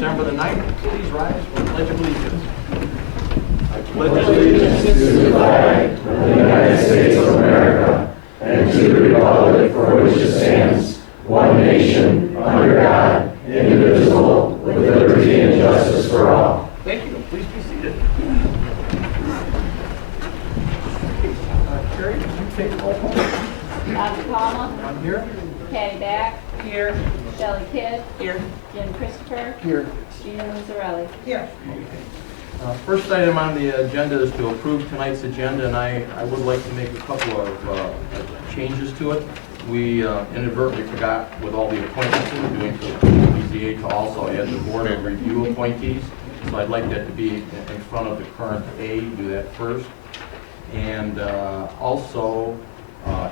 December the 9th. Please rise for the Pledge of Allegiance. I pledge allegiance to the flag of the United States of America and to the republic for which it stands, one nation, under God, indivisible, with liberty and justice for all. Thank you. Please be seated. Carrie, would you take the roll call? Dr. Palma. I'm here. Patty Back. Here. Shelley Kidd. Here. Jim Christopher. Here. Gina Musarelli. Here. First item on the agenda is to approve tonight's agenda, and I would like to make a couple of changes to it. We inadvertently forgot with all the appointments we were doing to the BZA to also add the board of review appointees. So I'd like that to be in front of the current A, do that first. And also,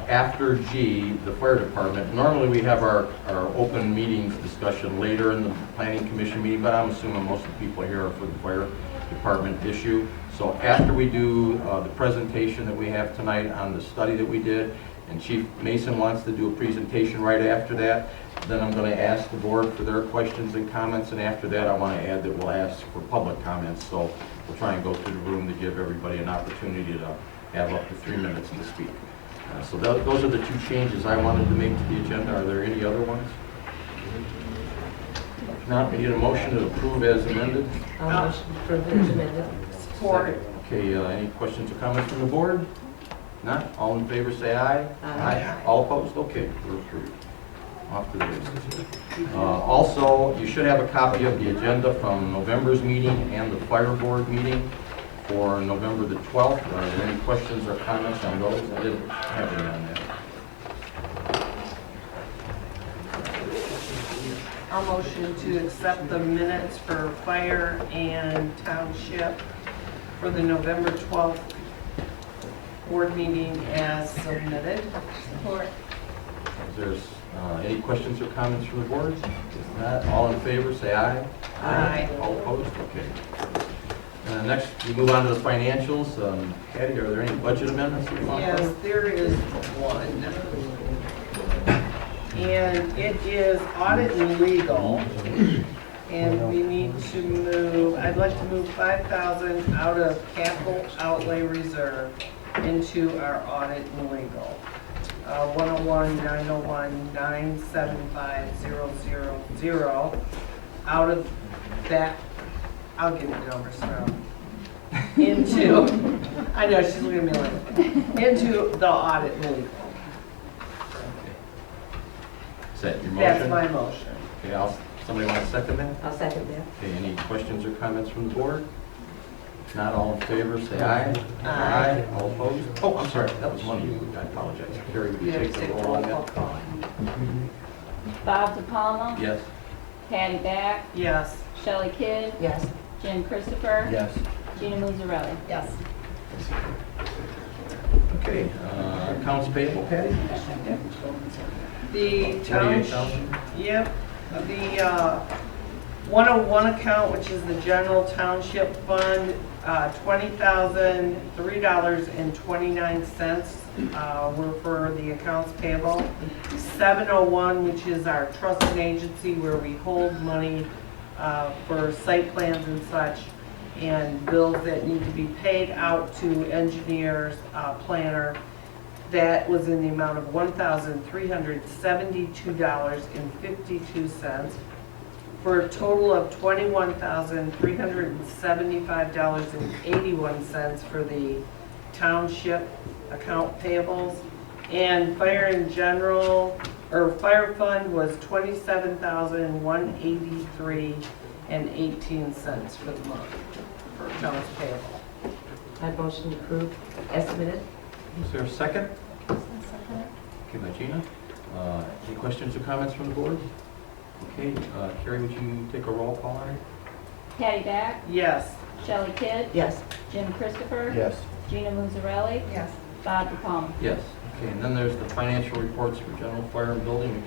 after G, the fire department, normally we have our open meetings discussion later in the planning commission meeting, but I'm assuming most of the people here are for the fire department issue. So after we do the presentation that we have tonight on the study that we did, and Chief Mason wants to do a presentation right after that, then I'm going to ask the board for their questions and comments, and after that I want to add that we'll ask for public comments. So we'll try and go through the room to give everybody an opportunity to have up to 3 minutes to speak. So those are the two changes I wanted to make to the agenda. Are there any other ones? If not, we need a motion to approve as amended. Motion for as amended. Support. Okay, any questions or comments from the board? Not? All in favor say aye. Aye. All opposed? Okay, we're approved. Off to the races here. Also, you should have a copy of the agenda from November's meeting and the fire board meeting for November the 12th. Are there any questions or comments on those? I didn't have any on that. I'll motion to accept the minutes for fire and township for the November 12th board meeting as submitted. Support. Is there any questions or comments from the board? If not, all in favor say aye. Aye. All opposed? Okay. Next, we move on to the financials. Patty, are there any budget amendments that you want to Yes, there is one. And it is audit and legal. And we need to move, I'd like to move 5,000 out of capital outlay reserve into our audit and legal. 101-901-975-000. Out of that, I'll give you the numbers now. Into, I know, she's looking at me like, into the audit and legal. Is that your motion? That's my motion. Okay, somebody want to second that? I'll second that. Okay, any questions or comments from the board? If not, all in favor, say aye. Aye. All opposed? Oh, I'm sorry, that was one of you. I apologize. Carrie, would you take the roll on that? Bob DePalma. Yes. Patty Back. Yes. Shelley Kidd. Yes. Jim Christopher. Yes. Gina Musarelli. Yes. Okay, accounts payable, Patty? The 28,000? township, yep, the 101 account, which is the general township fund, $20,003.29 were for the accounts payable. 701, which is our trust and agency where we hold money for site plans and such, and bills that need to be paid out to engineers, planner. That was in the amount of $1,372.52 for a total of $21,375.81 for the township account payables. And fire in general, or fire fund was $27,183.18 for the month for accounts payable. I motion to approve as submitted. Is there a second? Okay, by Gina. Any questions or comments from the board? Okay, Carrie, would you take a roll call on it? Patty Back. Yes. Shelley Kidd. Yes. Jim Christopher. Yes. Gina Musarelli. Yes. Bob DePalma. Yes. Okay, and then there's the financial reports for general fire and building.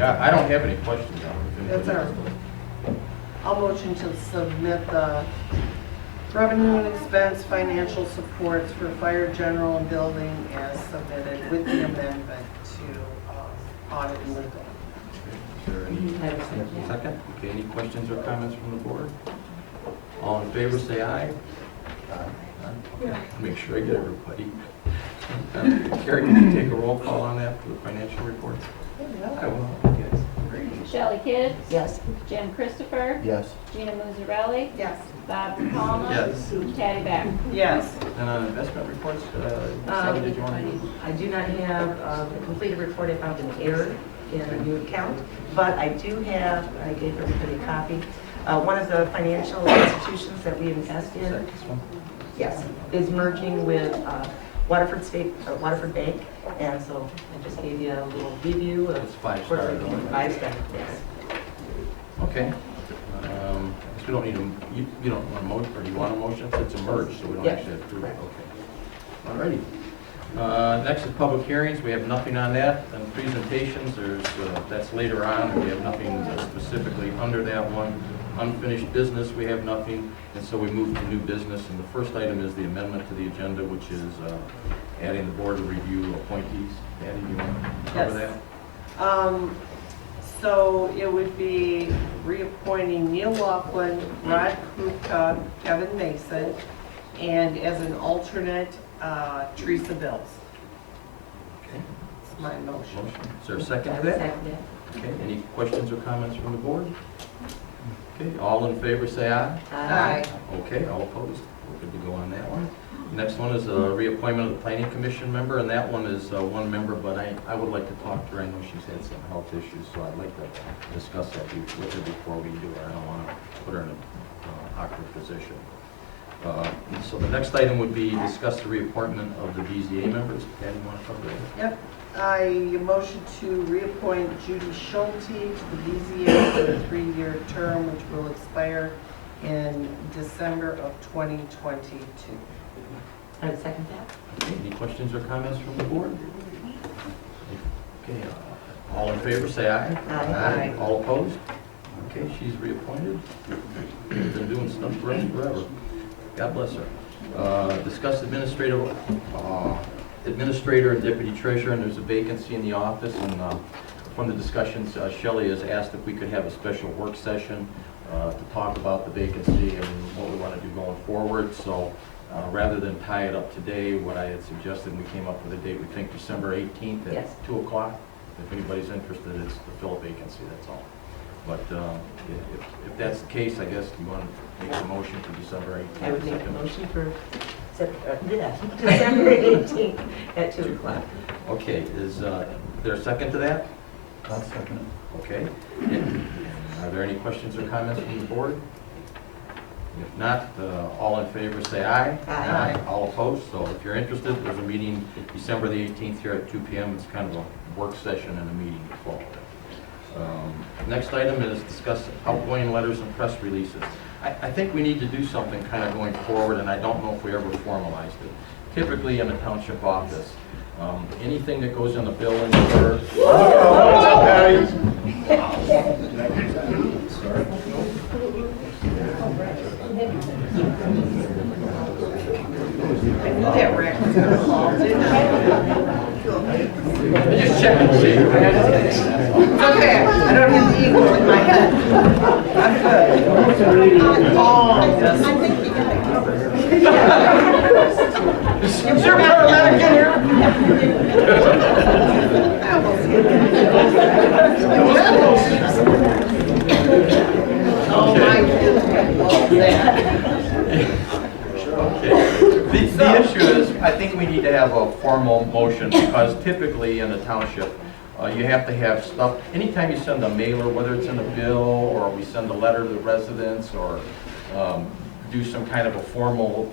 I don't have any questions on it. That's all right. I'll motion to submit the revenue and expense financial supports for fire, general, and building as submitted with the amendment to audit and legal. Is there any I have a second. second? Okay, any questions or comments from the board? All in favor, say aye. Okay, make sure I get everybody. Carrie, can you take a roll call on that for the financial report? I will, yes. Shelley Kidd, Yes. Jim Christopher, Yes. Gina Musarelli, Yes. Bob DePalma. Yes. Patty Back. Yes. And on investment reports, Sally, did you want to? I do not have a completed report. I found an error in a new account, but I do have, I gave everybody a copy. One of the financial institutions that we invest in, This one? yes, is merging with Waterford Bank, and so I just gave you a little review of. It's 5-star, though. 5-star, yes. Okay. So we don't need a, you don't want a motion, or do you want a motion? It's a merge, so we don't Yeah. actually have to do it. Okay. Alrighty. Next is public hearings. We have nothing on that. And presentations, that's later on. We have nothing specifically under that one. Unfinished business, we have nothing. And so we move to new business. And the first item is the amendment to the agenda, which is adding the board of review appointees. Patty, do you want to cover Yes. that? So it would be reappointing Neil Laughlin, Rod Kupka, Kevin Mason, and as an alternate, Teresa Bills. Okay. That's my motion. Motion. Is there a second I to would that? second that. Okay, any questions or comments from the board? Okay, all in favor say aye. Aye. Okay, all opposed? We're good to go on that one. Next one is a reappointment of the planning commission member, and that one is one member, but I would like to talk to her. I know she's had some health issues, so I'd like to discuss that with her before we do it. I don't want to put her in an awkward position. So the next item would be discuss the reappointment of the BZA members. Patty, you want to cover that? Yep. I motion to reappoint Judy Schulte to the BZA for a 3-year term, which will expire in December of 2022. I would second that. Okay, any questions or comments from the board? Okay, all in favor, say aye. Aye. All opposed? Okay, she's reappointed. Been doing stuff for us forever. God bless her. Discuss administrator and deputy treasurer, and there's a vacancy in the office, and from the discussions, Shelley has asked if we could have a special work session to talk about the vacancy and what we want to do going forward. So rather than tie it up today, what I had suggested, we came up with a date, we think December 18th Yes. at 2 o'clock. If anybody's interested, it's to fill a vacancy, that's all. But if that's the case, I guess you want to make a motion for December 18th. I would make a motion for December 18th at 2 o'clock. Okay, is there a second to that? I'll second it. Okay. Are there any questions or comments from the board? If not, all in favor say aye. Aye. All opposed? So if you're interested, there's a meeting December the 18th here at 2 p.m. It's kind of a work session and a meeting to follow. Next item is discuss outgoing letters and press releases. I think we need to do something kind of going forward, and I don't know if we ever formalized it. Typically in a township office, anything that goes in the building or What's up, Patty? I knew that Rick was going to call, didn't I? just check and see. It's okay, I don't have the eagle in my head. I'm good. Oh, yes. Is your paramedic in here? I almost hit Oh, my goodness. Okay. The issue is, I think we need to have a formal motion, because typically in the township, you have to have stuff, anytime you send a mailer, whether it's in a bill, or we send a letter to the residents, or do some kind of a formal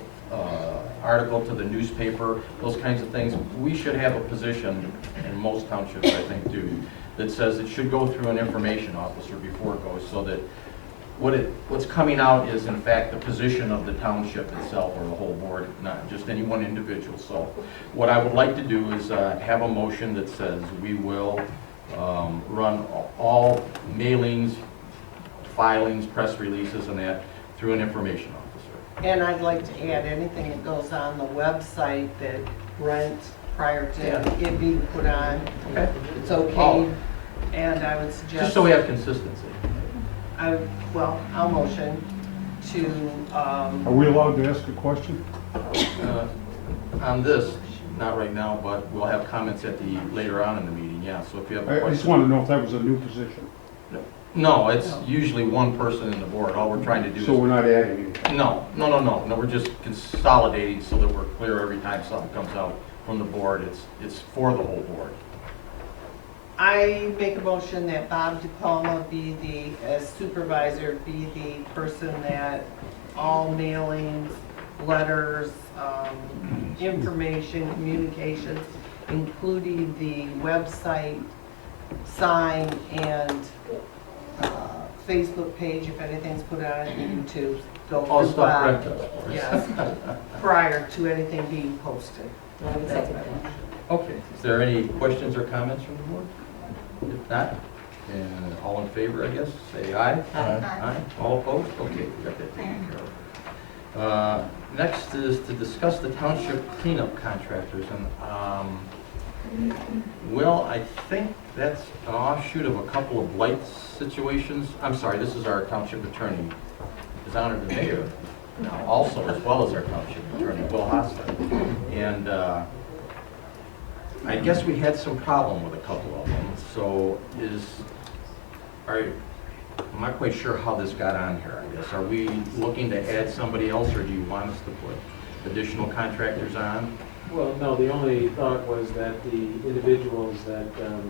article to the newspaper, those kinds of things, we should have a position, and most townships, I think, do, that says it should go through an information officer before it goes, so that what's coming out is in fact the position of the township itself, or the whole board, not just any one individual. So what I would like to do is have a motion that says we will run all mailings, filings, press releases, and that through an information officer. And I'd like to add anything that goes on the website that Brent, prior to it being put on, Okay. it's okay. Oh. And I would suggest. Just so we have consistency. I'll motion to, Are we allowed to ask a question? On this, not right now, but we'll have comments later on in the meeting, yeah, so if you have a I question. just want to know if that was a new position. No, it's usually one person in the board, all we're trying to do is. So we're not adding anything? No, we're just consolidating so that we're clear every time something comes out from the board, it's for the whole board. I make a motion that Bob DePalma be as supervisor, be the person that all mailings, letters, information, communications, including the website, sign, and Facebook page, if anything's put on it, YouTube, go All through stuff Bob. Brett does for us. Yes, prior to anything being posted. I would second that. Okay, is there any questions or comments from the board? If not, and all in favor, I guess, say aye. Aye. All opposed? Okay, we got that taken care of. Next is to discuss the township cleanup contractors, and, well, I think that's an offshoot of a couple of blight situations. I'm sorry, this is our township attorney, His Honor the Mayor, also, as well as our township attorney, Will Hoster. And, I guess we had some problem with a couple of them, so I'm not quite sure how this got on here, I guess. Are we looking to add somebody else, or do you want us to put additional contractors on? Well, no, the only thought was that the individuals that the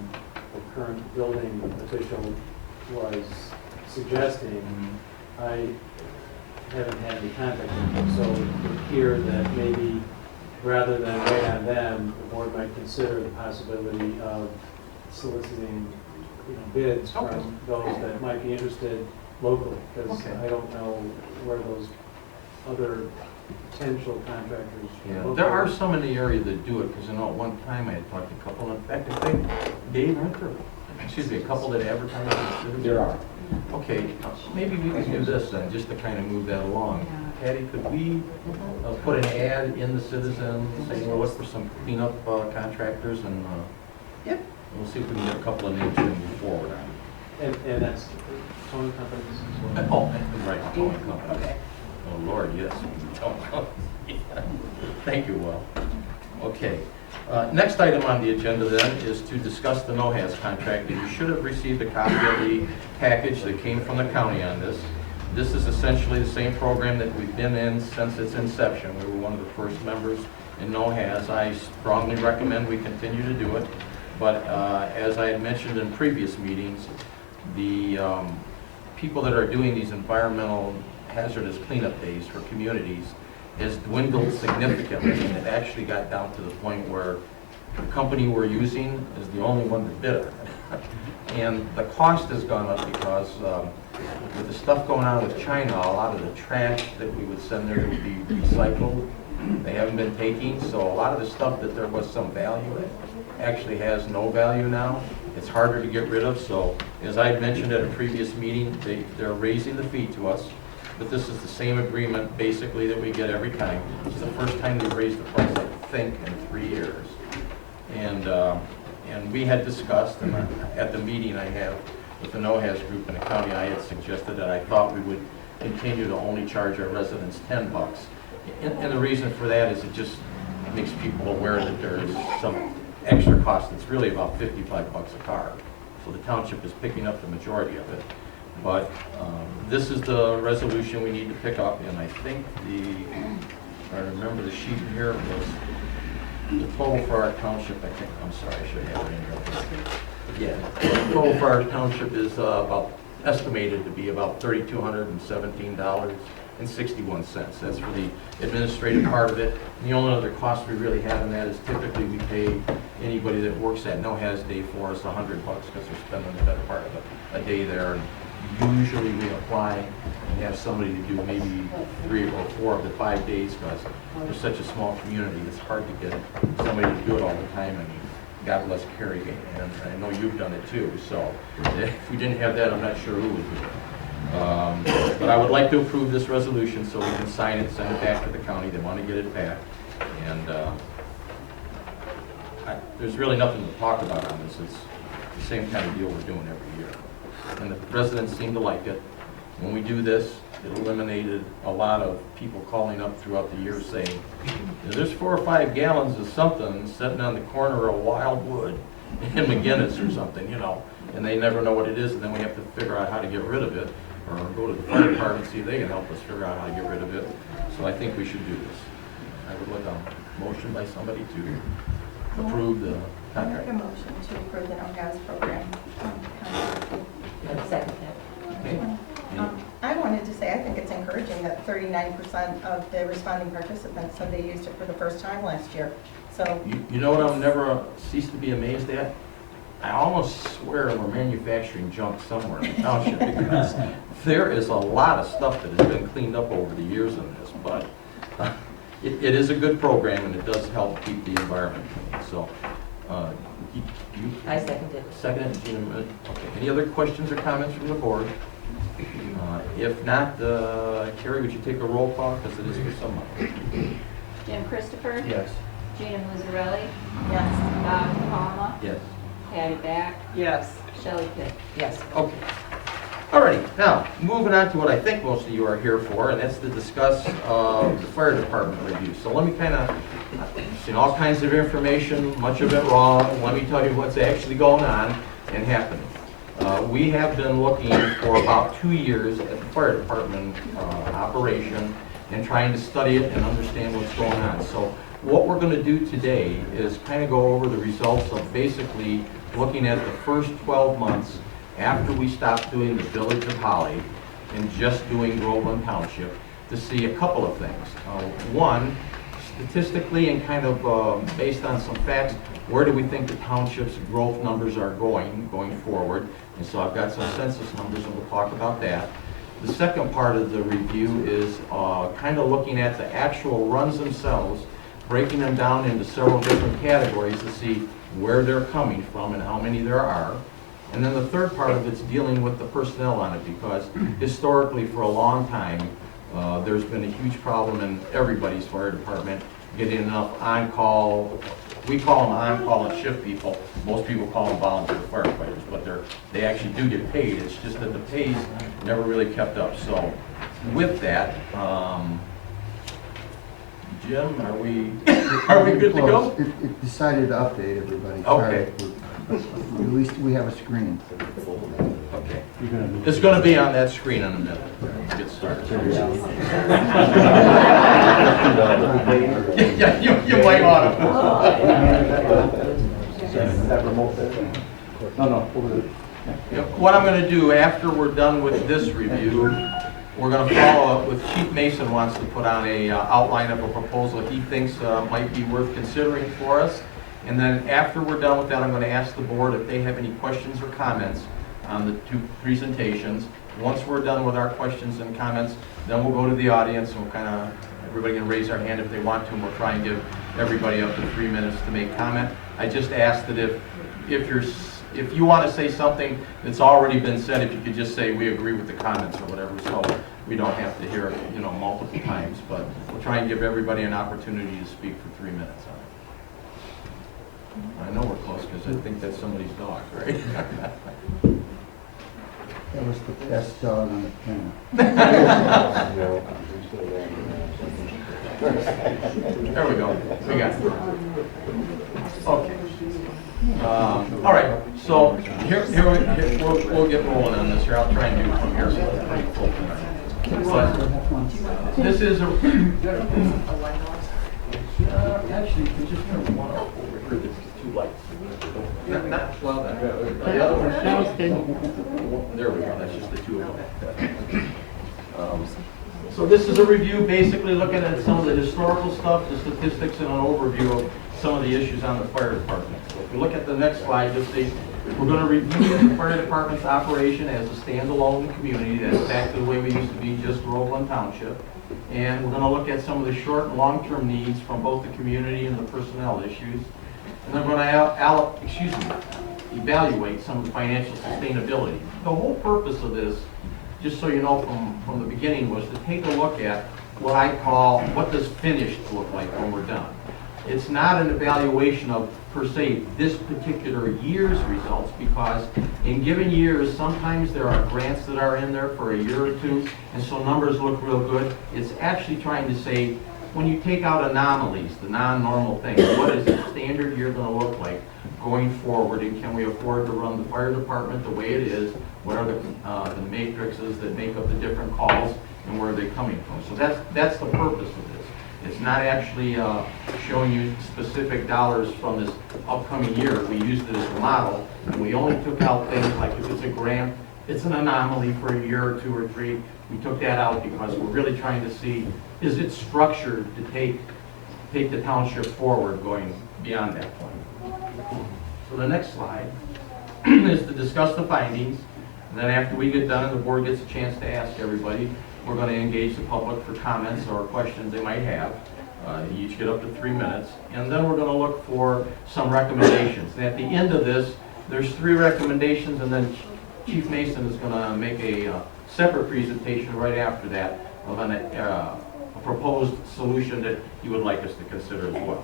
current building official was suggesting, I haven't had any contact with them, so it would appear that maybe rather than wait on them, the board might consider the possibility of soliciting, bids from those that might be interested locally, because I don't know where those other potential contractors. Yeah, look there like. are some in the area that do it, because I know at one time I had talked to a couple, in fact, I think Dave Winter, a couple that advertise in the city. There are. Okay, maybe we could do this then, just to kind of move that along. Patty, could we put an ad in the Citizen saying we'll look for some cleanup contractors, and Yep. we'll see if we can get a couple of names to move forward on. And that's towing companies as well. Oh, right, towing company. Okay. Oh, Lord, yes. Thank you, Will. Okay. Next item on the agenda then is to discuss the NOHAS contract. You should have received a copy of the package that came from the county on this. This is essentially the same program that we've been in since its inception. We were one of the first members in NOHAS. I strongly recommend we continue to do it. But as I had mentioned in previous meetings, the people that are doing these environmental hazardous cleanup days for communities has dwindled significantly, and it actually got down to the point where the company we're using is the only one that bid it. And the cost has gone up because with the stuff going on with China, a lot of the trash that we would send there would be recycled. They haven't been taking, so a lot of the stuff that there was some value in actually has no value now. It's harder to get rid of, so as I had mentioned at a previous meeting, they're raising the fee to us. But this is the same agreement basically that we get every time. It's the first time they've raised the price, I think, in 3 years. And we had discussed, and at the meeting I had with the NOHAS group in the county, I had suggested that I thought we would continue to only charge our residents $10. And the reason for that is it just makes people aware that there is some extra cost. It's really about $55 a car. So the township is picking up the majority of it. But this is the resolution we need to pick up, and I think if I remember the sheet here, was the total for our township, I think, I'm sorry, I should have it in here. Yeah, the total for our township is estimated to be about $3,217.61. That's for the administrative part of it. And the only other cost we really have in that is typically we pay anybody that works at NOHAS Day for us $100 because they're spending the better part of a day there. And usually we apply and have somebody to do maybe 3 or 4 of the 5 days because we're such a small community. It's hard to get somebody to do it all the time. I mean, God bless Carrie, and I know you've done it too. So if we didn't have that, I'm not sure who would do it. But I would like to approve this resolution so we can sign it, send it back to the county. They want to get it back. And there's really nothing to talk about on this. the same kind of deal we're doing every year. And the residents seem to like it. When we do this, it eliminated a lot of people calling up throughout the year saying, there's 4 or 5 gallons of something sitting on the corner of Wildwood in McGinnis or something, you know, and they never know what it is, and then we have to figure out how to get rid of it, or go to the fire department and see if they can help us figure out how to get rid of it. So I think we should do this. I would like a motion by somebody to approve the I make contract. a motion to approve the no gas program. Second that. Okay. I wanted to say, I think it's encouraging that 39% of the responding participants said they used it for the first time last year. So, You know what I'll never cease to be amazed at? I almost swear we're manufacturing junk somewhere in the township because there is a lot of stuff that has been cleaned up over the years in this, but it is a good program and it does help keep the environment clean. So, you I second it. second it, Gina, okay. Any other questions or comments from the board? If not, Carrie, would you take a roll call because it is for someone? Jim Christopher. Yes. Gina Musarelli. yes. Bob Palma. Yes. Patty Back. Yes. Shelley Pitt. Yes. Okay. Alrighty, now, moving on to what I think most of you are here for, and that's to discuss the fire department review. So let me I've seen all kinds of information, much of it wrong. Let me tell you what's actually going on and happening. We have been looking for about 2 years at the fire department operation and trying to study it and understand what's going on. So what we're going to do today is kind of go over the results of basically looking at the first 12 months after we stopped doing the Village of Holly and just doing Groveland Township to see a couple of things. One, statistically and kind of based on some facts, where do we think the township's growth numbers are going forward? And so I've got some census numbers and we'll talk about that. The second part of the review is kind of looking at the actual runs themselves, breaking them down into several different categories to see where they're coming from and how many there are. And then the third part of it's dealing with the personnel on it because historically for a long time, there's been a huge problem in everybody's fire department getting enough on-call. We call them on-call and shift people. Most people call them volunteer firefighters, but they actually do get paid. It's just that the pay's never really kept up. So with that, Jim, are we good to go? It decided to update everybody. Okay. Sorry. At least we have a screen. Okay. It's going to be on that screen in a minute. Let's get started. Yeah, you might want to. What I'm going to do after we're done with this review, we're going to follow up with Chief Mason wants to put on a outline of a proposal he thinks might be worth considering for us. And then after we're done with that, I'm going to ask the board if they have any questions or comments on the 2 presentations. Once we're done with our questions and comments, then we'll go to the audience and we'll everybody can raise their hand if they want to, and we'll try and give everybody up to 3 minutes to make comment. I just ask that if you want to say something that's already been said, if you could just say we agree with the comments or whatever, so we don't have to hear it, multiple times. But we'll try and give everybody an opportunity to speak for 3 minutes on it. I know we're close because I think that's somebody's dog, right? That was the best dog on the planet. There we go. We got it. Okay. All right. So we'll get rolling on this here. I'll try and do it from here. So it's pretty full tonight. But this is actually, we just turn one off over here. There's 2 lights. Well, the other one. There we go. That's just the 2 of them. So this is a review, basically looking at some of the historical stuff, the statistics, and an overview of some of the issues on the fire department. So if we look at the next slide, you'll see we're going to review the fire department's operation as a standalone community. That's back to the way we used to be, just Groveland Township. And we're going to look at some of the short and long-term needs from both the community and the personnel issues. And then we're going to evaluate some of the financial sustainability. The whole purpose of this, just so you know from the beginning, was to take a look at what does finished look like when we're done. It's not an evaluation of per se this particular year's results, because in given years, sometimes there are grants that are in there for a year or two, and so numbers look real good. It's actually trying to say, when you take out anomalies, the non-normal things, what is the standard year gonna look like going forward, and can we afford to run the fire department the way it is? What are the matrices that make up the different calls, and where are they coming from? So that's the purpose of this. It's not actually showing you specific dollars from this upcoming year. We used it as a model, and we only took out things like if it's a grant, it's an anomaly for a year or two or three. We took that out because we're really trying to see, is it structured to take the township forward going beyond that point. So the next slide is to discuss the findings. And then after we get done and the board gets a chance to ask everybody, we're going to engage the public for comments or questions they might have. You each get up to 3 minutes. And then we're going to look for some recommendations. And at the end of this, there's 3 recommendations, and then Chief Mason is going to make a separate presentation right after that of a proposed solution that you would like us to consider as well.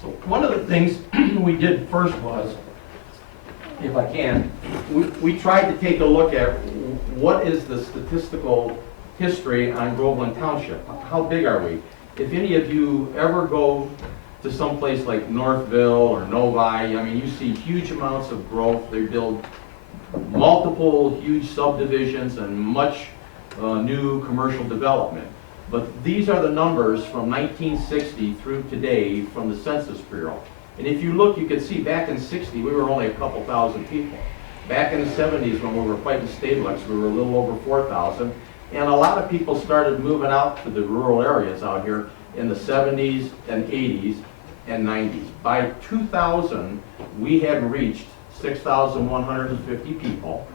So one of the things we did first was, if I can, we tried to take a look at what is the statistical history on Groveland Township. How big are we? If any of you ever go to some place like Northville or Novi, I mean, you see huge amounts of growth. They build multiple huge subdivisions and much new commercial development. But these are the numbers from 1960 through today from the Census Bureau. And if you look, you can see back in 60, we were only a couple thousand people. Back in the 70s, when we were fighting state elections, we were a little over 4,000. And a lot of people started moving out to the rural areas out here in the 70s and 80s and 90s. By 2000, we had reached 6,150 people.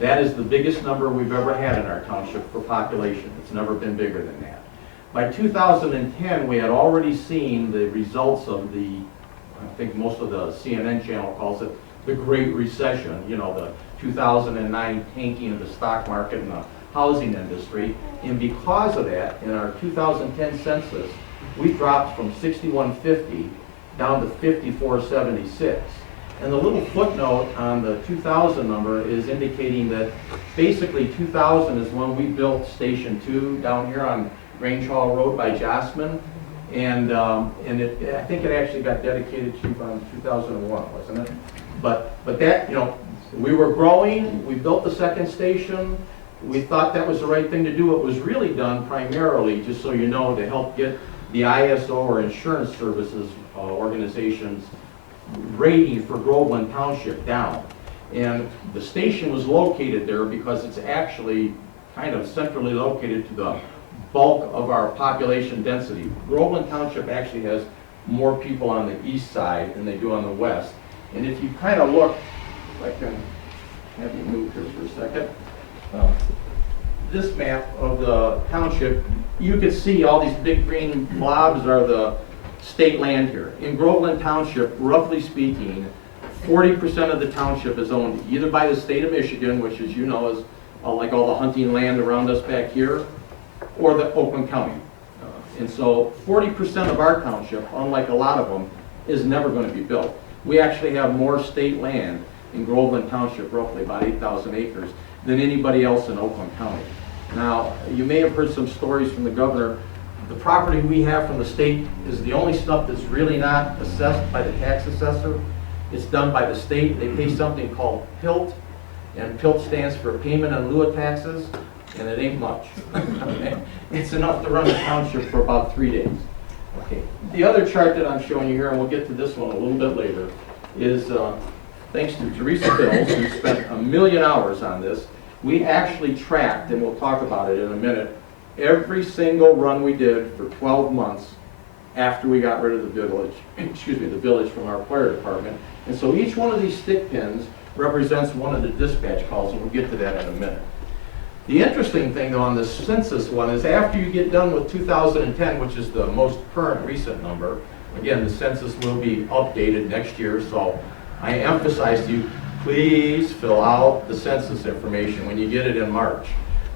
That is the biggest number we've ever had in our township for population. It's never been bigger than that. By 2010, we had already seen the results of the, I think most of the CNN channel calls it the Great Recession, you know, the 2009 tanking of the stock market and the housing industry. And because of that, in our 2010 census, we dropped from 6,150 down to 5,476. And the little footnote on the 2000 number is indicating that basically 2000 is when we built Station 2 down here on Grange Hall Road by Jasmine. And I think it actually got dedicated to on 2001, wasn't it? But that, you know, we were growing, we built the second station, we thought that was the right thing to do. It was really done primarily, just so you know, to help get the ISO or insurance services organizations rating for Groveland Township down. And the station was located there because it's actually kind of centrally located to the bulk of our population density. Groveland Township actually has more people on the east side than they do on the west. And if you kind of look, if I can have you move here for a second. This map of the township, you can see all these big green blobs are the state land here. In Groveland Township, roughly speaking, 40% of the township is owned either by the state of Michigan, which as you know is like all the hunting land around us back here, or the Oakland County. And so 40% of our township, unlike a lot of them, is never going to be built. We actually have more state land in Groveland Township, roughly about 8,000 acres, than anybody else in Oakland County. Now, you may have heard some stories from the governor. The property we have from the state is the only stuff that's really not assessed by the tax assessor. It's done by the state. They pay something called PILT, and PILT stands for Payment in Lieu of Taxes, and it ain't much. It's enough to run the township for about 3 days. Okay. The other chart that I'm showing you here, and we'll get to this one a little bit later, is thanks to Teresa Bills, who spent 1,000,000 hours on this. We actually tracked, and we'll talk about it in a minute, every single run we did for 12 months after we got rid of the village, the village from our fire department. And so each one of these stick pins represents one of the dispatch calls, and we'll get to that in a minute. The interesting thing though on the census one is after you get done with 2010, which is the most current recent number, again, the census will be updated next year, so I emphasize to you, please fill out the census information when you get it in March.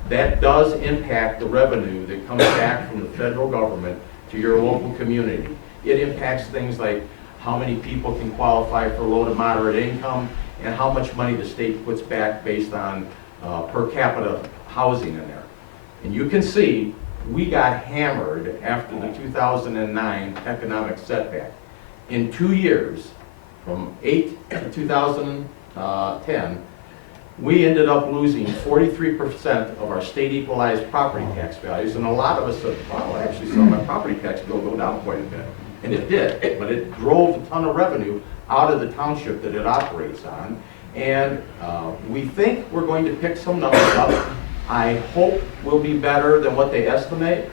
That does impact the revenue that comes back from the federal government to your local community. It impacts things like how many people can qualify for low to moderate income, and how much money the state puts back based on per capita housing in there. And you can see, we got hammered after the 2009 economic setback. In 2 years, from 8 to 2010, we ended up losing 43% of our state equalized property tax values, and a lot of us said, well, I actually saw my property tax bill go down quite a bit. And it did, but it drove a ton of revenue out of the township that it operates on. And we think we're going to pick some numbers up. I hope will be better than what they estimate,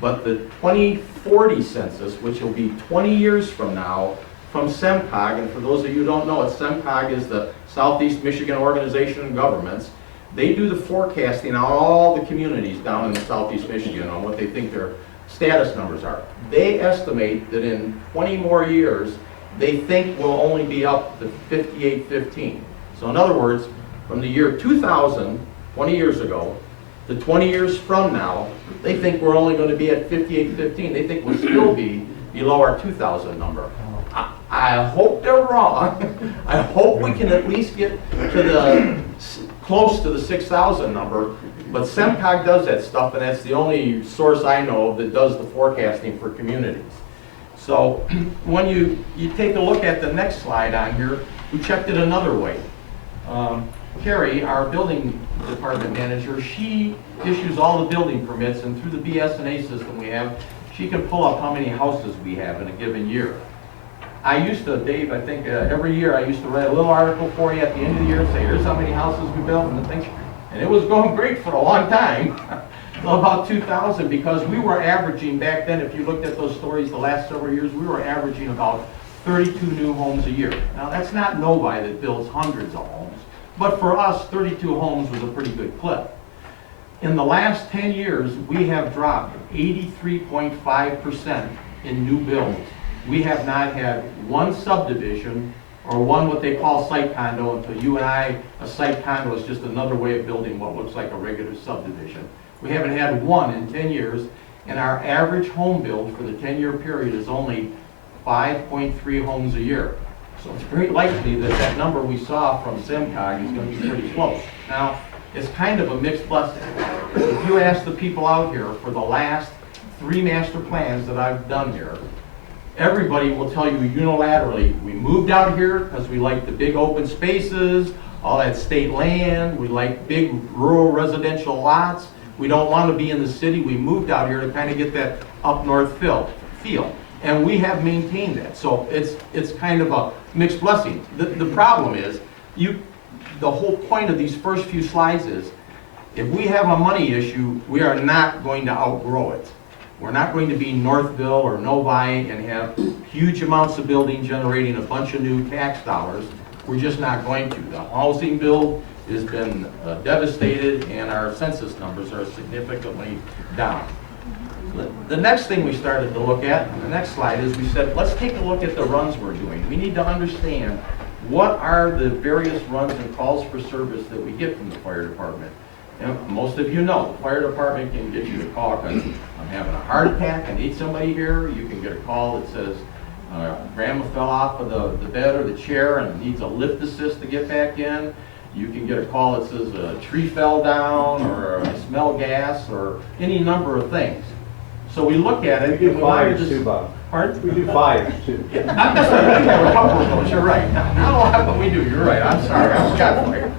but the 2040 census, which will be 20 years from now, from SEMCOG, and for those of you who don't know it, SEMCOG is the Southeast Michigan Organization of Governments. They do the forecasting on all the communities down in the Southeast Michigan on what they think their status numbers are. They estimate that in 20 more years, they think we'll only be up to 5815. So in other words, from the year 2000, 20 years ago, to 20 years from now, they think we're only going to be at 5815. They think we'll still be below our 2000 number. I hope they're wrong. I hope we can at least get to the close to the 6,000 number. But SEMCOG does that stuff, and that's the only source I know of that does the forecasting for communities. So when you take a look at the next slide on here, we checked it another way. Carrie, our building department manager, she issues all the building permits, and through the BS&A system we have, she can pull up how many houses we have in a given year. I used to, Dave, I think every year I used to write a little article for you at the end of the year, say here's how many houses we built and the things, and it was going great for a long time, till about 2000, because we were averaging back then, if you looked at those stories the last several years, we were averaging about 32 new homes a year. Now that's not nobody that builds hundreds of homes, but for us, 32 homes was a pretty good clip. In the last 10 years, we have dropped 83.5% in new builds. We have not had one subdivision or one what they call site condo, and to you and I, a site condo is just another way of building what looks like a regular subdivision. We haven't had one in 10 years, and our average home build for the 10-year period is only 5.3 homes a year. So it's very likely that that number we saw from SEMCOG is going to be pretty close. Now, it's kind of a mixed blessing. If you ask the people out here for the last 3 master plans that I've done here, everybody will tell you unilaterally, we moved out here because we like the big open spaces, all that state land, we like big rural residential lots, we don't want to be in the city, we moved out here to kind of get that up north feel. And we have maintained that, so it's kind of a mixed blessing. The problem is, the whole point of these first few slides is, if we have a money issue, we are not going to outgrow it. We're not going to be Northville or Novi and have huge amounts of building generating a bunch of new tax dollars. We're just not going to. The housing build has been devastated, and our census numbers are significantly down. The next thing we started to look at, the next slide, is we said, let's take a look at the runs we're doing. We need to understand what are the various runs and calls for service that we get from the fire department. And most of you know, the fire department can get you a call because I'm having a heart attack, I need somebody here. You can get a call that says, grandma fell off of the bed or the chair and needs a lift assist to get back in. You can get a call that says a tree fell down, or I smell gas, or any number of things. So we look at it. We do fires too, Bob. Pardon? We do fires too. Yeah, I'm just saying, we have a couple of those, you're right. Not a lot, but we do, you're right. I'm sorry, I forgot fire.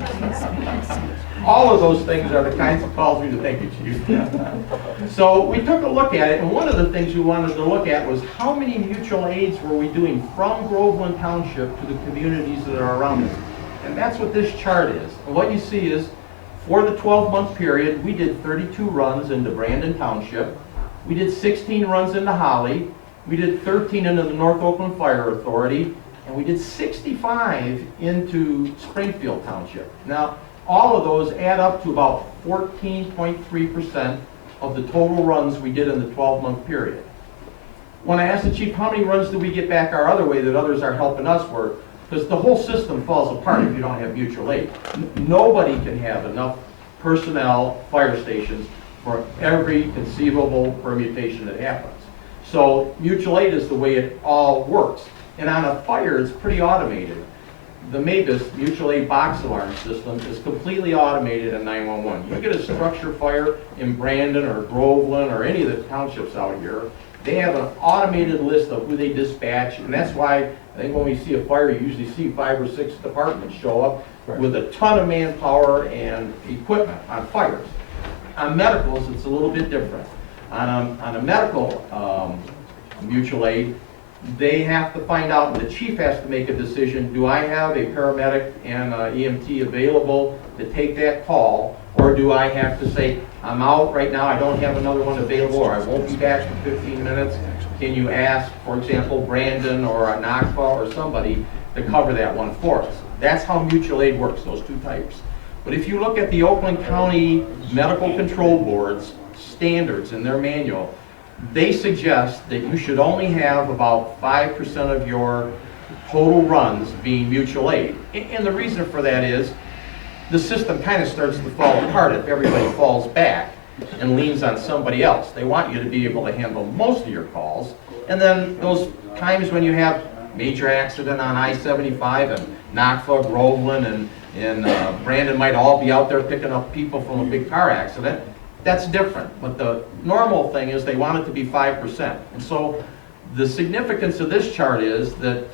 All of those things are the kinds of calls we do. Thank you, Chief. So we took a look at it, and one of the things we wanted to look at was how many mutual aids were we doing from Groveland Township to the communities that are around us. And that's what this chart is. And what you see is, for the 12-month period, we did 32 runs into Brandon Township. We did 16 runs into Holly. We did 13 into the North Oakland Fire Authority. And we did 65 into Springfield Township. Now, all of those add up to about 14.3% of the total runs we did in the 12-month period. When I asked the chief, how many runs do we get back our other way that others are helping us work? Because the whole system falls apart if you don't have mutual aid. Nobody can have enough personnel, fire stations, for every conceivable permutation that happens. So mutual aid is the way it all works. And on a fire, it's pretty automated. The MABUS, mutual aid box alarm system, is completely automated in 911. You get a structure fire in Brandon or Groveland or any of the townships out here, they have an automated list of who they dispatch, and that's why I think when we see a fire, you usually see 5 or 6 departments show up with a ton of manpower and equipment on fires. On medicals, it's a little bit different. On a medical mutual aid, they have to find out, and the chief has to make a decision, do I have a paramedic and EMT available to take that call, or do I have to say, I'm out right now, I don't have another one available, or I won't be back for 15 minutes. Can you ask, for example, Brandon or a NACFA or somebody to cover that one for us? That's how mutual aid works, those two types. But if you look at the Oakland County Medical Control Board's standards in their manual, they suggest that you should only have about 5% of your total runs being mutual aid. And the reason for that is the system kind of starts to fall apart if everybody falls back and leans on somebody else. They want you to be able to handle most of your calls. And then those times when you have major accident on I-75 and NACFA, Groveland, and Brandon might all be out there picking up people from a big car accident. That's different, but the normal thing is they want it to be 5%. And so the significance of this chart is that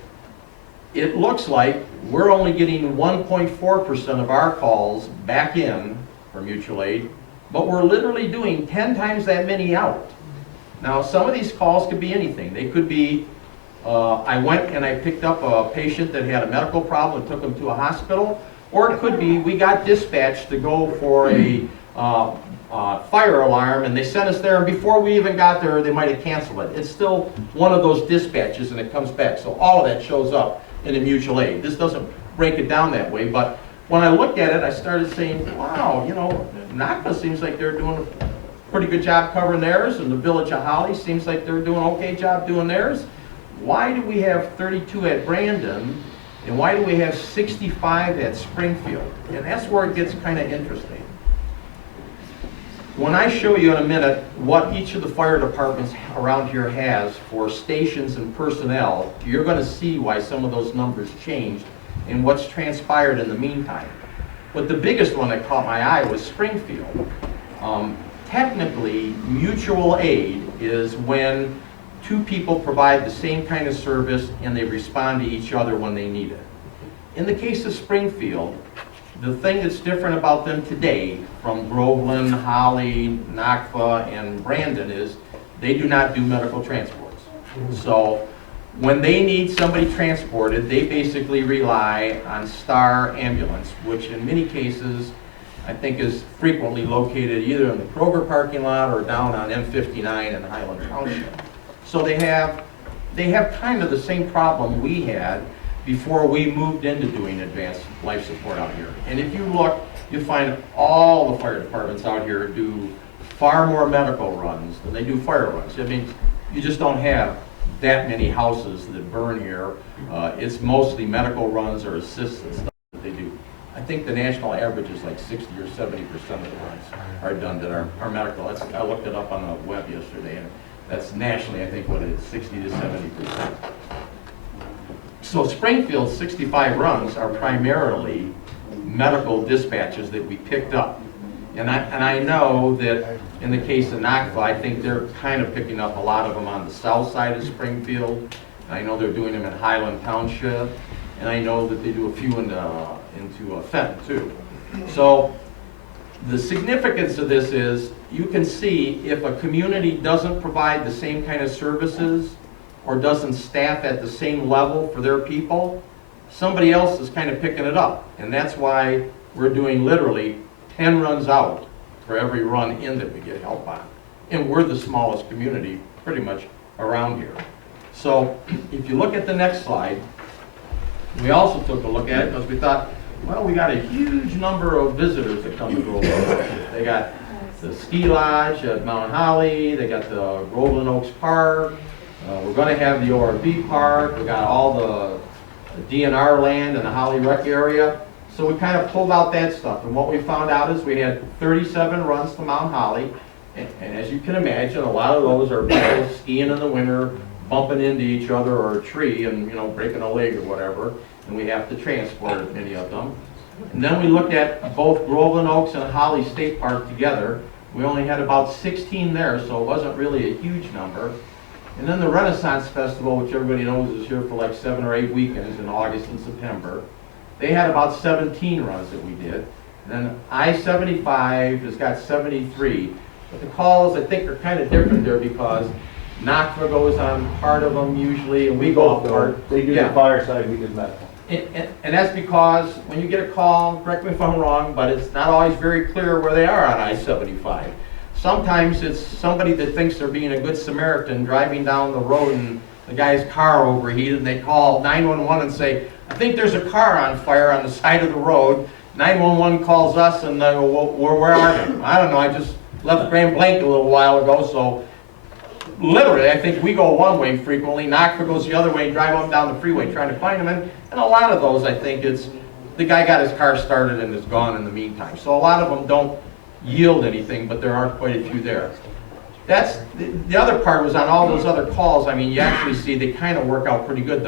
it looks like we're only getting 1.4% of our calls back in for mutual aid, but we're literally doing 10 times that many out. Now, some of these calls could be anything. They could be, I went and I picked up a patient that had a medical problem and took them to a hospital, or it could be we got dispatched to go for a fire alarm, and they sent us there, and before we even got there, they might have canceled it. It's still one of those dispatches, and it comes back. So all of that shows up in the mutual aid. This doesn't break it down that way, but when I looked at it, I started saying, wow, you know, NACFA seems like they're doing a pretty good job covering theirs, and the Village of Holly seems like they're doing an okay job doing theirs. Why do we have 32 at Brandon, and why do we have 65 at Springfield? And that's where it gets kind of interesting. When I show you in a minute what each of the fire departments around here has for stations and personnel, you're going to see why some of those numbers changed and what's transpired in the meantime. But the biggest one that caught my eye was Springfield. Technically, mutual aid is when two people provide the same kind of service and they respond to each other when they need it. In the case of Springfield, the thing that's different about them today from Groveland, Holly, NACFA, and Brandon is they do not do medical transports. So when they need somebody transported, they basically rely on Star Ambulance, which in many cases I think is frequently located either in the Kroger parking lot or down on M59 in Highland Township. So they have kind of the same problem we had before we moved into doing advanced life support out here. And if you look, you find all the fire departments out here do far more medical runs than they do fire runs. I mean, you just don't have that many houses that burn here. It's mostly medical runs or assists and stuff that they do. I think the national average is like 60 or 70% of the runs are done that are medical. I looked it up on the web yesterday, and that's nationally, I think, what it is, 60 to 70%. So Springfield's 65 runs are primarily medical dispatches that we picked up. And I know that in the case of NACFA, I think they're kind of picking up a lot of them on the south side of Springfield. I know they're doing them in Highland Township, and I know that they do a few into Fenton too. So the significance of this is you can see if a community doesn't provide the same kind of services or doesn't staff at the same level for their people, somebody else is kind of picking it up. And that's why we're doing literally 10 runs out for every run in that we get help on. And we're the smallest community pretty much around here. So if you look at the next slide, we also took a look at it because we thought, well, we got a huge number of visitors that come to Groveland. They got the ski lodge at Mount Holly, they got the Groveland Oaks Park, we're going to have the ORV park, we got all the DNR land in the Holly Rec area. So we kind of pulled out that stuff, and what we found out is we had 37 runs to Mount Holly, and as you can imagine, a lot of those are people skiing in the winter, bumping into each other or a tree and, breaking a leg or whatever, and we have to transport many of them. And then we looked at both Groveland Oaks and Holly State Park together. We only had about 16 there, so it wasn't really a huge number. And then the Renaissance Festival, which everybody knows is here for like 7 or 8 weekends in August and September. They had about 17 runs that we did. And then I-75 has got 73. But the calls, I think, are kind of different there because NACFA goes on part of them usually, and we go off part. They do Yeah. the fire side, we do medical. And that's because when you get a call, correct me if I'm wrong, but it's not always very clear where they are on I-75. Sometimes it's somebody that thinks they're being a good Samaritan driving down the road and the guy's car overheated and they call 911 and say, I think there's a car on fire on the side of the road. 911 calls us and they go, well, where are they? I don't know, I just left Grand Blanc a little while ago, so literally, I think we go one way frequently, NACFA goes the other way, drive up down the freeway trying to find them. And a lot of those, I think, it's the guy got his car started and is gone in the meantime. So a lot of them don't yield anything, but there are quite a few there. That's the other part was on all those other calls. I mean, you actually see they kind of work out pretty good.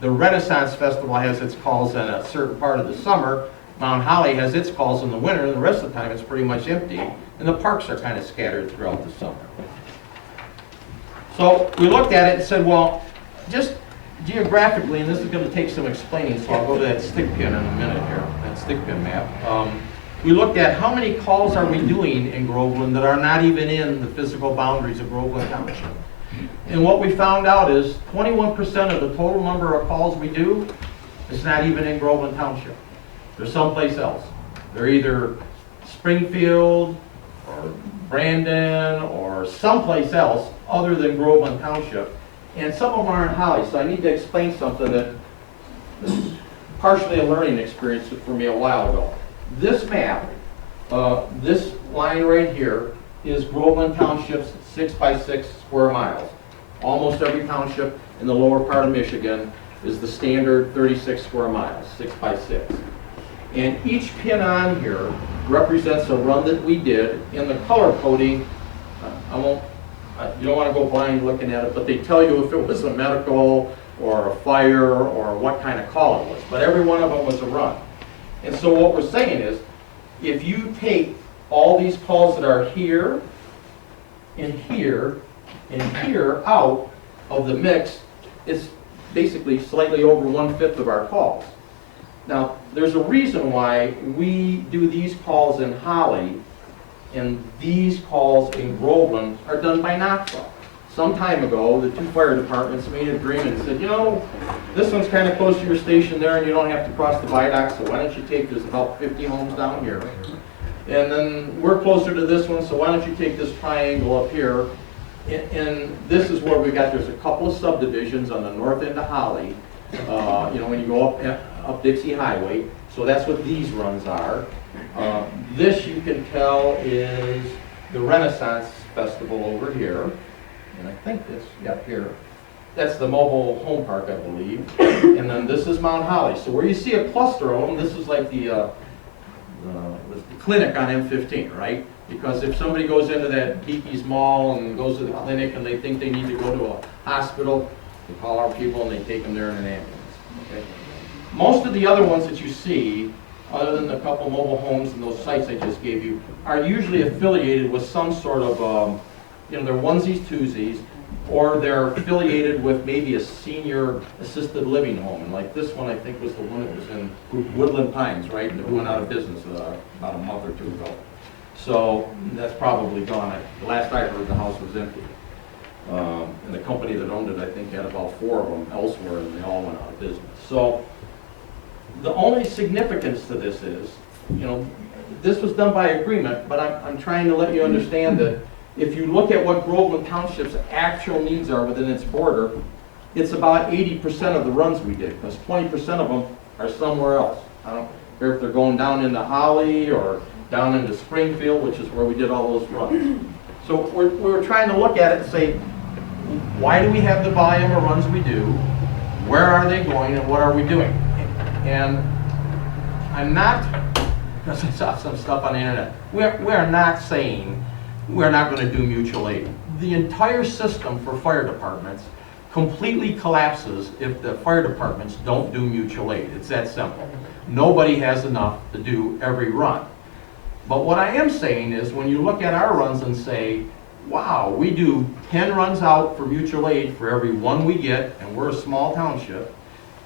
The Renaissance Festival has its calls in a certain part of the summer. Mount Holly has its calls in the winter, and the rest of the time it's pretty much empty. And the parks are kind of scattered throughout the summer. So we looked at it and said, well, just geographically, and this is going to take some explaining, so I'll go to that stick pin in a minute here, that stick pin map. We looked at how many calls are we doing in Groveland that are not even in the physical boundaries of Groveland Township. And what we found out is 21% of the total number of calls we do is not even in Groveland Township. They're someplace else. They're either Springfield or Brandon or someplace else other than Groveland Township. And some of them are in Holly, so I need to explain something that is partially a learning experience for me a while ago. This map, this line right here, is Groveland Township's 6 by 6 square miles. Almost every township in the lower part of Michigan is the standard 36 square miles, 6 by 6. And each pin on here represents a run that we did. In the color coding, you don't want to go blind looking at it, but they tell you if it was a medical or a fire or what kind of call it was. But every one of them was a run. And so what we're saying is, if you take all these calls that are here and here and here out of the mix, it's basically slightly over 1/5 of our calls. Now, there's a reason why we do these calls in Holly and these calls in Groveland are done by NACFA. Some time ago, the two fire departments made an agreement and said, this one's kind of close to your station there and you don't have to cross the viaduct, so why don't you take this about 50 homes down here? And then we're closer to this one, so why don't you take this triangle up here? And this is where there's a couple of subdivisions on the north end of Holly, when you go up Dixie Highway. So that's what these runs are. This you can tell is the Renaissance Festival over here. And I think that's, here. That's the mobile home park, I believe. And then this is Mount Holly. So where you see a cluster of them, this is like the clinic on M15, right? Because if somebody goes into that Beekys Mall and goes to the clinic and they think they need to go to a hospital, they call our people and they take them there in an ambulance. Okay? Most of the other ones that you see, other than the couple mobile homes and those sites I just gave you, are usually affiliated with some sort of, they're onesies, twosies, or they're affiliated with maybe a senior assisted living home. And like this one, I think was the one that was in Woodland Pines, right? And it went out of business about a month or two ago. So that's probably gone. The last I heard, the house was empty. And the company that owned it, I think, had about 4 of them elsewhere, and they all went out of business. So the only significance to this is, this was done by agreement, but I'm trying to let you understand that if you look at what Groveland Township's actual needs are within its border, it's about 80% of the runs we did, because 20% of them are somewhere else. I don't care if they're going down into Holly or down into Springfield, which is where we did all those runs. So we were trying to look at it and say, why do we have the volume of runs we do? Where are they going and what are we doing? And I'm not, because I saw some stuff on the internet, we are not saying we're not going to do mutual aid. The entire system for fire departments completely collapses if the fire departments don't do mutual aid. It's that simple. Nobody has enough to do every run. But what I am saying is, when you look at our runs and say, wow, we do 10 runs out for mutual aid for every one we get, and we're a small township,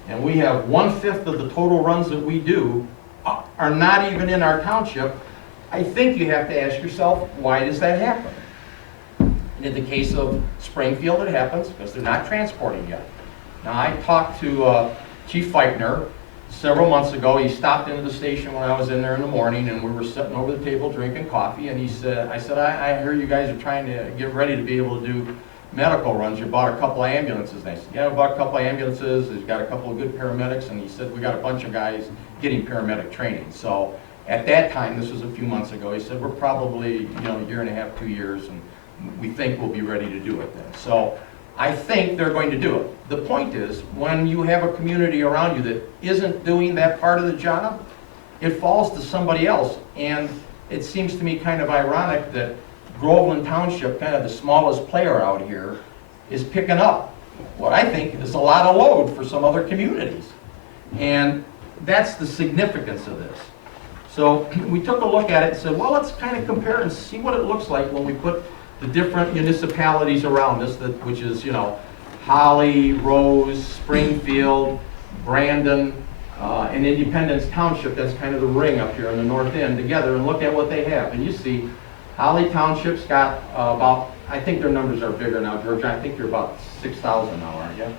and we have 1/5 of the total runs that we do are not even in our township, I think you have to ask yourself, why does that happen? In the case of Springfield, it happens because they're not transporting yet. Now, I talked to Chief Feichner several months ago. He stopped into the station when I was in there in the morning, and we were sitting over the table drinking coffee, and he said, I hear you guys are trying to get ready to be able to do medical runs. You bought a couple of ambulances. And I said, yeah, we bought a couple of ambulances. He's got a couple of good paramedics, and he said, we got a bunch of guys getting paramedic training. So at that time, this was a few months ago, he said, we're probably, a year and a half, 2 years, and we think we'll be ready to do it then. So I think they're going to do it. The point is, when you have a community around you that isn't doing that part of the job, it falls to somebody else. And it seems to me kind of ironic that Groveland Township, kind of the smallest player out here, is picking up what I think is a lot of load for some other communities. And that's the significance of this. So we took a look at it and said, well, let's kind of compare and see what it looks like when we put the different municipalities around us, which is, Holly, Rose, Springfield, Brandon, and Independence Township. That's kind of the ring up here in the north end together, and look at what they have. And you see, Holly Township's got about, I think their numbers are bigger now, George. I think you're about 6,000 now, aren't you?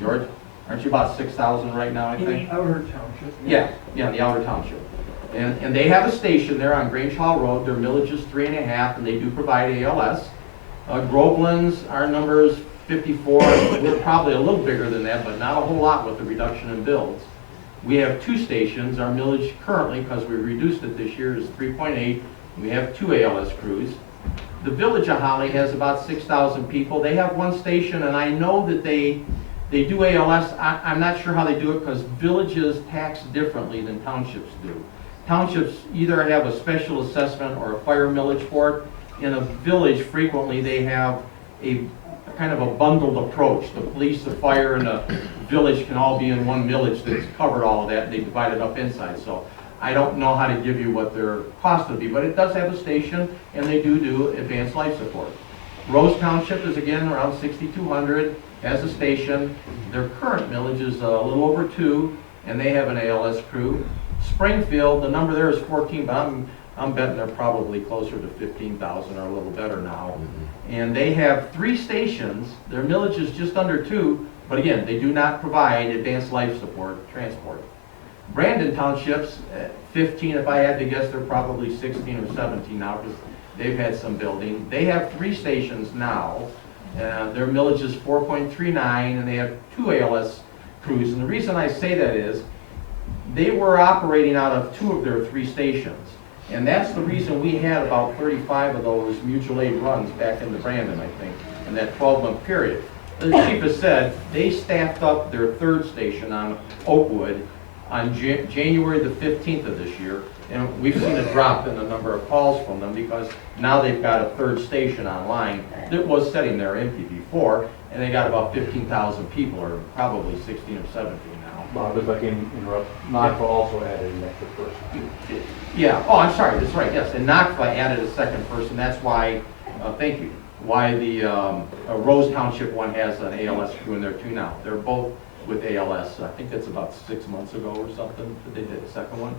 George, aren't you about 6,000 right now, I think? In the outer township. Yeah, the outer township. And they have a station there on Grange Hall Road. Their millage is 3.5, and they do provide ALS. Groveland's, our number is 54. We're probably a little bigger than that, but not a whole lot with the reduction in builds. We have 2 stations. Our millage currently, because we reduced it this year, is 3.8. We have 2 ALS crews. The village of Holly has about 6,000 people. They have 1 station, and I know that they do ALS. I'm not sure how they do it, because villages tax differently than townships do. Townships either have a special assessment or a fire millage for it. In a village, frequently they have a kind of a bundled approach. The police, the fire, and the village can all be in one millage that's covered all of that, and they divide it up inside. So I don't know how to give you what their cost would be, but it does have a station, and they do advanced life support. Rose Township is again around 6,200, has a station. Their current millage is a little over 2, and they have an ALS crew. Springfield, the number there is 14, but I'm betting they're probably closer to 15,000 or a little better now. And they have 3 stations. Their millage is just under 2, but again, they do not provide advanced life support transport. Brandon Township's 15, if I had to guess, they're probably 16 or 17 now, because they've had some building. They have 3 stations now. Their millage is 4.39, and they have 2 ALS crews. And the reason I say that is, they were operating out of 2 of their 3 stations. And that's the reason we had about 35 of those mutual aid runs back into Brandon, I think, in that 12-month period. The chief has said they staffed up their 3rd station on Oakwood on January the 15th of this year. And we've seen a drop in the number of calls from them because now they've got a 3rd station online that was sitting there empty before, and they got about 15,000 people, or probably 16 or 17 now. Bob, if I can interrupt, Knoxville also added an extra person. Yeah, oh, I'm sorry, that's right, yes. And Knoxville added a 2nd person. That's why, thank you, why the Rose Township one has an ALS crew in there too now. They're both with ALS. I think that's about 6 months ago or something that they did the 2nd one.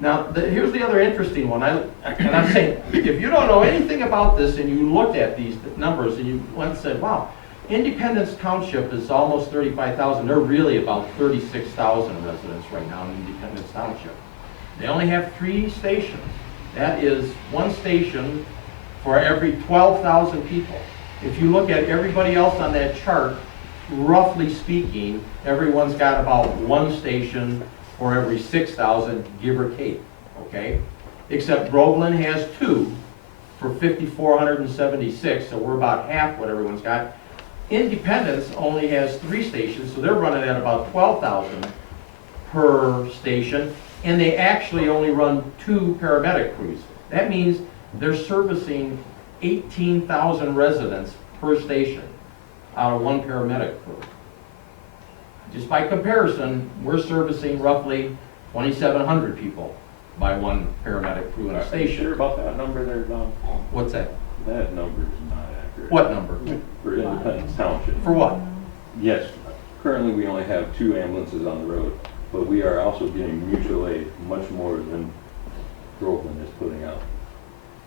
Now, here's the other interesting one. And I'm saying, if you don't know anything about this and you looked at these numbers and you went and said, wow, Independence Township is almost 35,000. They're really about 36,000 residents right now in Independence Township. They only have 3 stations. That is 1 station for every 12,000 people. If you look at everybody else on that chart, roughly speaking, everyone's got about 1 station for every 6,000, give or take, okay? Except Groveland has 2 for 5,476, so we're about half what everyone's got. Independence only has 3 stations, so they're running at about 12,000 per station, and they actually only run 2 paramedic crews. That means they're servicing 18,000 residents per station. out of one paramedic crew. Just by comparison, we're servicing roughly 2,700 people by one paramedic crew in a Are you station. sure about that number there, Don? What's that? That number is not accurate. What number? For Independence Township. For what? Yes, currently we only have 2 ambulances on the road, but we are also getting mutual aid much more than Groveland is putting out.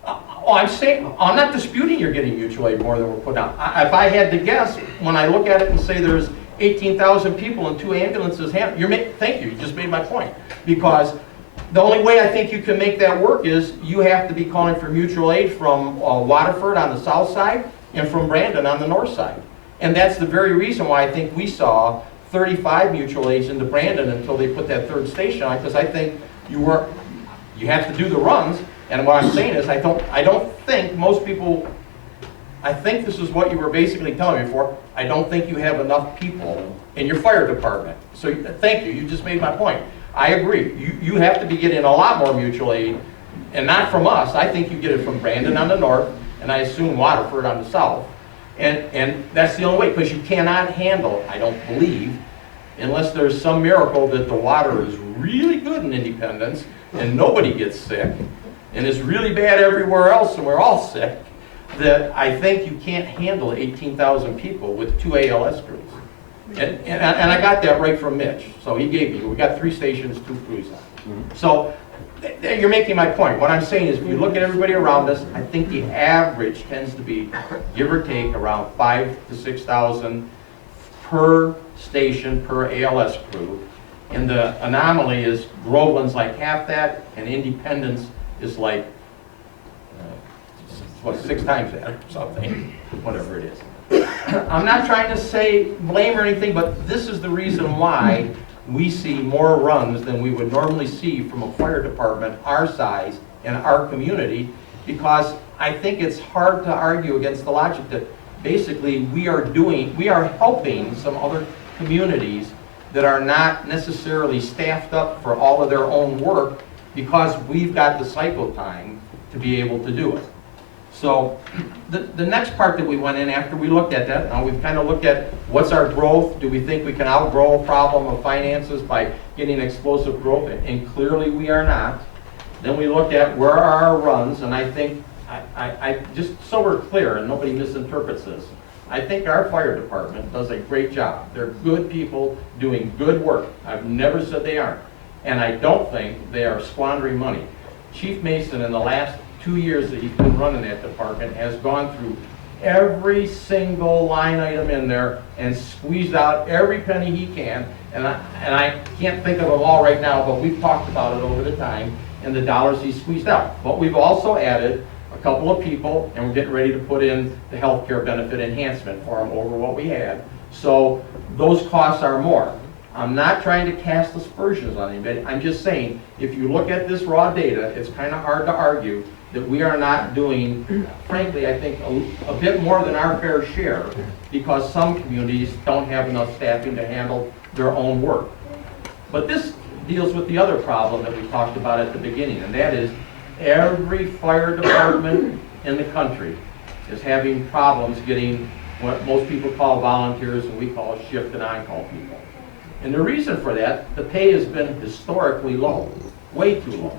Oh, I'm not disputing you're getting mutual aid more than we're putting out. If I had to guess, when I look at it and say there's 18,000 people and 2 ambulances, thank you, you just made my point. Because the only way I think you can make that work is you have to be calling for mutual aid from Waterford on the south side and from Brandon on the north side. And that's the very reason why I think we saw 35 mutual aids into Brandon until they put that 3rd station on, because I think you have to do the runs. And what I'm saying is, I don't think most people, I think this is what you were basically telling me before, I don't think you have enough people in your fire department. So thank you, you just made my point. I agree, you have to be getting a lot more mutual aid, and not from us. I think you get it from Brandon on the north, and I assume Waterford on the south. And that's the only way, because you cannot handle, I don't believe, unless there's some miracle that the water is really good in Independence and nobody gets sick, and it's really bad everywhere else and we're all sick, that I think you can't handle 18,000 people with 2 ALS crews. And I got that right from Mitch. So he gave me, we got 3 stations, 2 crews on. So you're making my point. What I'm saying is, if you look at everybody around us, I think the average tends to be, give or take, around 5,000 to 6,000 per station, per ALS crew. And the anomaly is Groveland's like half that, and Independence is like, 6 times that or something, whatever it is. I'm not trying to say blame or anything, but this is the reason why we see more runs than we would normally see from a fire department our size and our community, because I think it's hard to argue against the logic that basically we are helping some other communities that are not necessarily staffed up for all of their own work, because we've got the cycle time to be able to do it. So the next part that we went in after we looked at that, now we've kind of looked at what's our growth. Do we think we can outgrow a problem of finances by getting explosive growth? And clearly we are not. Then we looked at where are our runs, and I think, I just so we're clear and nobody misinterprets this, I think our fire department does a great job. They're good people doing good work. I've never said they aren't. And I don't think they are squandering money. Chief Mason, in the last 2 years that he's been running that department, has gone through every single line item in there and squeezed out every penny he can. And I can't think of them all right now, but we've talked about it over the time and the dollars he squeezed out. But we've also added a couple of people, and we're getting ready to put in the health care benefit enhancement for them over what we had. So those costs are more. I'm not trying to cast aspersions on anybody. I'm just saying, if you look at this raw data, it's kind of hard to argue that we are not doing, frankly, I think, a bit more than our fair share, because some communities don't have enough staffing to handle their own work. But this deals with the other problem that we talked about at the beginning, and that is every fire department in the country is having problems getting what most people call volunteers and we call shift and on-call people. And the reason for that, the pay has been historically low, way too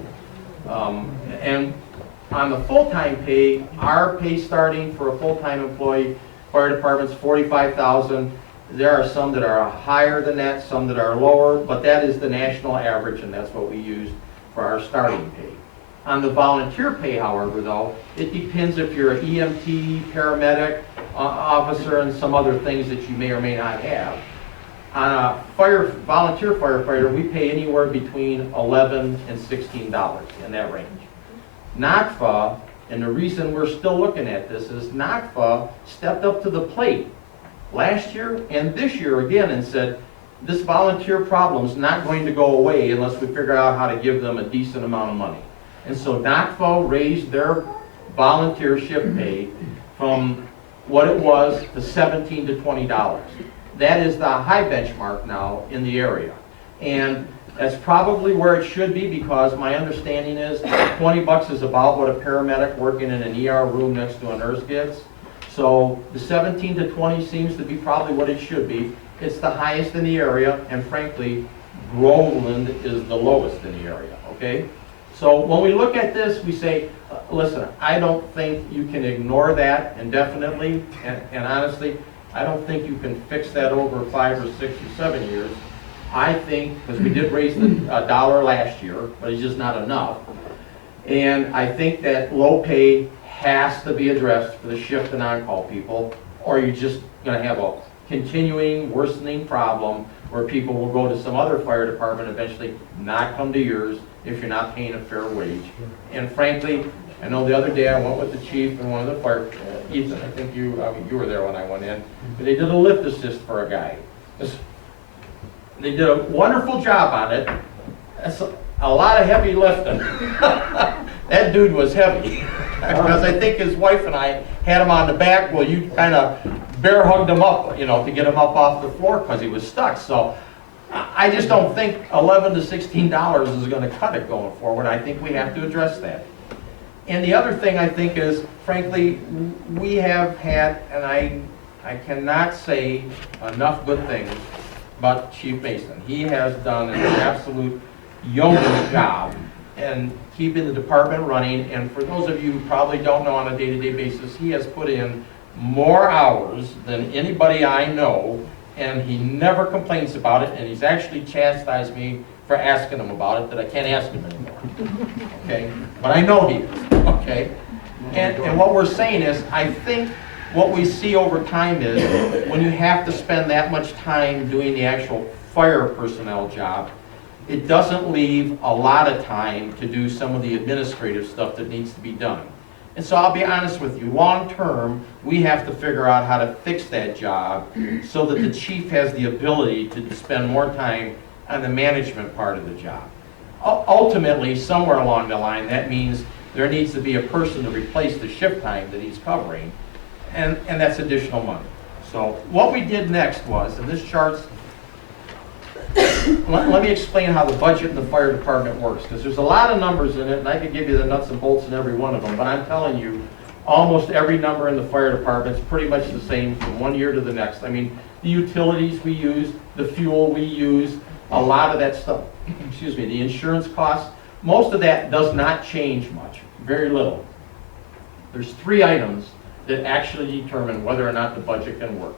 low. And on the full-time pay, our pay starting for a full-time employee, fire department's $45,000. There are some that are higher than that, some that are lower, but that is the national average, and that's what we use for our starting pay. On the volunteer pay, however, though, it depends if you're an EMT, paramedic, officer, and some other things that you may or may not have. On a volunteer firefighter, we pay anywhere between $11 and $16 in that range. NACFA, and the reason we're still looking at this is NACFA stepped up to the plate last year and this year again and said, this volunteer problem is not going to go away unless we figure out how to give them a decent amount of money. And so NACFA raised their volunteer shift pay from what it was to $17 to $20. That is the high benchmark now in the area. And that's probably where it should be, because my understanding is $20 is about what a paramedic working in an ER room next to a nurse gets. So the 17 to 20 seems to be probably what it should be. It's the highest in the area, and frankly, Groveland is the lowest in the area, okay? So when we look at this, we say, listen, I don't think you can ignore that indefinitely, and honestly, I don't think you can fix that over 5 or 6 or 7 years. I think, because we did raise the dollar last year, but it's just not enough. And I think that low pay has to be addressed for the shift and on-call people, or you're just gonna have a continuing worsening problem where people will go to some other fire department, eventually not come to yours if you're not paying a fair wage. And frankly, I know the other day I went with the chief and one of the fire, Ethan, I think you were there when I went in, but they did a lift assist for a guy. They did a wonderful job on it. That's a lot of heavy lifting. That dude was heavy. Because I think his wife and I had him on the back, well, you kind of bear hugged him up, you know, to get him up off the floor because he was stuck. So I just don't think $11 to $16 is going to cut it going forward. I think we have to address that. And the other thing I think is, frankly, we have had, and I cannot say enough good things about Chief Mason. He has done an absolute yeoman's job in keeping the department running. And for those of you who probably don't know on a day-to-day basis, he has put in more hours than anybody I know, and he never complains about it, and he's actually chastised me for asking him about it, that I can't ask him anymore, okay? But I know he is, okay? And what we're saying is, I think what we see over time is, when you have to spend that much time doing the actual fire personnel job, it doesn't leave a lot of time to do some of the administrative stuff that needs to be done. And so I'll be honest with you, long term, we have to figure out how to fix that job so that the chief has the ability to spend more time on the management part of the job. Ultimately, somewhere along the line, that means there needs to be a person to replace the shift time that he's covering, and that's additional money. So what we did next was, and this chart's, let me explain how the budget in the fire department works, because there's a lot of numbers in it, and I could give you the nuts and bolts in every one of them, but I'm telling you, almost every number in the fire department is pretty much the same from one year to the next. I mean, the utilities we use, the fuel we use, a lot of that stuff, excuse me, the insurance costs, most of that does not change much, very little. There's 3 items that actually determine whether or not the budget can work.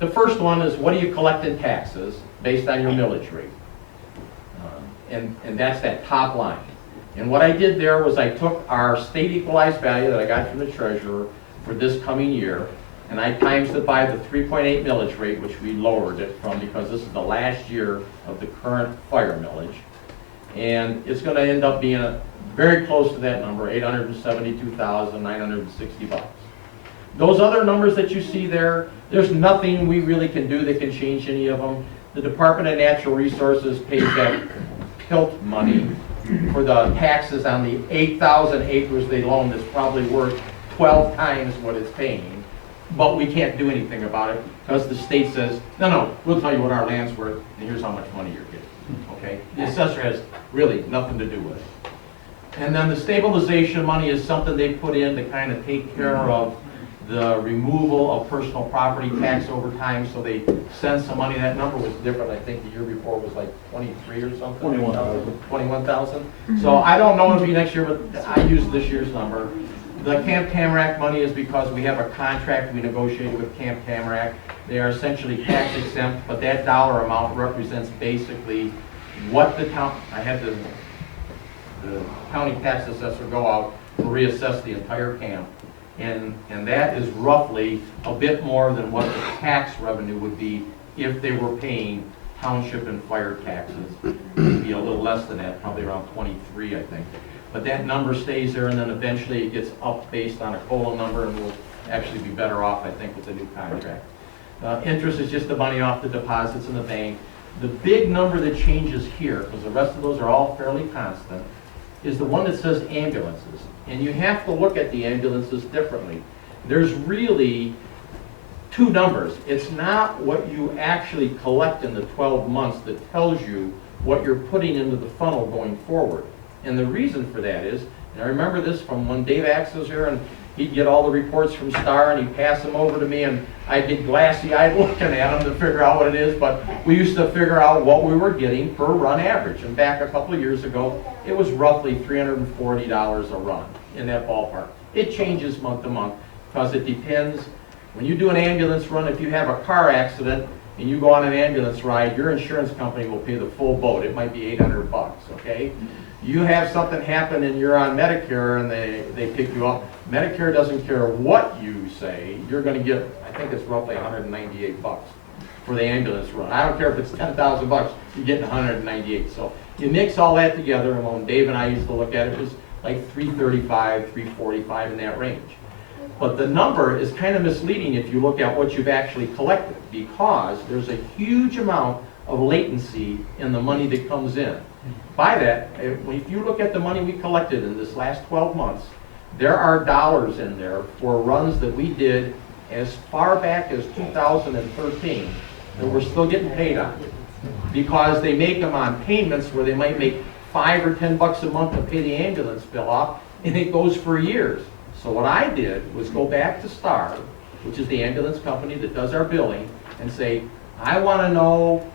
The first one is, what do you collect in taxes based on your millage rate? And that's that top line. And what I did there was I took our state equalized value that I got from the treasurer for this coming year, and I times it by the 3.8 millage rate, which we lowered it from because this is the last year of the current fire millage. And it's going to end up being very close to that number, $872,960. Those other numbers that you see there, there's nothing we really can do that can change any of them. The Department of Natural Resources pays that PILT money for the taxes on the 8,000 acres they loaned that's probably worth 12 times what it's paying. But we can't do anything about it because the state says, no, we'll tell you what our land's worth and here's how much money you're getting, okay? The assessor has really nothing to do with it. And then the stabilization money is something they put in to kind of take care of the removal of personal property tax over time, so they send some money. That number was different. I think the year before was like 23 or something. 21,000. 21,000. So I don't know if it'll be next year, but I use this year's number. The Camp Tamarack money is because we have a contract we negotiated with Camp Tamarack. They are essentially tax exempt, but that dollar amount represents basically what the town, I had the county tax assessor go out to reassess the entire camp. And that is roughly a bit more than what the tax revenue would be if they were paying township and fire taxes. It would be a little less than that, probably around 23, I think. But that number stays there, and then eventually it gets up based on a COLA number, and we'll actually be better off, I think, with the new contract. Interest is just the money off the deposits in the bank. The big number that changes here, because the rest of those are all fairly constant, is the one that says ambulances. And you have to look at the ambulances differently. There's really 2 numbers. It's not what you actually collect in the 12 months that tells you what you're putting into the funnel going forward. And the reason for that is, and I remember this from when Dave Axe was here, he'd get all the reports from Star and he'd pass them over to me, and I'd be glassy-eyed looking at them to figure out what it is, but we used to figure out what we were getting per run average. And back a couple of years ago, it was roughly $340 a run in that ballpark. It changes month to month because it depends. When you do an ambulance run, if you have a car accident and you go on an ambulance ride, your insurance company will pay the full boat. It might be $800, okay? You have something happen and you're on Medicare and they pick you up. Medicare doesn't care what you say. You're going to get, I think it's roughly $198 for the ambulance run. I don't care if it's $10,000, you're getting $198. So you mix all that together, and when Dave and I used to look at it, it was like $335, $345 in that range. But the number is kind of misleading if you look at what you've actually collected, because there's a huge amount of latency in the money that comes in. By that, if you look at the money we collected in this last 12 months, there are dollars in there for runs that we did as far back as 2013 that we're still getting paid on, because they make them on payments where they might make $5 or $10 a month to pay the ambulance bill off, and it goes for years. So what I did was go back to Star, which is the ambulance company that does our billing, and say, I want to know,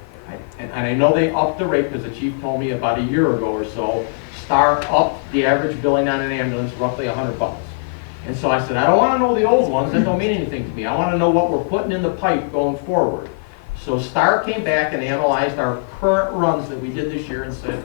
and I know they upped the rate because the chief told me about a year ago or so, Star upped the average billing on an ambulance roughly $100. And so I said, I don't want to know the old ones, that don't mean anything to me. I want to know what we're putting in the pipe going forward. So Star came back and analyzed our current runs that we did this year and said,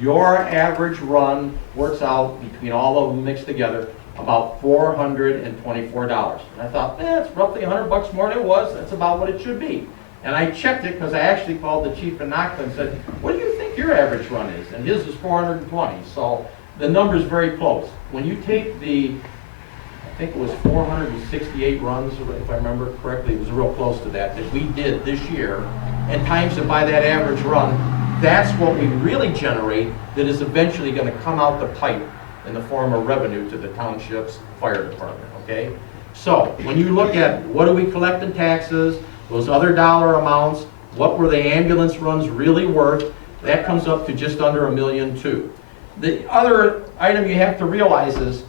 your average run works out between all of them mixed together about $424. And I thought, it's roughly $100 more than it was. That's about what it should be. And I checked it because I actually called the chief in Knoxville and said, what do you think your average run is? And his is 420. So the number's very close. When you take the, I think it was 468 runs, if I remember correctly, it was real close to that we did this year, and times it by that average run, that's what we really generate that is eventually going to come out the pipe in the form of revenue to the township's fire department, okay? So when you look at what do we collect in taxes, those other dollar amounts, what were the ambulance runs really worth, that comes up to just under $1.2 million. The other item you have to realize is,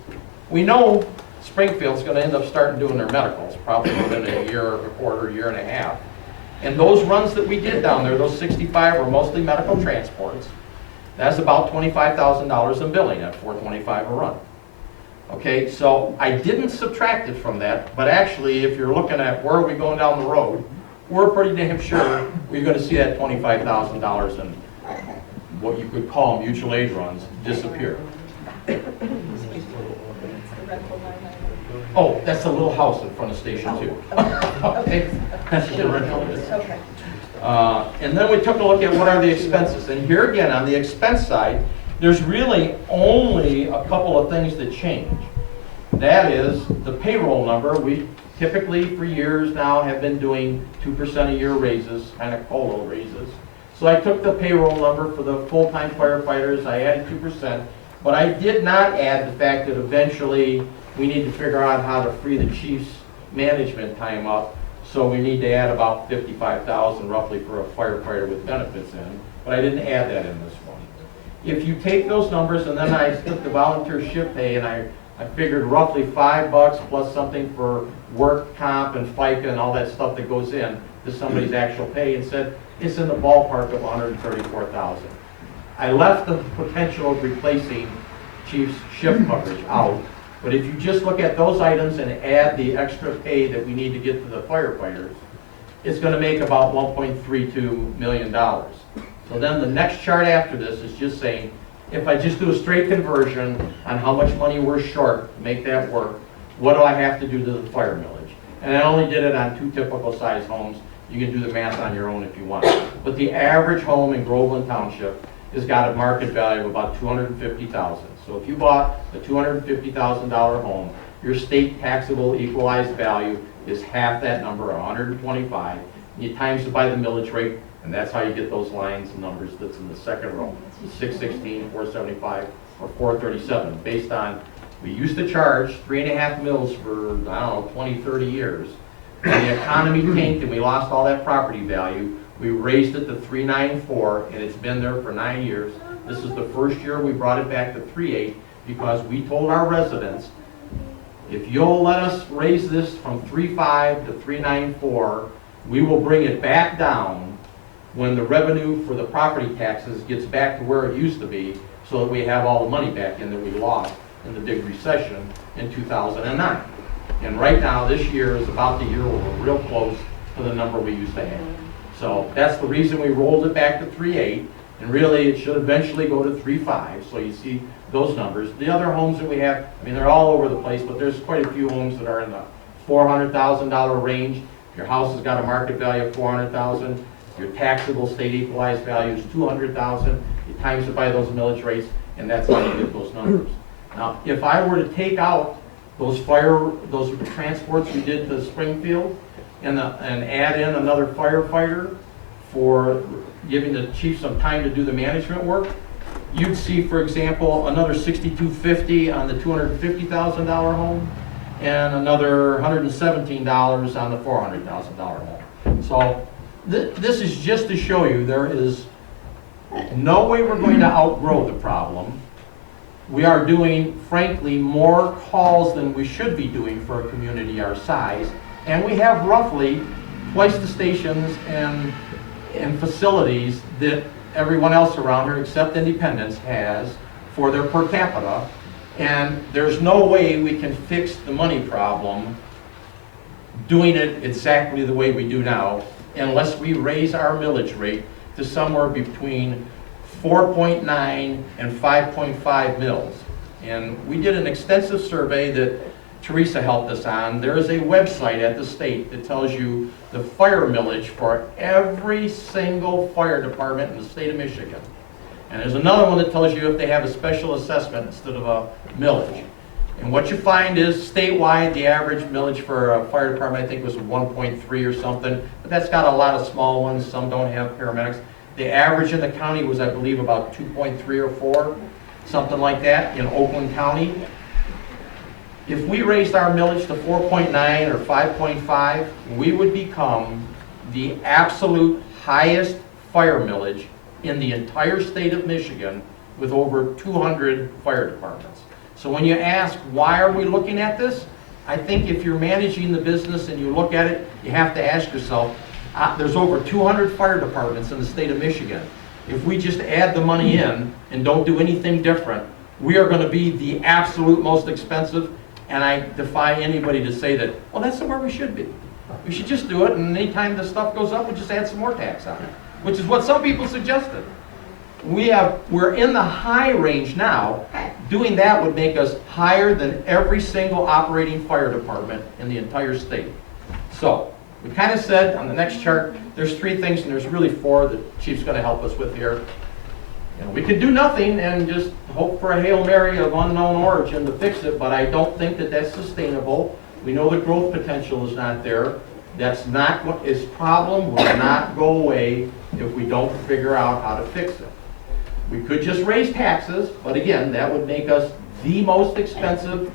we know Springfield's going to end up starting doing their medicals, probably within a year, a quarter, year and a half. And those runs that we did down there, those 65 were mostly medical transports. That's about $25,000 in billing at $425 a run. Okay, so I didn't subtract it from that, but actually, if you're looking at where are we going down the road, we're pretty damn sure we're going to see that $25,000 in what you could call mutual aid runs disappear. Oh, that's a little house in front of Station 2. Okay, that's what the rental is. Okay. And then we took a look at what are the expenses. And here again, on the expense side, there's really only a couple of things that change. That is the payroll number. We typically, for years now, have been doing 2% a year raises, kind of COLA raises. So I took the payroll number for the full-time firefighters, I added 2%, but I did not add the fact that eventually we need to figure out how to free the chief's management time up. So we need to add about $55,000 roughly for a firefighter with benefits in, but I didn't add that in this one. If you take those numbers and then I took the volunteer shift pay and I figured roughly $5 plus something for work comp and FICA and all that stuff that goes in to somebody's actual pay, and said it's in the ballpark of $134,000. I left the potential of replacing chief's shift coverage out. But if you just look at those items and add the extra pay that we need to get to the firefighters, it's going to make about $1.32 million. So then the next chart after this is just saying, if I just do a straight conversion on how much money we're short to make that work, what do I have to do to the fire millage? And I only did it on 2 typical size homes. You can do the math on your own if you want. But the average home in Groveland Township has got a market value of about $250,000. So if you bought a $250,000 home, your state taxable equalized value is half that number, 125. You times it by the millage rate, and that's how you get those lines and numbers that's in the second row. 616, 475, or 437, based on, we used to charge 3.5 mils for, I don't know, 20, 30 years. When the economy tanked and we lost all that property value, we raised it to 394, and it's been there for 9 years. This is the first year we brought it back to 3.8 because we told our residents, If you'll let us raise this from 3.5 to 3.94, we will bring it back down when the revenue for the property taxes gets back to where it used to be, so that we have all the money back in that we lost in the big recession in 2009. And right now, this year is about the year where we're real close to the number we used to have. So that's the reason we rolled it back to 3.8, and really it should eventually go to 3.5, so you see those numbers. The other homes that we have, I mean, they're all over the place, but there's quite a few homes that are in the $400,000 range. Your house has got a market value of $400,000, your taxable state equalized value is $200,000, you times it by those millage rates, and that's how you get those numbers. Now, if I were to take out those transports we did to Springfield and add in another firefighter for giving the chief some time to do the management work, you'd see, for example, another $6,250 on the $250,000 home and another $117 on the $400,000 home. So this is just to show you there is no way we're going to outgrow the problem. We are doing, frankly, more calls than we should be doing for a community our size, and we have roughly twice the stations and facilities that everyone else around here, except Independence, has for their per capita, and there's no way we can fix the money problem doing it exactly the way we do now unless we raise our millage rate to somewhere between 4.9 and 5.5 mils. And we did an extensive survey that Teresa helped us on. There is a website at the state that tells you the fire millage for every single fire department in the state of Michigan. And there's another one that tells you if they have a special assessment instead of a millage. And what you find is statewide, the average millage for a fire department, I think, was 1.3 or something. But that's got a lot of small ones. Some don't have paramedics. The average in the county was, I believe, about 2.3 or 4, something like that, in Oakland County. If we raised our millage to 4.9 or 5.5, we would become the absolute highest fire millage in the entire state of Michigan with over 200 fire departments. So when you ask, why are we looking at this? I think if you're managing the business and you look at it, you have to ask yourself, there's over 200 fire departments in the state of Michigan. If we just add the money in and don't do anything different, we are going to be the absolute most expensive, and I defy anybody to say that, well, that's where we should be. We should just do it, and anytime the stuff goes up, we just add some more tax on it, which is what some people suggested. We're in the high range now. Doing that would make us higher than every single operating fire department in the entire state. So, we kind of said on the next chart, there's 3 things, and there's really 4 that the chief's going to help us with here. You know, we could do nothing and just hope for a Hail Mary of unknown origin to fix it, but I don't think that that's sustainable. We know the growth potential is not there. That's not what his problem will not go away if we don't figure out how to fix it. We could just raise taxes, but again, that would make us the most expensive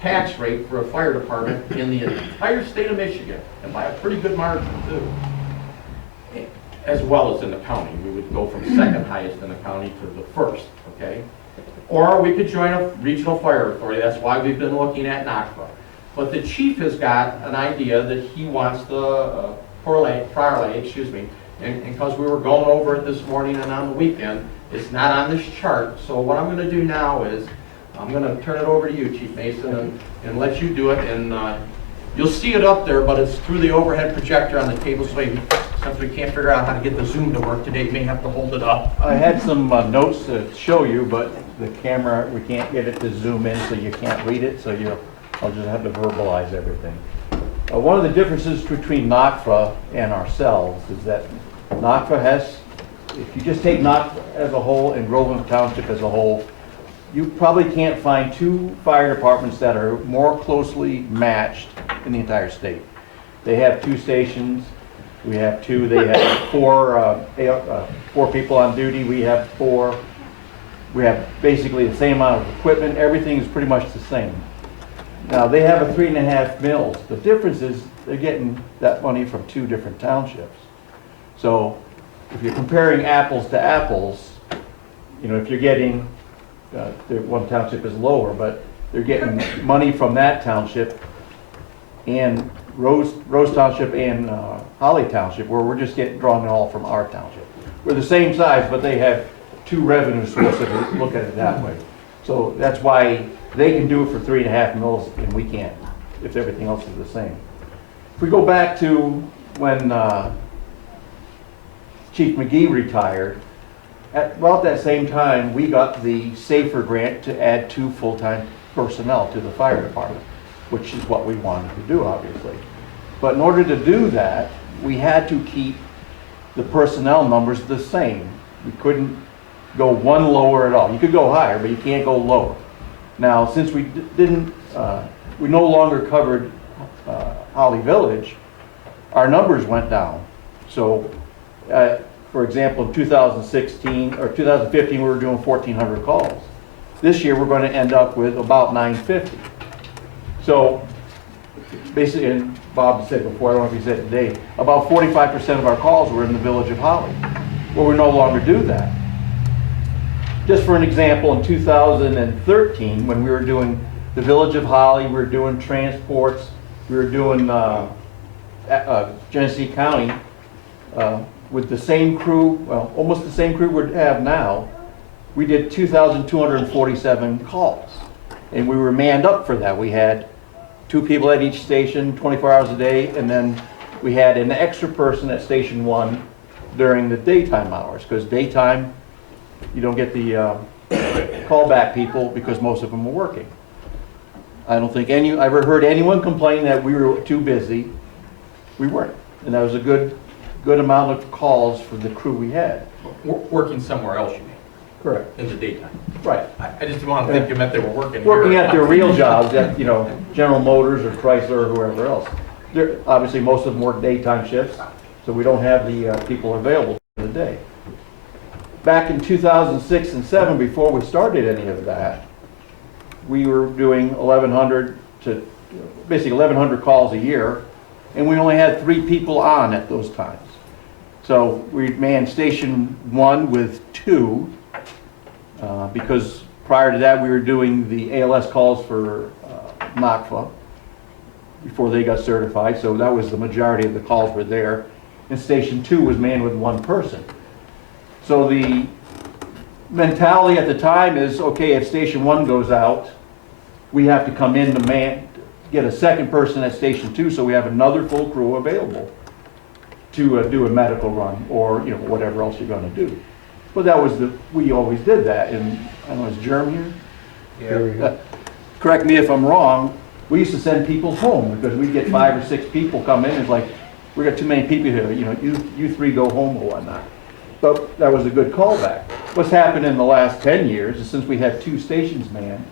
tax rate for a fire department in the entire state of Michigan, and by a pretty good margin too, as well as in the county. We would go from second highest in the county to the first, okay? Or we could join a regional fire authority. That's why we've been looking at NACFA. But the chief has got an idea that he wants the Prior Lake, excuse me, and because we were going over it this morning and on the weekend, it's not on this chart. So what I'm going to do now is I'm going to turn it over to you, Chief Mason, and let you do it. And you'll see it up there, but it's through the overhead projector on the table. So since we can't figure out how to get the Zoom to work today, you may have to hold it up. I had some notes to show you, but the camera, we can't get it to zoom in, so you can't read it, so I'll just have to verbalize everything. One of the differences between NACFA and ourselves is that NACFA has, if you just take NACFA as a whole and Groveland Township as a whole, you probably can't find 2 fire departments that are more closely matched in the entire state. They have 2 stations. We have 2. They have 4 people on duty. We have 4. We have basically the same amount of equipment. Everything is pretty much the same. Now, they have a 3.5 mils. The difference is they're getting that money from 2 different townships. So if you're comparing apples to apples, you know, if you're getting, one township is lower, but they're getting money from that township and Rose Township and Holly Township, where we're just getting drawn all from our township. We're the same size, but they have two revenue sources if you look at it that way. So that's why they can do it for 3.5 mils and we can't, if everything else is the same. If we go back to when Chief McGee retired, at about that same time, we got the SAFER grant to add 2 full-time personnel to the fire department, which is what we wanted to do, obviously. But in order to do that, we had to keep the personnel numbers the same. We couldn't go one lower at all. You could go higher, but you can't go lower. Now, since we we no longer covered Holly Village, our numbers went down. So, for example, in 2016 or 2015, we were doing 1,400 calls. This year, we're going to end up with about 950. So, basically, and Bob said before, I don't know if he said it today, about 45% of our calls were in the village of Holly. Well, we no longer do that. Just for an example, in 2013, when we were doing the village of Holly, we were doing transports, we were doing Genesee County, with the same crew, well, almost the same crew we have now, we did 2,247 calls. And we were manned up for that. We had 2 people at each station, 24 hours a day, and then we had an extra person at Station 1 during the daytime hours, because daytime, you don't get the callback people because most of them are working. I don't think I ever heard anyone complain that we were too busy. We weren't. And that was a good amount of calls for the crew we had. Working somewhere else, you mean, Correct. in the daytime? Right. I just didn't want to think you meant they were working here. Working at their real jobs at, General Motors or Chrysler or whoever else. Obviously, most of them work daytime shifts, so we don't have the people available for the day. Back in 2006 and 7, before we started any of that, we were doing 1,100 to basically 1,100 calls a year, and we only had 3 people on at those times. So we manned Station 1 with 2, because prior to that we were doing the ALS calls for NACFA before they got certified, so that was the majority of the calls were there. And Station 2 was manned with 1 person. So the mentality at the time is, okay, if Station 1 goes out, we have to come in to get a second person at Station 2 so we have another full crew available to do a medical run or whatever else you're going to do. But that was we always did that. And I don't know, is Jeremy here? Yeah. Correct me if I'm wrong, we used to send people home because we'd get 5 or 6 people come in. It's like, we got too many people here, you 3 go home or whatnot. But that was a good callback. What's happened in the last 10 years is since we had 2 stations manned,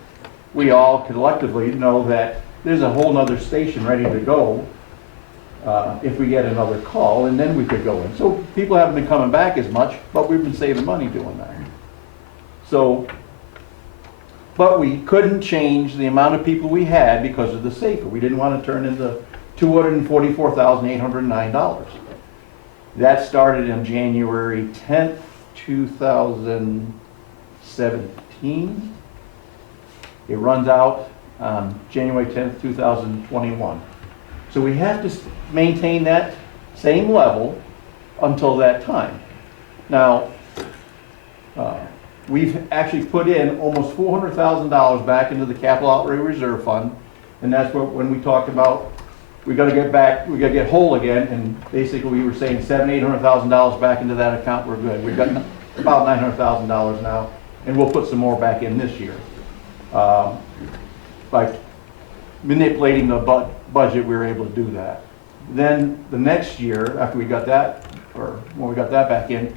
we all collectively know that there's a whole nother station ready to go if we get another call, and then we could go in. So people haven't been coming back as much, but we've been saving money doing that. So, but we couldn't change the amount of people we had because of the SAFER. We didn't want to turn into $244,809. That started on January 10th, 2017. It runs out on January 10th, 2021. So we have to maintain that same level until that time. Now, we've actually put in almost $400,000 back into the Capital Outlay Reserve Fund, and that's what, when we talked about we got to get back, we got to get whole again, and basically we were saying $700,000-800,000 back into that account, we're good. We've got about $900,000 now, and we'll put some more back in this year. By manipulating the budget, we were able to do that. Then the next year, after we got that, or when we got that back in,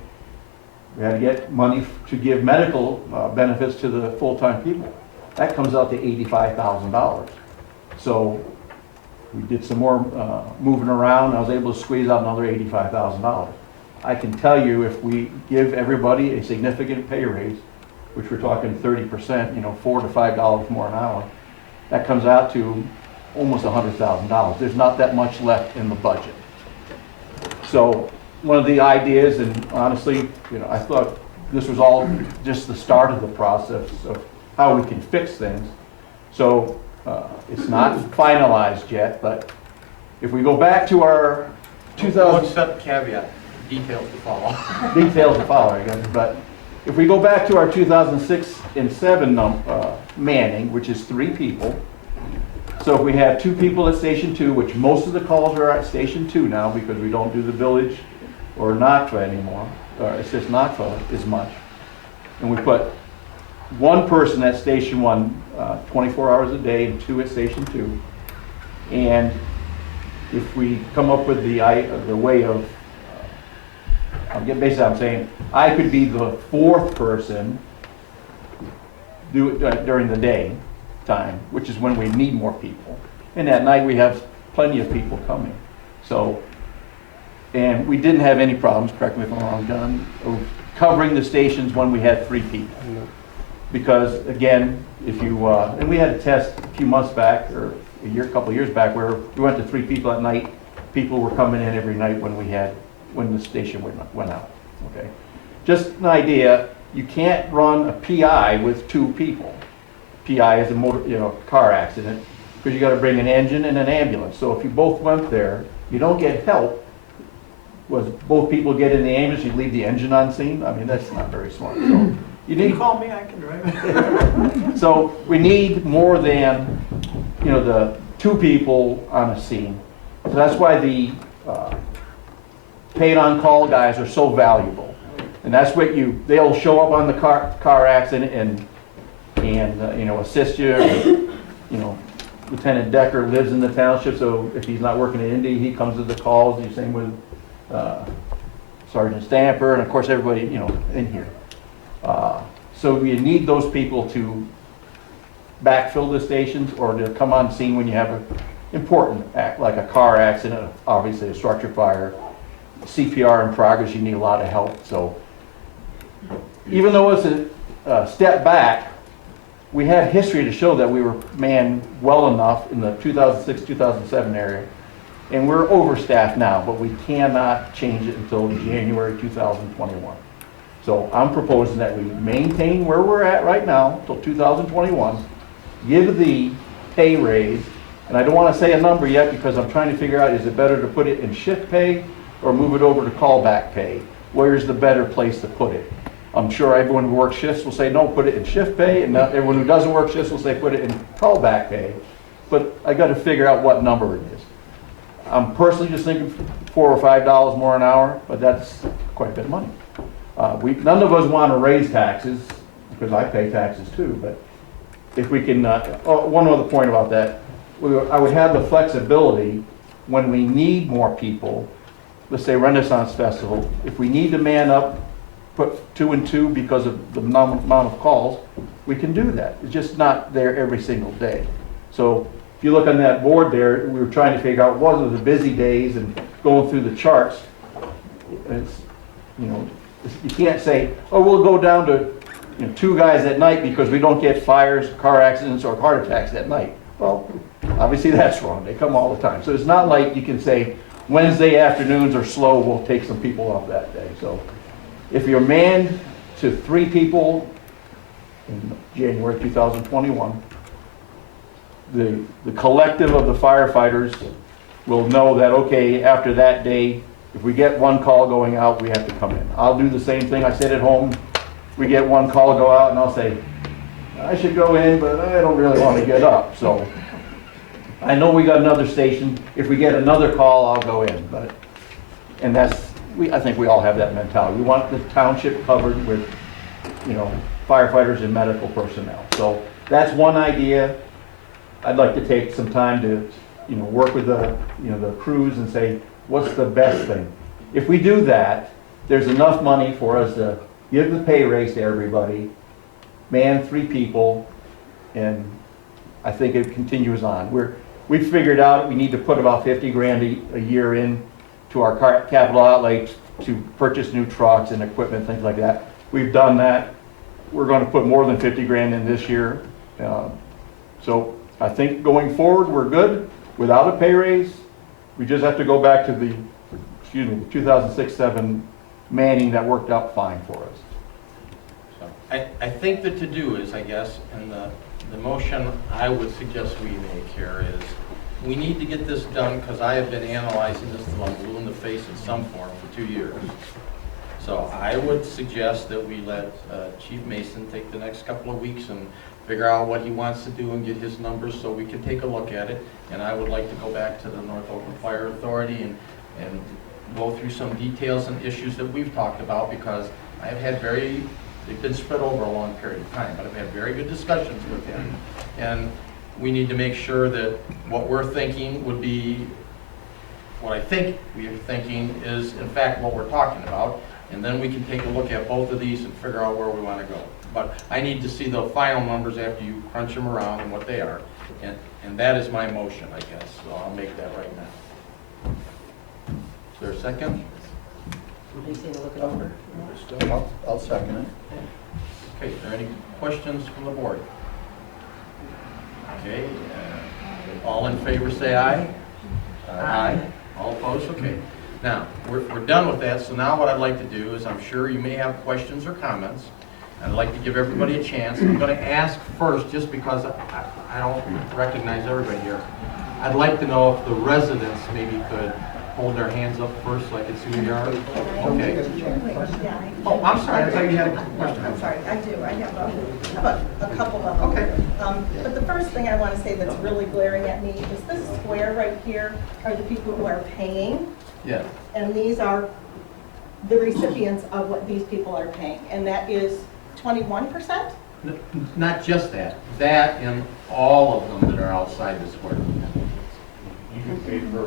we had to get money to give medical benefits to the full-time people. That comes out to $85,000. So we did some more moving around. I was able to squeeze out another $85,000. I can tell you, if we give everybody a significant pay raise, which we're talking 30%, $4 to $5 more an hour, that comes out to almost $100,000. There's not that much left in the budget. So one of the ideas, and honestly, I thought this was all just the start of the process of how we can fix things. So it's not finalized yet, but if we go back to our One 2000, step caveat, details to follow. details to follow, I guess, but if we go back to our 2006 and 7 manning, which is 3 people, so if we have 2 people at Station 2, which most of the calls are at Station 2 now because we don't do the village or NACFA anymore, or it's just NACFA as much, and we put 1 person at Station 1 24 hours a day and 2 at Station 2, and if we come up with the way of, basically I'm saying, I could be the 4th person do it during the day time, which is when we need more people. And at night we have plenty of people coming. So, and we didn't have any problems, correct me if I'm wrong, John, of covering the stations when we had 3 people. Because again, if you, and we had a test a few months back, or a couple of years back, where we went to 3 people at night. People were coming in every night when the station went out, okay? Just an idea, you can't run a PI with 2 people. PI is a car accident, because you gotta bring an engine and an ambulance. So if you both went there, you don't get help. Was both people get in the ambulance, you leave the engine on scene? I mean, that's not very smart. So you need. Call me, I can drive. So we need more than, the 2 people on a scene. So that's why the paid on call guys are so valuable. And that's what they'll show up on the car accident and assist you. Lieutenant Decker lives in the township, so if he's not working in Indy, he comes to the calls. The same with Sergeant Stamper, and of course everybody, in here. So you need those people to backfill the stations or to come on scene when you have an important act, like a car accident, obviously a structure fire, CPR in progress, you need a lot of help. So even though it's a step back, we have history to show that we were manned well enough in the 2006-2007 area. And we're overstaffed now, but we cannot change it until January 2021. So I'm proposing that we maintain where we're at right now till 2021, give the pay raise, and I don't want to say a number yet because I'm trying to figure out, is it better to put it in shift pay or move it over to callback pay? Where's the better place to put it? I'm sure everyone who works shifts will say, no, put it in shift pay, and not everyone who doesn't work shifts will say, put it in callback pay. But I got to figure out what number it is. I'm personally just thinking $4 or $5 more an hour, but that's quite a bit of money. None of us want to raise taxes, because I pay taxes too, but if we can, one other point about that, I would have the flexibility when we need more people, let's say Renaissance Festival, if we need to man up, put 2 and 2 because of the amount of calls, we can do that. It's just not there every single day. So if you look on that board there, we were trying to figure out what are the busy days and going through the charts. It's, you can't say, oh, we'll go down to 2 guys at night because we don't get fires, car accidents, or heart attacks at night. Well, obviously that's wrong. They come all the time. So it's not like you can say Wednesday afternoons are slow, we'll take some people off that day. So if you're manned to 3 people in January 2021, the collective of the firefighters will know that, okay, after that day, if we get 1 call going out, we have to come in. I'll do the same thing. I sit at home, we get 1 call go out, and I'll say, I should go in, but I don't really want to get up. So I know we got another station. If we get another call, I'll go in. And I think we all have that mentality. We want the township covered with, firefighters and medical personnel. So that's one idea. I'd like to take some time to, work with the crews and say, what's the best thing? If we do that, there's enough money for us to give the pay raise to everybody, man 3 people, and I think it continues on. We figured out we need to put about 50 grand a year in to our capital outlay to purchase new trucks and equipment, things like that. We've done that. We're going to put more than 50 grand in this year. So I think going forward, we're good without a pay raise. We just have to go back to the 2006-07 manning that worked out fine for us. So I think the to-do is, I guess, and The motion I would suggest we make here is, we need to get this done, because I have been analyzing this till I'm blue in the face in some form for 2 years. So I would suggest that we let Chief Mason take the next couple of weeks and figure out what he wants to do and get his numbers so we can take a look at it. And I would like to go back to the North Oakland Fire Authority and go through some details and issues that we've talked about, because I've had they've been spread over a long period of time, but I've had very good discussions with him. And we need to make sure that what we're thinking would be, what I think we are thinking is in fact what we're talking about. And then we can take a look at both of these and figure out where we want to go. But I need to see the final numbers after you crunch them around and what they are. And that is my motion, I guess, so I'll make that right now. Is there a second? They say to look it over. I'll second it. Okay, is there any questions from the board? Okay, all in favor say aye. Aye. All opposed? Okay. Now, we're done with that, so now what I'd like to do is, I'm sure you may have questions or comments. I'd like to give everybody a chance. I'm going to ask first, just because I don't recognize everybody here. I'd like to know if the residents maybe could hold their hands up first so I can see who you are. Okay. Oh, I'm sorry, I thought you had a question. I'm sorry, I do. I have a couple of them. Okay. But the first thing I want to say that's really glaring at me is this square right here are the people who are paying, Yeah. and these are the recipients of what these people are paying, and that is 21%? Not just that. That and all of them that are outside the square. You get paid per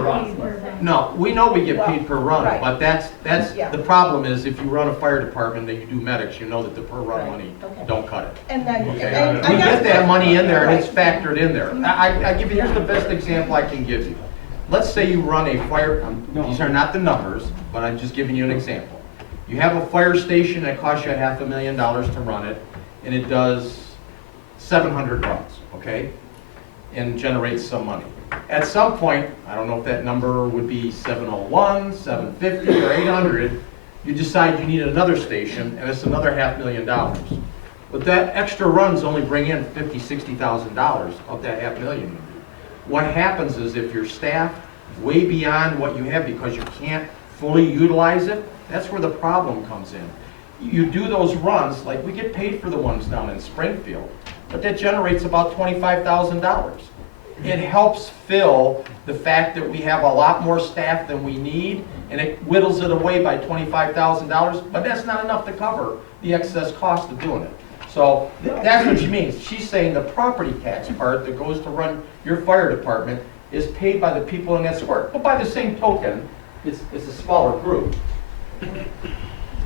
run. No, we know we get paid per run, Right. but that's, Yeah. the problem is if you run a fire department and you do medics, you know that the per run Right. money Okay. don't cut it. And then, Okay. and I We guess- get that money in there and it's Right. factored in there. I give you, here's the best example I can give you. Let's say you run a fire, these are not the numbers, but I'm just giving you an example. You have a fire station that costs you $500,000 to run it, and it does 700 runs, okay? And generates some money. At some point, I don't know if that number would be 701, 750, or 800, you decide you need another station, and it's another $500,000. But that extra runs only bring in $50,000, $60,000 of that $500,000. What happens is if you're staffed way beyond what you have because you can't fully utilize it, that's where the problem comes in. You do those runs, like we get paid for the ones down in Springfield, but that generates about $25,000. It helps fill the fact that we have a lot more staff than we need, and it whittles it away by $25,000, but that's not enough to cover the excess cost of doing it. So that's what she means. She's saying the property tax part that goes to run your fire department is paid by the people in that square. But by the same token, it's a smaller group.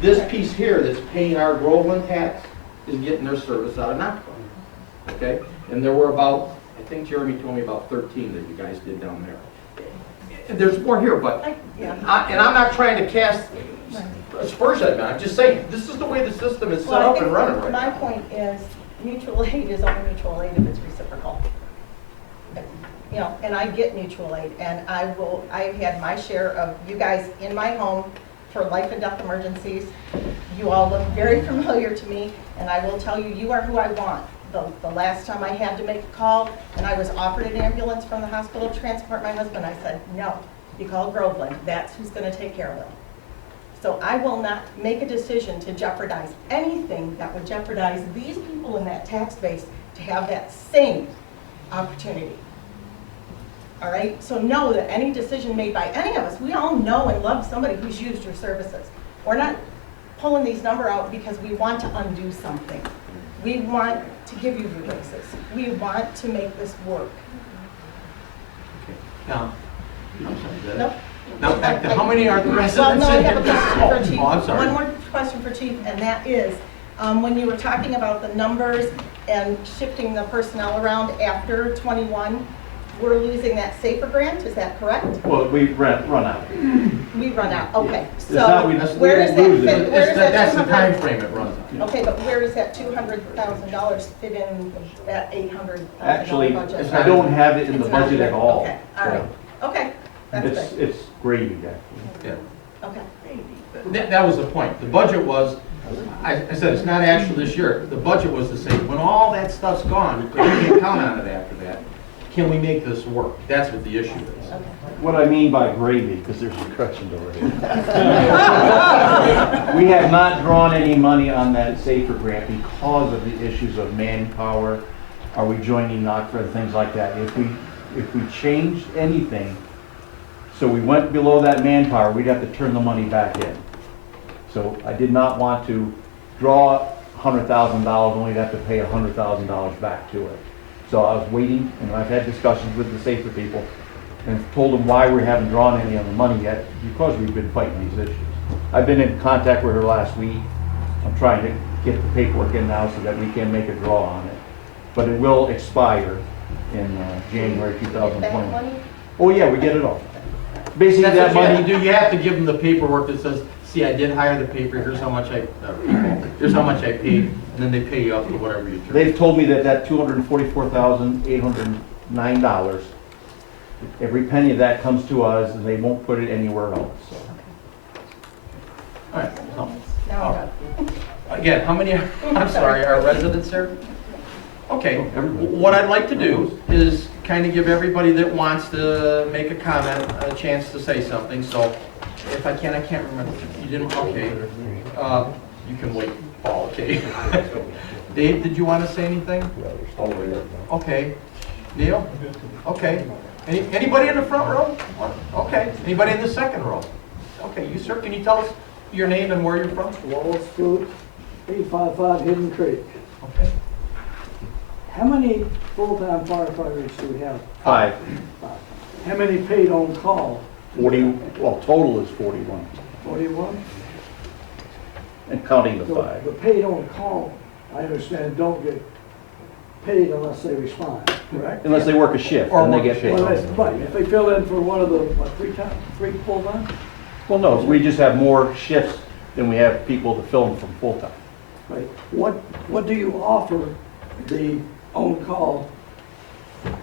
This piece here that's paying our Groveland tax is getting their service out of NACFA. Okay? And there were about, I think Jeremy told me about 13 that you guys did down there. And there's more here, but, Yeah. and I'm not trying to cast aspersion at that. I'm just saying, this is the way the system is set Well, I up think and running right my now. point is, mutual aid is only mutual aid if it's reciprocal. You know, and I get mutual aid, and I've had my share of you guys in my home for life and death emergencies. You all look very familiar to me, and I will tell you, you are who I want. The last time I had to make a call, and I was offered an ambulance from the hospital to transport my husband, I said, no, you call Groveland, that's who's gonna take care of him. So I will not make a decision to jeopardize anything that would jeopardize these people in that tax base to have that same opportunity. All right, so know that any decision made by any of us, we all know and love somebody who's used your services. We're not pulling these numbers out because we want to undo something. We want to give you your raises. We want to make this work. Now, I'm sorry, is that it? Nope. Now, back to how many are the Well, residents no, I in have a here? question for Chief. Oh, I'm sorry. One more question for Chief, and that is, when you were talking about the numbers and shifting the personnel around after 21, we're losing that SAFER grant, is that correct? Well, we run out. We run out, okay. It's So not we where does that lose it. fit, where does that That's the 200 time frame it runs on. Okay, but where does that $200,000 fit in that $800,000 Actually, budget? I don't have it in the It's not budget here. at all. Okay, all right, okay, that's It's, good, it's gravy, actually. Yeah. okay. That was the point. The budget was I said, it's not actually this year. The budget was to say, when all that stuff's gone, because you can't count on it after that, can we make this work? That's what the issue is. What I mean by gravy, because there's corrections over here. We have not drawn any money on that SAFER grant because of the issues of manpower. Are we joining NOCFA and things like that? If we changed anything, so we went below that manpower, we'd have to turn the money back in. So I did not want to draw $100,000, only to have to pay $100,000 back to it. So I was waiting, and I've had discussions with the SAFER people, and told them why we haven't drawn any of the money yet, because we've been fighting these issues. I've been in contact with her last week. I'm trying to get the paperwork in now so that we can make a draw on it. But it will expire in January 2020. Oh yeah, we get it all. Basically That's that what you have money, to do. You have to give them the paperwork that says, see, I did hire the paper, here's how much here's how much I paid, and then they pay you up to whatever you turn. they've told me that $244,809, every penny of that comes to us, and they won't put it anywhere else. So. All right. So, Now again, how many, I'm sorry, are residents here? Okay, what I'd like to do is kind of give everybody that wants to make a comment a chance to say something, so if I can't remember, you didn't, okay. You can wait, Paul, okay. Dave, did you want to say anything? Okay. Neil? Okay. Anybody in the front row? Okay. Anybody in the second row? Okay, you sir, can you tell us your name and where you're from? Wallace Fruit, 855 Hidden Creek. Okay. How many full-time firefighters do we have? 5, How many paid on call? 40, well, total is 41, 41? and counting the 5. The paid on call, I understand, don't get paid unless they respond, correct? Unless they work a shift, Or then they work a get paid. Well, that's right, if they fill in for one of the, what, three full-time? Well, no, we just have more shifts than we have people to fill them from full-time. Right. What do you offer the on-call?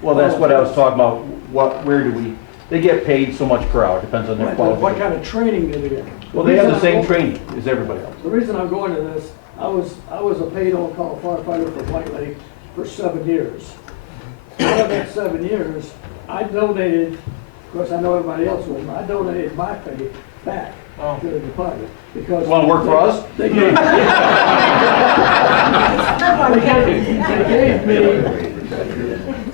Well, that's what I was talking about, where do we, they get paid so much per hour, depends on their Right, but what qualification. kind of training do they get? Well, they have the same training as everybody else. The reason I'm going to this, I was a paid on-call firefighter for White Lake for 7 years. Out of that 7 years, I donated, of course, I know everybody else was, but I donated my pay back to the department because. Want to work for us? They gave, they gave me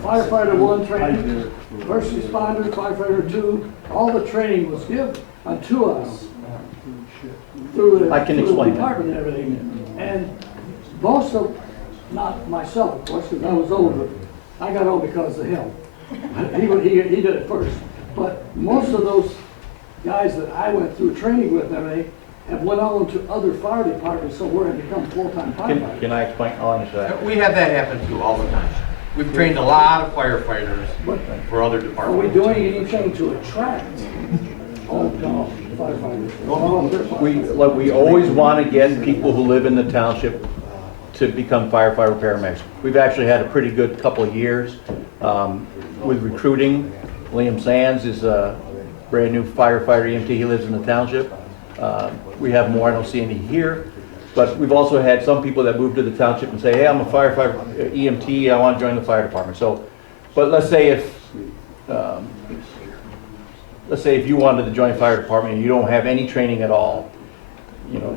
firefighter 1 training, first responder, firefighter 2, all the training was given to us through the, I can through the explain that. department and everything. And most of, not myself, of course, because I was older, I got on because of him. He did it first. But most of those guys that I went through training with and everything have went on to other fire departments somewhere and become full-time firefighters. Can I explain? I'll answer that. We have that happen too, all the time. We've trained a lot of firefighters But for other are we departments. doing anything to attract on-call firefighters? We always want to get people who live in the township to become firefighter paramedics. We've actually had a pretty good couple of years with recruiting. Liam Sands is a brand new firefighter EMT. He lives in the township. We have more. I don't see any here. But we've also had some people that move to the township and say, hey, I'm a firefighter EMT. I want to join the fire department. So, but let's say if you wanted to join the fire department and you don't have any training at all, you know,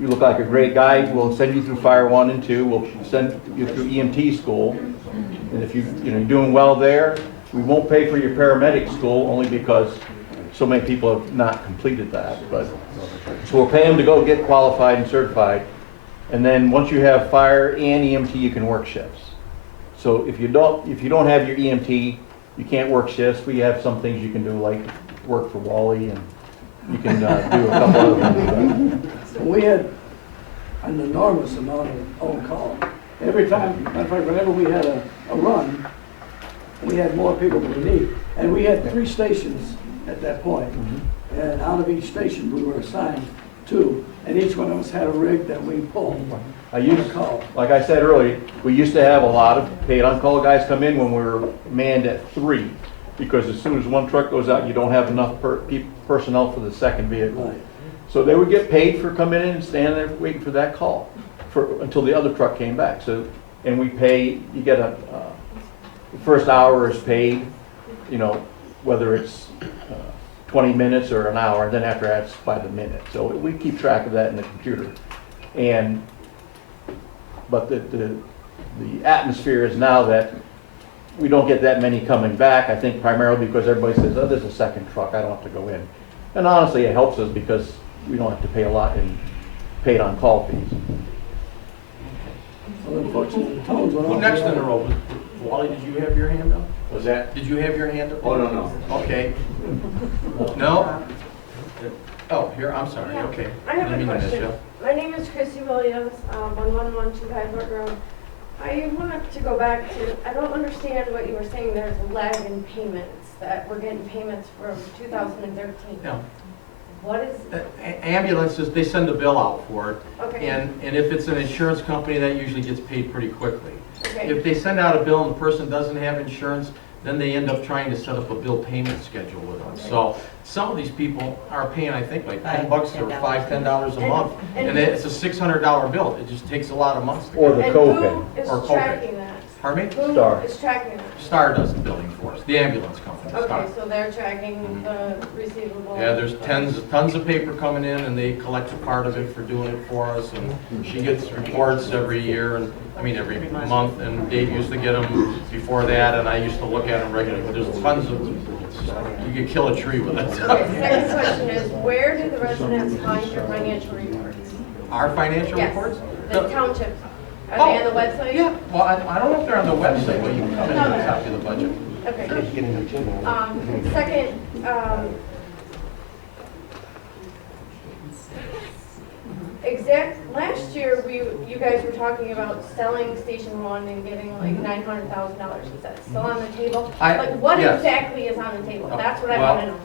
you look like a great guy, we'll send you through Fire 1 and 2, we'll send you through EMT school, and if you're doing well there, we won't pay for your paramedic school only because so many people have not completed that. But so we'll pay them to go get qualified and certified, and then once you have fire and EMT, you can work shifts. So if you don't have your EMT, you can't work shifts. We have some things you can do, like work for Wally, and you can do a couple other things. We had an enormous amount of on-call. Every time, matter of fact, whenever we had a run, we had more people than we need. And we had 3 stations at that point. And out of each station, we were assigned 2. And each one of us had a rig that we pulled. Like I said earlier, we used to have a lot of paid on-call guys come in when we were manned at 3. Because as soon as one truck goes out, you don't have enough personnel for the second vehicle. Right. So they would get paid for coming in and standing there waiting for that call until the other truck came back. So, and we pay, you get the first hour is paid, you know, whether it's 20 minutes or an hour, and then after that it's by the minute. So we keep track of that in the computer. But the atmosphere is now that we don't get that many coming back, I think primarily because everybody says, oh, there's a second truck, I don't have to go in. And honestly, it helps us because we don't have to pay a lot in paid on call fees. So unfortunately, the towns went off. Who next in the row? Wally, did you have your hand up? Was that? Did you have your hand up? Oh, no. Okay. No? Oh, here, I'm sorry, Yeah. okay. I have Didn't a mean to miss question. you. My name is Christy Williams, 11125 Fort Road. I wanted to go back to, I don't understand what you were saying, there's a lag in payments, that we're getting payments from 2013. No. What is, Ambulances, they send a bill out for it, okay, and if it's an insurance company, that usually gets paid pretty quickly. okay, If they send out a bill and the person doesn't have insurance, then they end up trying to set up a bill payment schedule with us. So some of these people are paying, I think, like $10 or $5, $10 a month, and it's a $600 bill. It just takes a lot of months. Or the and copay. who is Or copay. tracking that? Pardon me? Who Star. is tracking that? Star does the billing for us, the ambulance company, Star. Okay, so they're tracking the receivable. Yeah, there's tons of paper coming in, and they collect a part of it for doing it for us, and she gets reports every year, and, I mean, every month, and Dave used to get them before that, and I used to look at them regularly, but there's tons of, you could kill a tree with it. Okay, second question is, where do the residents find your financial reports? Our financial Yes, reports? the township, are they on the website? Yeah, well, I don't know if they're on the website, but you can come in and copy of the budget. Okay. Second, last year, you guys were talking about selling Station 1 and getting like $900,000. Is that still on the table? Like, what yes. exactly is on the table? That's what I Well, want to know.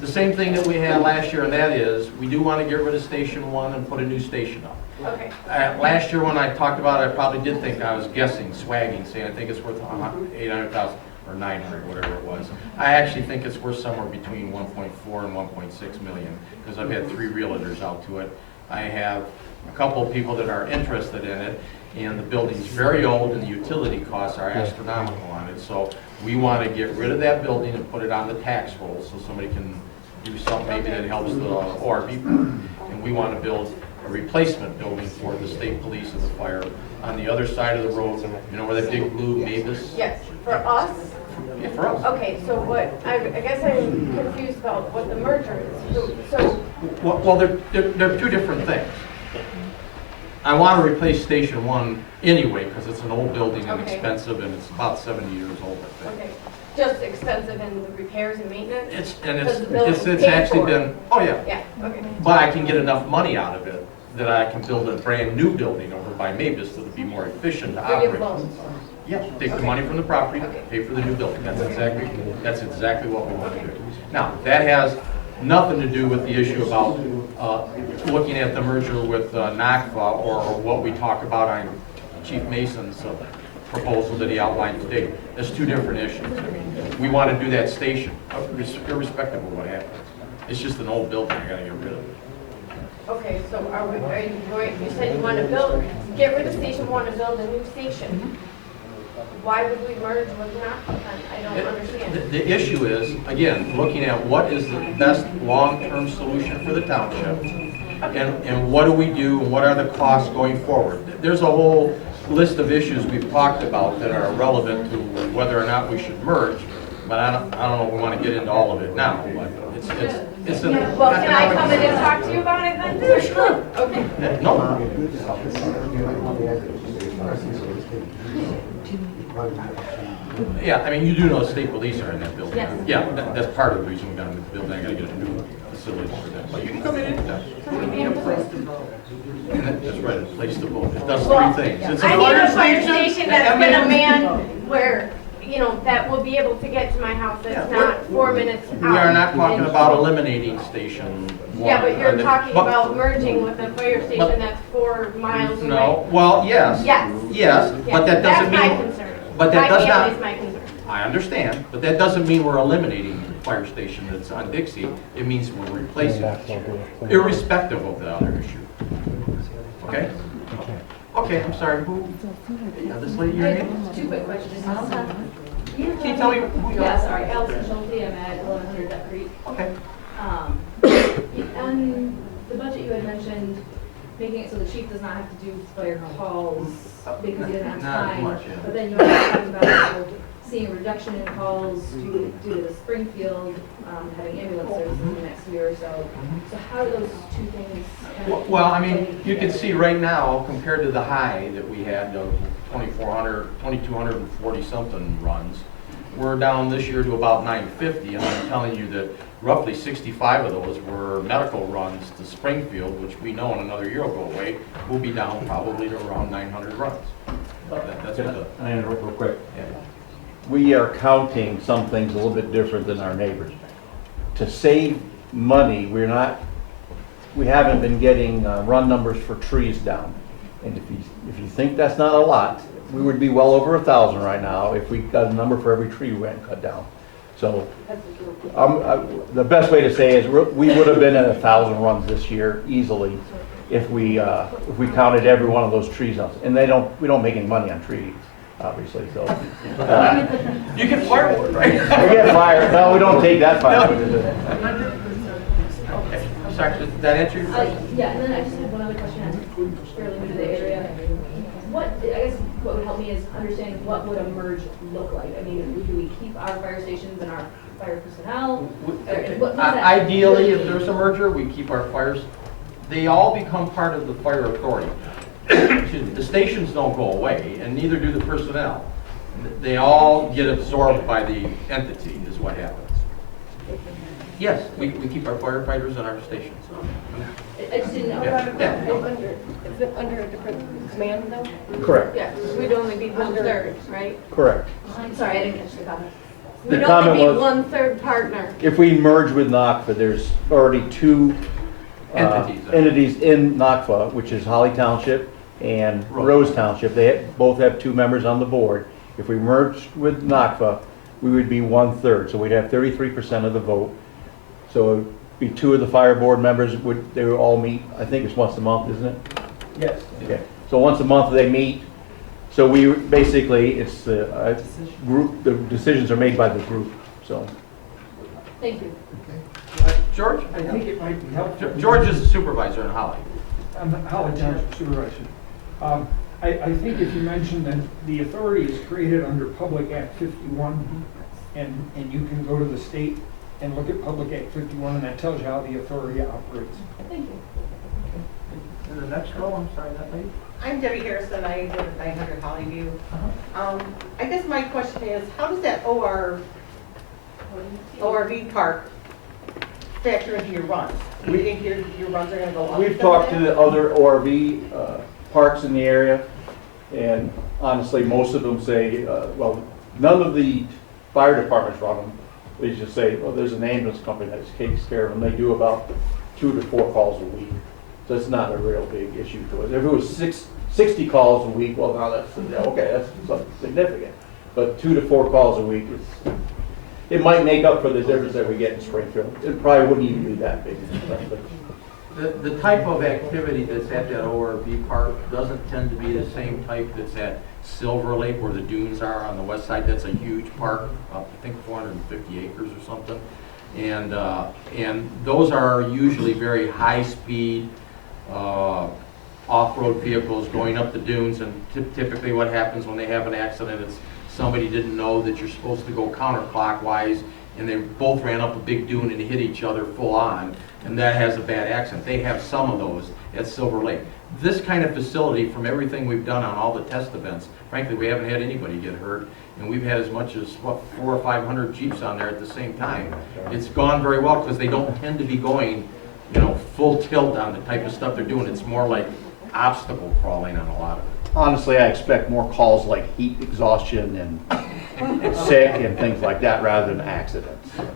The same thing that we had last year, and that is, we do want to get rid of Station 1 and put a new station up. Okay, Last year when I talked about it, I probably did think, I was guessing, swagging, saying I think it's worth 800,000 or 900, whatever it was. I actually think it's worth somewhere between 1.4 and 1.6 million, because I've had 3 realtors out to it. I have a couple of people that are interested in it, and the building's very old and the utility costs are astronomical on it. So we want to get rid of that building and put it on the tax roll so somebody can do something maybe that helps the ORB. And we want to build a replacement building for the state police and the fire on the other side of the road, you know where that big blue Mavis? yes, for us? Yeah, for us. Okay, so what, I guess I'm confused about what the merger is. So, Well, they're 2 different things. I want to replace Station 1 anyway, because it's an old building and Okay. expensive, and it's about 70 years old, I think. okay, just expensive in the repairs and maintenance? Because the building's It's paid actually for. been, oh yeah, Yeah, okay. but I can get enough money out of it that I can build a brand new building over by Mavis that'll be more efficient to For new operate. loans. Yeah, take the money from the property, pay for the new building. That's exactly what we want to do. Now, that has nothing to do with the issue about looking at the merger with NACFA or what we talk about on Chief Mason's proposal that he outlined today. There's 2 different issues. I mean, we want to do that station, irrespective of what happens. It's just an old building, I gotta get rid of it. Okay, so are you going, you said you want to get rid of Station 1 and build a new station. Why would we merge with NACFA then? I don't understand. The issue is, again, looking at what is the best long-term solution for the township, and what do we do, and what are the costs going forward. There's a whole list of issues we've talked about that are relevant to whether or not we should merge, but I don't know if we want to get into all of it now, but it's an Well, can I come in and talk to you about it then? Yeah, sure. Okay. No. Yeah, I mean, you do know state police are in that building. Yes. Yeah, that's part of the reason we got in the building. I gotta get a new facility for that. But you can come in anytime. That's right, a place to vote. It does 3 things. It's a I need a fire fire station that's gonna man where, you know, that will be able to get to my house. That's Yeah, not 4 minutes out. We are not talking about eliminating Station 1. Yeah, but you're talking But- about merging with a fire But- station that's 4 miles away. No, well, yes. Yes. Yes, but that doesn't That's my mean, concern. but that does My not- family's my concern. I understand, but that doesn't mean we're eliminating the fire station that's on Dixie. It means we're replacing it, irrespective of the other issue. Okay? Okay, I'm sorry, who? Yeah, this lady, your name? Two quick questions. Can you tell me who you Yeah, are? sorry, Allison Schulte, I'm at 1100 Duck Creek. Okay. On the budget, you had mentioned making it so the chief does not have to do fire calls because he doesn't have Not time. much, yeah. But then you also talked about seeing a reduction in calls due to the Springfield having ambulance services in the next year or so. So how do those two things kind of? Well, I mean, you can see right now, compared to the high that we had of 2,240 something runs, we're down this year to about 950, and I'm telling you that roughly 65 of those were medical runs to Springfield, which we know in another year will go away. We'll be down probably to around 900 runs. That's what the, I interrupt real quick. yeah. We are counting some things a little bit different than our neighbors. To save money, we haven't been getting run numbers for trees down. And if you think that's not a lot, we would be well over 1,000 right now if we got a number for every tree we went and cut down. So the best way to say is we would have been at 1,000 runs this year easily if we counted every one of those trees up. And we don't make any money on trees, obviously. So You get firewood, right? we get fire. No, we don't take that firewood. Okay, I'm sorry, did that answer your question? Yeah, and then I just had one other question. I'm fairly new to the area. I guess what would help me is understanding what would a merge look like. I mean, do we keep our fire stations and our fire personnel? What does that Ideally, look if there's a merger, we keep our fires, they all become part of the fire authority. Excuse me, the stations don't go away, and neither do the personnel. They all get absorbed by the entity, is what happens. Yes, we keep our firefighters in our stations. I just didn't know. Yeah. Is it under a different command though? Correct. Yeah, we'd only be 1/3, right? Correct. I'm sorry, I didn't catch the comment. The We'd comment only be was- 1/3 partner. If we merge with NACFA, there's already two entities in NACFA, which is Holly Township and Rose Township. They both have 2 members on the board. If we merged with NACFA, we would be 1/3, so we'd have 33% of the vote. So it would be 2 of the fire board members, they would all meet, I think it's once a month, isn't it? Yes. Okay, so once a month they meet. So we, basically, it's the group, the decisions are made by the group, so. Thank you. George? I think it might be helpful. George is the supervisor in Holly. I'm Howard Township Supervisor. I think if you mention that the authority is created under Public Act 51, and you can go to the state and look at Public Act 51, and that tells you how the authority operates. Thank you. And the next row, I'm sorry, that lady? I'm Debbie Harrison, I live at 900 Hollyview. I guess my question is, how does that ORV park factor into your runs? Do you think your runs are gonna go up? We've talked to the other ORV parks in the area, and honestly, most of them say, well, none of the fire departments run them. They just say, well, there's an ambulance company that takes care of them. They do about 2 to 4 calls a week. So it's not a real big issue to us. If it was 60 calls a week, well, now that's, okay, that's something significant. But 2 to 4 calls a week, it might make up for the difference that we get in Springfield. It probably wouldn't even be that big. The type of activity that's at that ORV park doesn't tend to be the same type that's at Silver Lake where the dunes are on the west side. That's a huge park, I think 450 acres or something. And those are usually very high-speed off-road vehicles going up the dunes, and typically what happens when they have an accident is somebody didn't know that you're supposed to go counterclockwise, and they both ran up a big dune and hit each other full on, and that has a bad accident. They have some of those at Silver Lake. This kind of facility, from everything we've done on all the test events, frankly, we haven't had anybody get hurt, and we've had as much as, what, 400 or 500 Jeeps on there at the same time. It's gone very well because they don't tend to be going, you know, full tilt on the type of stuff they're doing. It's more like obstacle crawling on a lot of it. Honestly, I expect more calls like heat exhaustion and sick and things like that rather than accidents. Can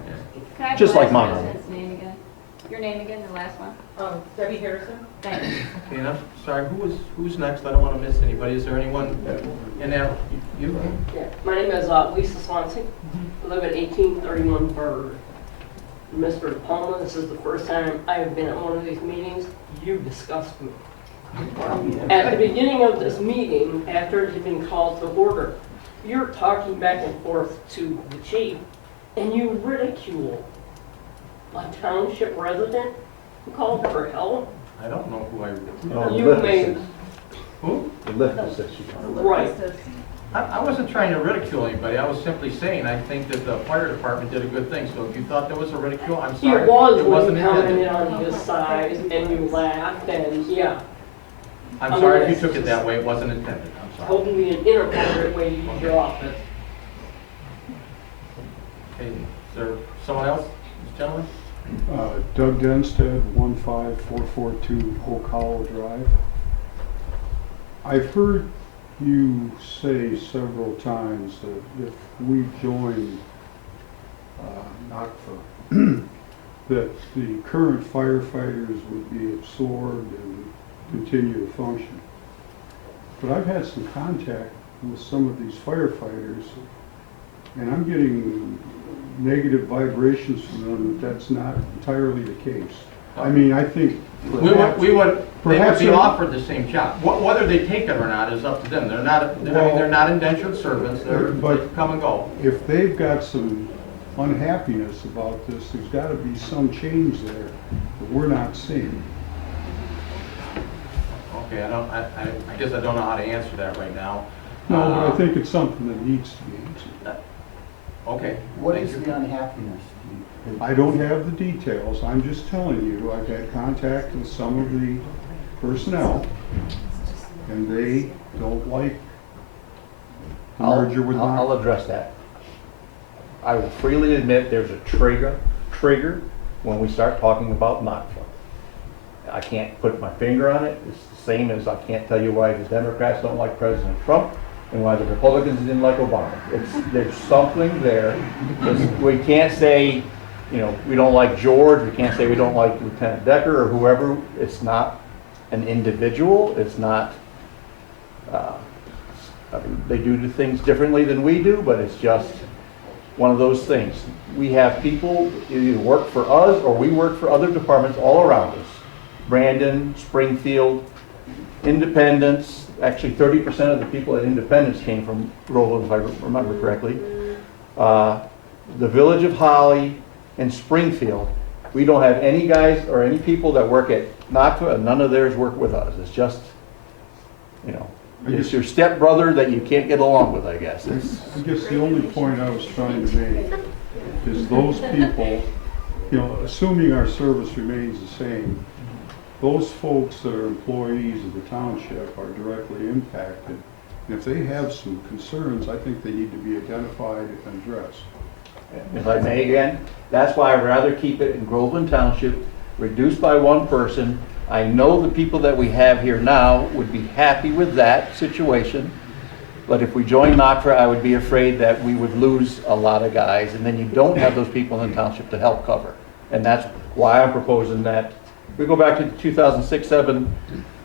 I have Just the like last Monroe. resident's name again? Your name again, the last one? Debbie Harrison? Thanks. Okay, and I'm sorry, who's next? I don't want to miss anybody. Is there anyone in there? You? Yeah, my name is Lisa Swansea. I live at 1831 Bird. Mr. Palmer, this is the first time I have been at one of these meetings. You disgust me. At the beginning of this meeting, after it had been called to order, you're talking back and forth to the chief, and you ridicule a township resident who called for help. I don't know who I. Oh, You Linda may, says- Who? Linda says she wants. right. I wasn't trying to ridicule anybody. I was simply saying I think that the fire department did a good thing. So if you thought there was a ridicule, I'm sorry. It was It when wasn't you commented intended. on his size and you laughed and, yeah, I'm sorry if you took it that way. It wasn't intended. I'm sorry. totally an inappropriate way to use your office. Okay, is there someone else, this gentleman? Doug Denstead, 15442 Oak Hollow Drive. I've heard you say several times that if we join NACFA, that the current firefighters would be absorbed and continue to function. But I've had some contact with some of these firefighters, and I'm getting negative vibrations from them that that's not entirely the case. I mean, I think They would perhaps be they're- offered the same job. Whether they take it or not is up to them. They're not, I mean, they're not indentured servants. They come and go. if they've got some unhappiness about this, there's got to be some change there that we're not seeing. Okay, I guess I don't know how to answer that right now. No, but I think it's something that needs to be answered. Okay. What thank is you. the unhappiness? I don't have the details, I'm just telling you, I've had contact with some of the personnel, and they don't like the merger with I'll NACFA. address that. I will freely admit there's a trigger when we start talking about NACFA. I can't put my finger on it. It's the same as I can't tell you why the Democrats don't like President Trump and why the Republicans didn't like Obama. There's something there. We can't say, you know, we don't like George. We can't say we don't like Lieutenant Decker or whoever. It's not an individual. It's not. I mean, they do things differently than we do, but it's just one of those things. We have people either work for us or we work for other departments all around us. Brandon, Springfield, Independence. Actually, 30% of the people at Independence came from Groveland, if I remember correctly. The village of Holly and Springfield. We don't have any guys or any people that work at NACFA, and none of theirs work with us. It's just, you know, it's your stepbrother that you can't get along with, I guess. I guess the only point I was trying to make is those people, you know, assuming our service remains the same, those folks that are employees of the township are directly impacted. And if they have some concerns, I think they need to be identified and addressed. If I may again, that's why I'd rather keep it in Groveland Township, reduced by one person. I know the people that we have here now would be happy with that situation, but if we join NACFA, I would be afraid that we would lose a lot of guys, and then you don't have those people in the township to help cover. And that's why I'm proposing that. We go back to the 2006-07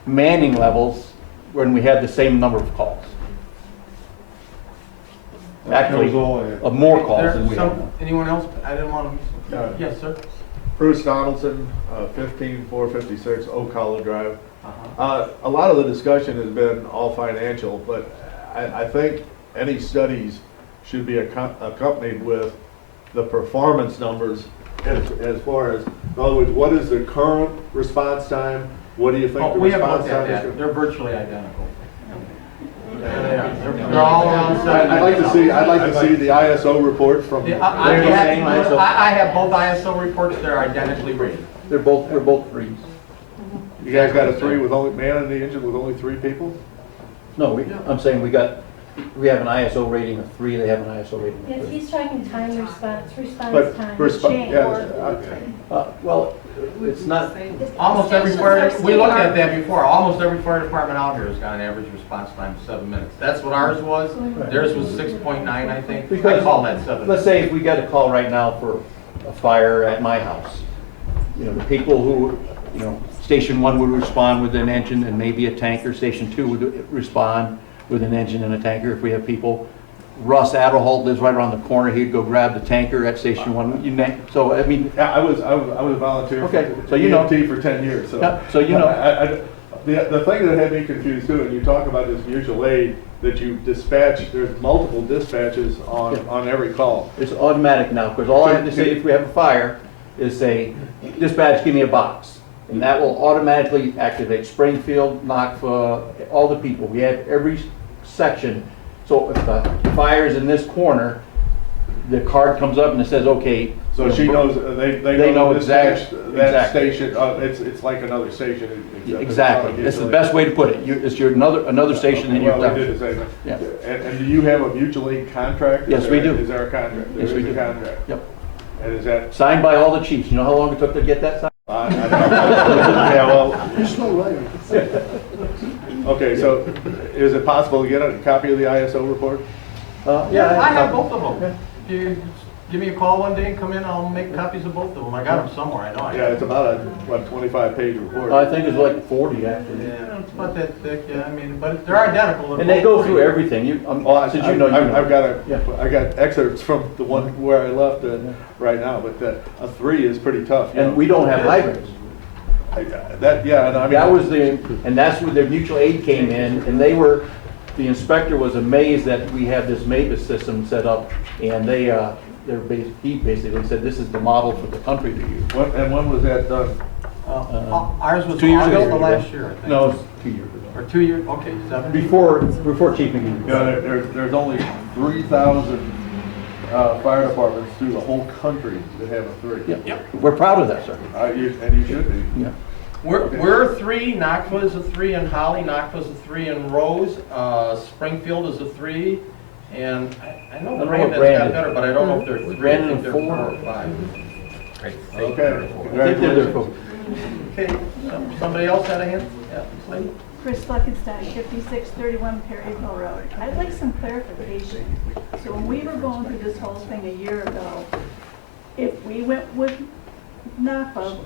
manning levels when we had the same number of calls. Actually, That was all I had. of more calls than we have now. Anyone else? I didn't want to. Yes, sir. Bruce Donaldson, 15456 Oak Hollow Drive. Uh-huh. A lot of the discussion has been all financial, but I think any studies should be accompanied with the performance numbers as far as, in other words, what is the current response time? What do you think the We have response looked at time is? that. They're virtually identical. They're all around 7 I'd like to see the ISO report from. I have both ISO reports. They're identically rated. We're both threes. You guys got a 3 with only, man in the engine with only 3 people? No, I'm saying we have an ISO rating of 3, they have an ISO rating of 3. He's tracking time response But time. Well, it's not, Almost every fire, we looked at that before. Almost every fire department out here has got an average response time of 7 minutes. That's what ours was. Theirs was 6.9, I think. I call that 7. let's say if we got a call right now for a fire at my house, you know, the people who, you know, Station 1 would respond with an engine and maybe a tanker. Station 2 would respond with an engine and a tanker if we have people. Russ Adelholt lives right around the corner. He'd go grab the tanker at Station 1. So, I mean. Yeah, I was a volunteer Okay, for so you know. EMT for 10 years, so. Yeah, so you know. The thing that had me confused too, and you talk about this mutual aid, that you dispatch, there's multiple dispatches on every call. It's automatic now, because all I have to say if we have a fire is say, dispatch, give me a box. And that will automatically activate Springfield, Knoxville, all the people. We have every section. So if the fire's in this corner, the card comes up and it says, okay. So she knows, they know dispatch that exactly. station, it's like another station. Exactly. It's the best way to put it. It's your another station in your Well, town. we did the same thing. Yeah. And do you have a mutual aid contract? Yes, we do. Is there a contract? Yes, we There is do. a contract. Yep. And is that? Signed by all the chiefs. You know how long it took to get that signed? Yeah, well, You're slow writer. okay, so is it possible to get a copy of the ISO report? Yeah. I have both of them. If you give me a call one day and come in, I'll make copies of both of them. I got them somewhere, I know. Yeah, it's about a, 25-page report. I think it's like 40 actually. Yeah, it's not that thick, yeah, I mean, but they're identical. And they go through everything. Since you know, I've got Yeah. I got excerpts from the one where I left right now, but a 3 is pretty tough. you And know. we don't have hydrants. Yeah, and I mean. That was and that's where the mutual aid came in, and the inspector was amazed that we have this MABUS system set up, and he basically said, this is the model for the country to use. When was that done? Ours was 2 years ago? August of last year, I think. No, it's 2 years ago. Or 2 years, okay, 7. Before Chief McGee. Yeah, there's only 3,000 fire departments through the whole country that have a 3. Yeah, we're proud of that, sir. And you should be. Yeah. We're 3, Knoxville is a 3 in Holly, Knoxville is a 3 in Rose, Springfield is a 3, and I know what Brandon's got Brandon- better, but I don't know if they're 3, I Brandon think they're 4. 4 or 5. Okay, I think they're congratulations. Okay, somebody else had a hand? Yeah, this lady? Chris Fleckenstein, 5631 Perryville Road. I'd like some clarification. So when we were going through this whole thing a year ago, if we went with NAPA,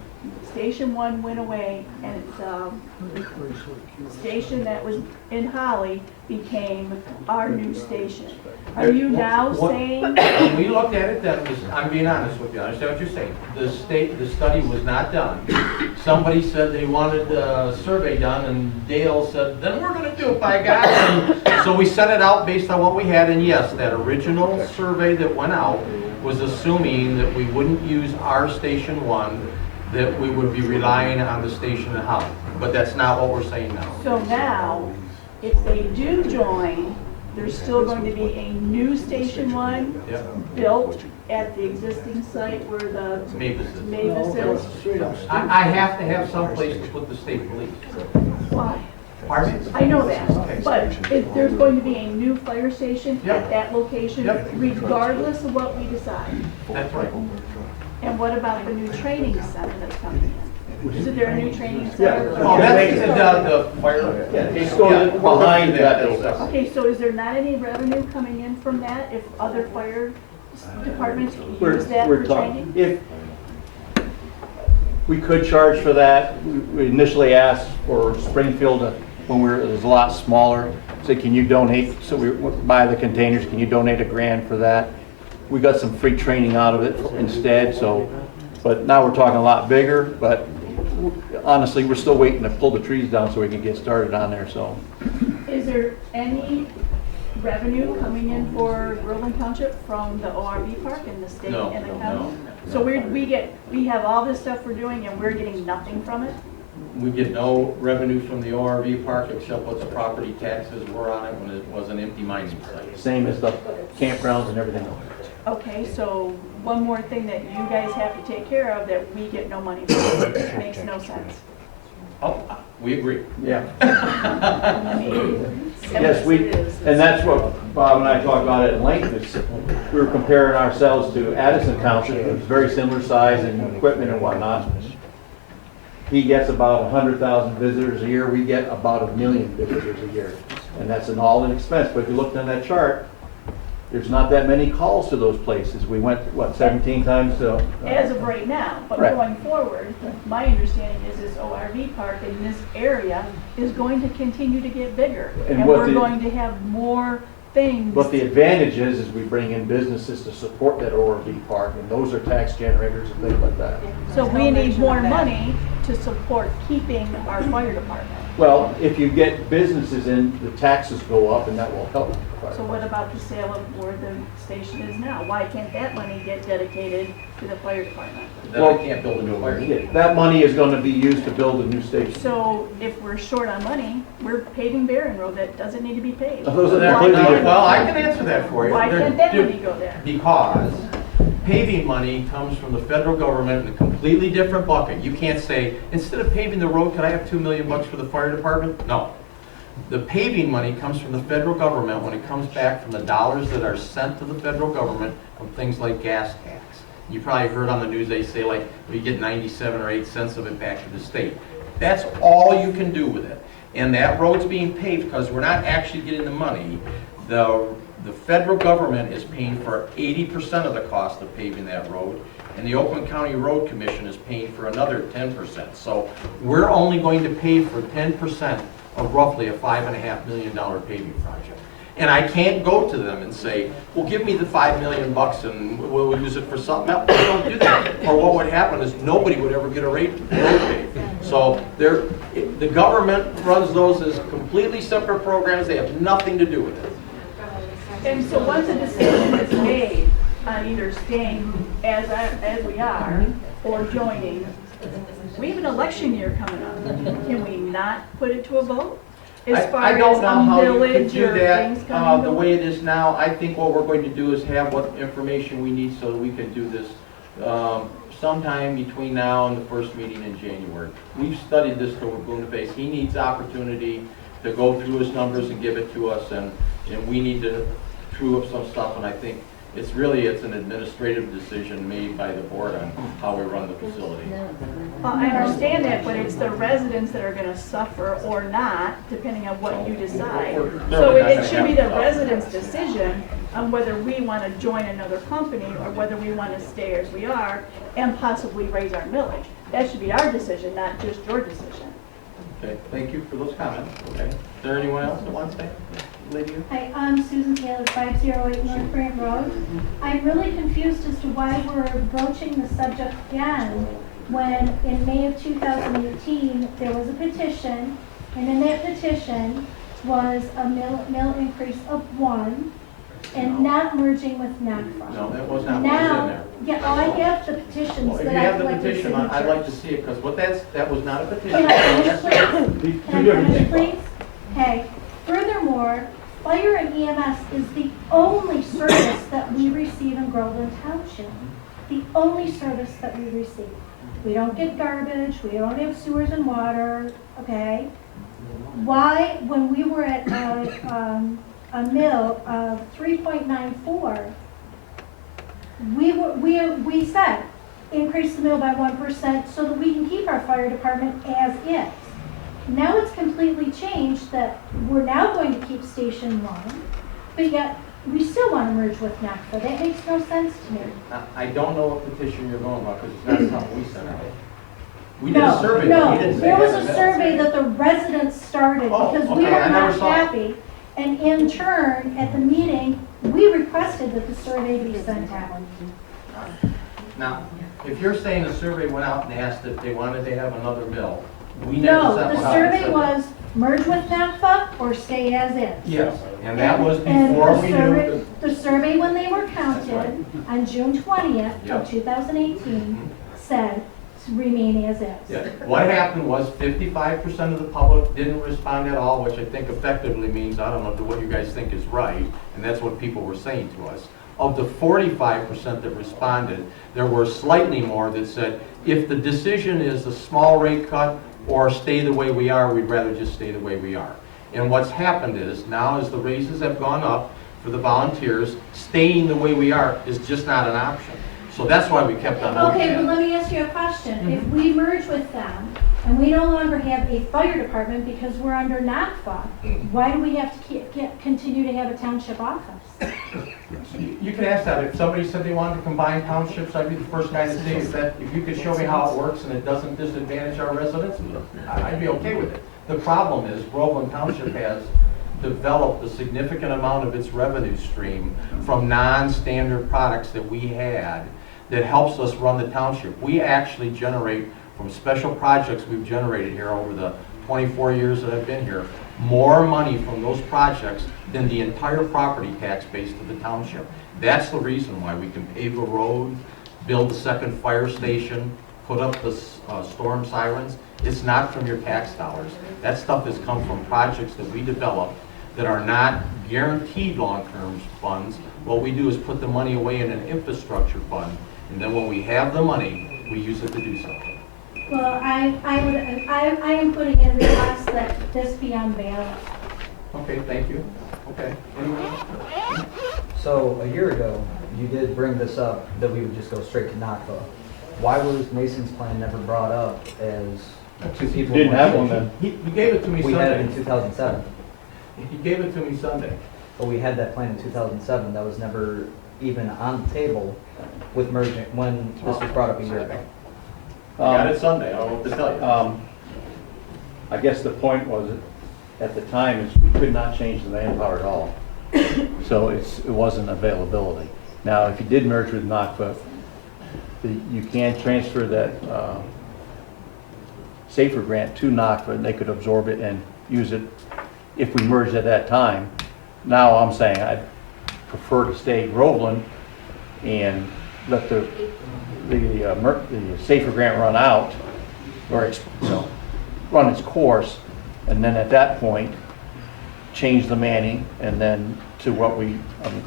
Station 1 went away, and station that was in Holly became our new station. Are you now saying? When we looked at it, that was, I'm being honest with you, I understand what you're saying. The study was not done. Somebody said they wanted a survey done, and Dale said, then we're gonna do it, by God. So we set it out based on what we had, and yes, that original survey that went out was assuming that we wouldn't use our Station 1, that we would be relying on the station in Holly. But that's not what we're saying now. So now, if they do join, there's still going to be a new Station 1 Yep. built at the existing site where the Mavis is. Mavis is? I have to have some place to put the state police. Why? Pardon? I know that, but if there's going to be a new fire station Yep. at that location, Yep. regardless of what we decide. That's right. And what about the new training center that's coming in? Is there a new training center? Oh, that's the fire. Yeah, it's going behind that building. Okay, so is there not any revenue coming in from that if other fire departments use that We're for talking, training? if we could charge for that, we initially asked for Springfield, when it was a lot smaller, said, can you donate, so we buy the containers, can you donate $1,000 for that? We got some free training out of it instead, so, but now we're talking a lot bigger, but honestly, we're still waiting to pull the trees down so we can get started on there, so. Is there any revenue coming in for Groveland Township from the ORV park and the state No, and the no, county? no. So we have all this stuff we're doing and we're getting nothing from it? We get no revenue from the ORV park except what the property taxes were on it when it was an empty mining site. Same as the campgrounds and everything else. Okay, so one more thing that you guys have to take care of that we get no money for, makes no sense. Oh, we agree. Yeah. I mean, Yes, and that's what Bob and I talked about at length, is we were comparing ourselves to Addison Township, it was very similar size and equipment and whatnot. He gets about 100,000 visitors a year, we get about 1 million visitors a year. And that's an all-in expense, but if you looked on that chart, there's not that many calls to those places. We went, what, 17 times to? As of right now, but Right. going forward, my understanding is this ORV park in this area is going to continue to get bigger. And And what we're the- going to have more things. But the advantage is we bring in businesses to support that ORV park, and those are tax generators and things like that. So we need more money to support keeping our fire department. Well, if you get businesses in, the taxes go up, and that will help the fire So what about the sale of where the station is now? Why can't that money get dedicated to the fire department? Then I can't build a new fire station. That money is gonna be used to build a new station. So if we're short on money, we're paving Barron Road that doesn't need to be paved. Those are Why completely can't- different. Well, I can answer that for you. Why There- can't that there- money go there? Because paving money comes from the federal government in a completely different bucket. You can't say, instead of paving the road, could I have $2 million for the fire department? No. The paving money comes from the federal government when it comes back from the dollars that are sent to the federal government from things like gas tax. You probably heard on the news, they say like, we get 97 or 8 cents of it back to the state. That's all you can do with it. And that road's being paved because we're not actually getting the money. The federal government is paying for 80% of the cost of paving that road, and the Oakland County Road Commission is paying for another 10%. So we're only going to pay for 10% of roughly a $5.5 million paving project. And I can't go to them and say, well, give me the $5 million and we'll use it for something else. They don't do that. Or what would happen is nobody would ever get a road paved. So the government runs those as completely separate programs. They have nothing to do with it. And so once a decision is made on either staying as we are or joining, we have an election year coming up. Can we not put it to a vote? As far I as don't a know how you could millage do or that things coming the to way it is now. I think what we're going to do is have what information we need so that we can do this sometime between now and the first meeting in January. We've studied this to Groveland Township. He needs opportunity to go through his numbers and give it to us, and we need to true up some stuff, and I think it's an administrative decision made by the board on how we run the facility. Well, I understand that, but it's the residents that are gonna suffer or not, depending on what you decide. So it should be the residents' decision on whether we wanna join another company or whether we wanna stay as we are and possibly raise our millage. That should be our decision, not just your decision. Okay, thank you for those comments. Okay, is there anyone else that wants to say? Lady? Hi, I'm Susan Taylor, 508 North Grant Road. I'm really confused as to why we're broaching the subject again when in May of 2018 there was a petition, and in that petition was a mill increase of 1 and not merging with NACFA. No, that was not what was in Now, there. yeah, oh, I have the petitions Well, if that you I have the collected petition, I'd like to signatures. see it, because that was not a petition. Can I finish, please? Two Can I different finish, things. please? Okay. Furthermore, fire and EMS is the only service that we receive in Groveland Township. The only service that we receive. We don't get garbage, we don't have sewers and water, okay? Why, when we were at a mill of 3.94, we said, increase the mill by 1% so that we can keep our fire department as is. Now it's completely changed that we're now going to keep Station 1, but yet we still want to merge with NACFA. That makes no sense to me. I don't know what petition you're going about, because it's not something we sent out. We did a survey. No, We didn't say there was that. a survey that the residents started Oh, because we okay, were I never not saw it. happy. And in turn, at the meeting, we requested that the survey be sent out. Now, if you're saying the survey went out and asked if they wanted to have another mill, we never No, sent the one out. survey was merge with NACFA or stay as is. Yes, and that was And before the we survey- knew. The survey, when they were counted on June 20th Yeah. of 2018, said to remain as is. Yeah, what happened was 55% of the public didn't respond at all, which I think effectively means, I don't know what you guys think is right, and that's what people were saying to us. Of the 45% that responded, there were slightly more that said, if the decision is a small rate cut or stay the way we are, we'd rather just stay the way we are. And what's happened is, now as the raises have gone up for the volunteers, staying the way we are is just not an option. So that's why we kept on looking Okay, at well, it. let me ask you a question. If we merge with them And we no longer have a fire department because we're under NACFA. Why do we have to continue to have a township office? You can ask that. If somebody said they wanted to combine townships, I'd be the first guy to say, if you could show me how it works and it doesn't disadvantage our residents, I'd be okay with it. The problem is Groveland Township has developed a significant amount of its revenue stream from non-standard products that we had that helps us run the township. We actually generate, from special projects we've generated here over the 24 years that I've been here, more money from those projects than the entire property tax base of the township. That's the reason why we can pave a road, build a second fire station, put up the storm sirens. It's not from your tax dollars. That stuff has come from projects that we develop that are not guaranteed long-term funds. What we do is put the money away in an infrastructure fund, and then when we have the money, we use it to do something. Well, I am putting in a request that this be on ballot. Okay, thank you. Okay. Anyone else? So a year ago, you did bring this up that we would just go straight to NACFA. Why was Mason's plan never brought up as two people? Didn't have one then. He gave it to me We Sunday. had it in 2007. He gave it to me Sunday. But we had that plan in 2007. That was never even on the table with merging when this was brought up a year ago. Got it Sunday. I don't know what to tell you. I guess the point was, at the time, is we could not change the manpower at all. So it wasn't availability. Now, if you did merge with NACFA, you can transfer that SAFER grant to NACFA, and they could absorb it and use it if we merged at that time. Now I'm saying I'd prefer to stay Groveland and let the SAFER grant run out, or run its course, and then at that point change the manning, and then to what I'm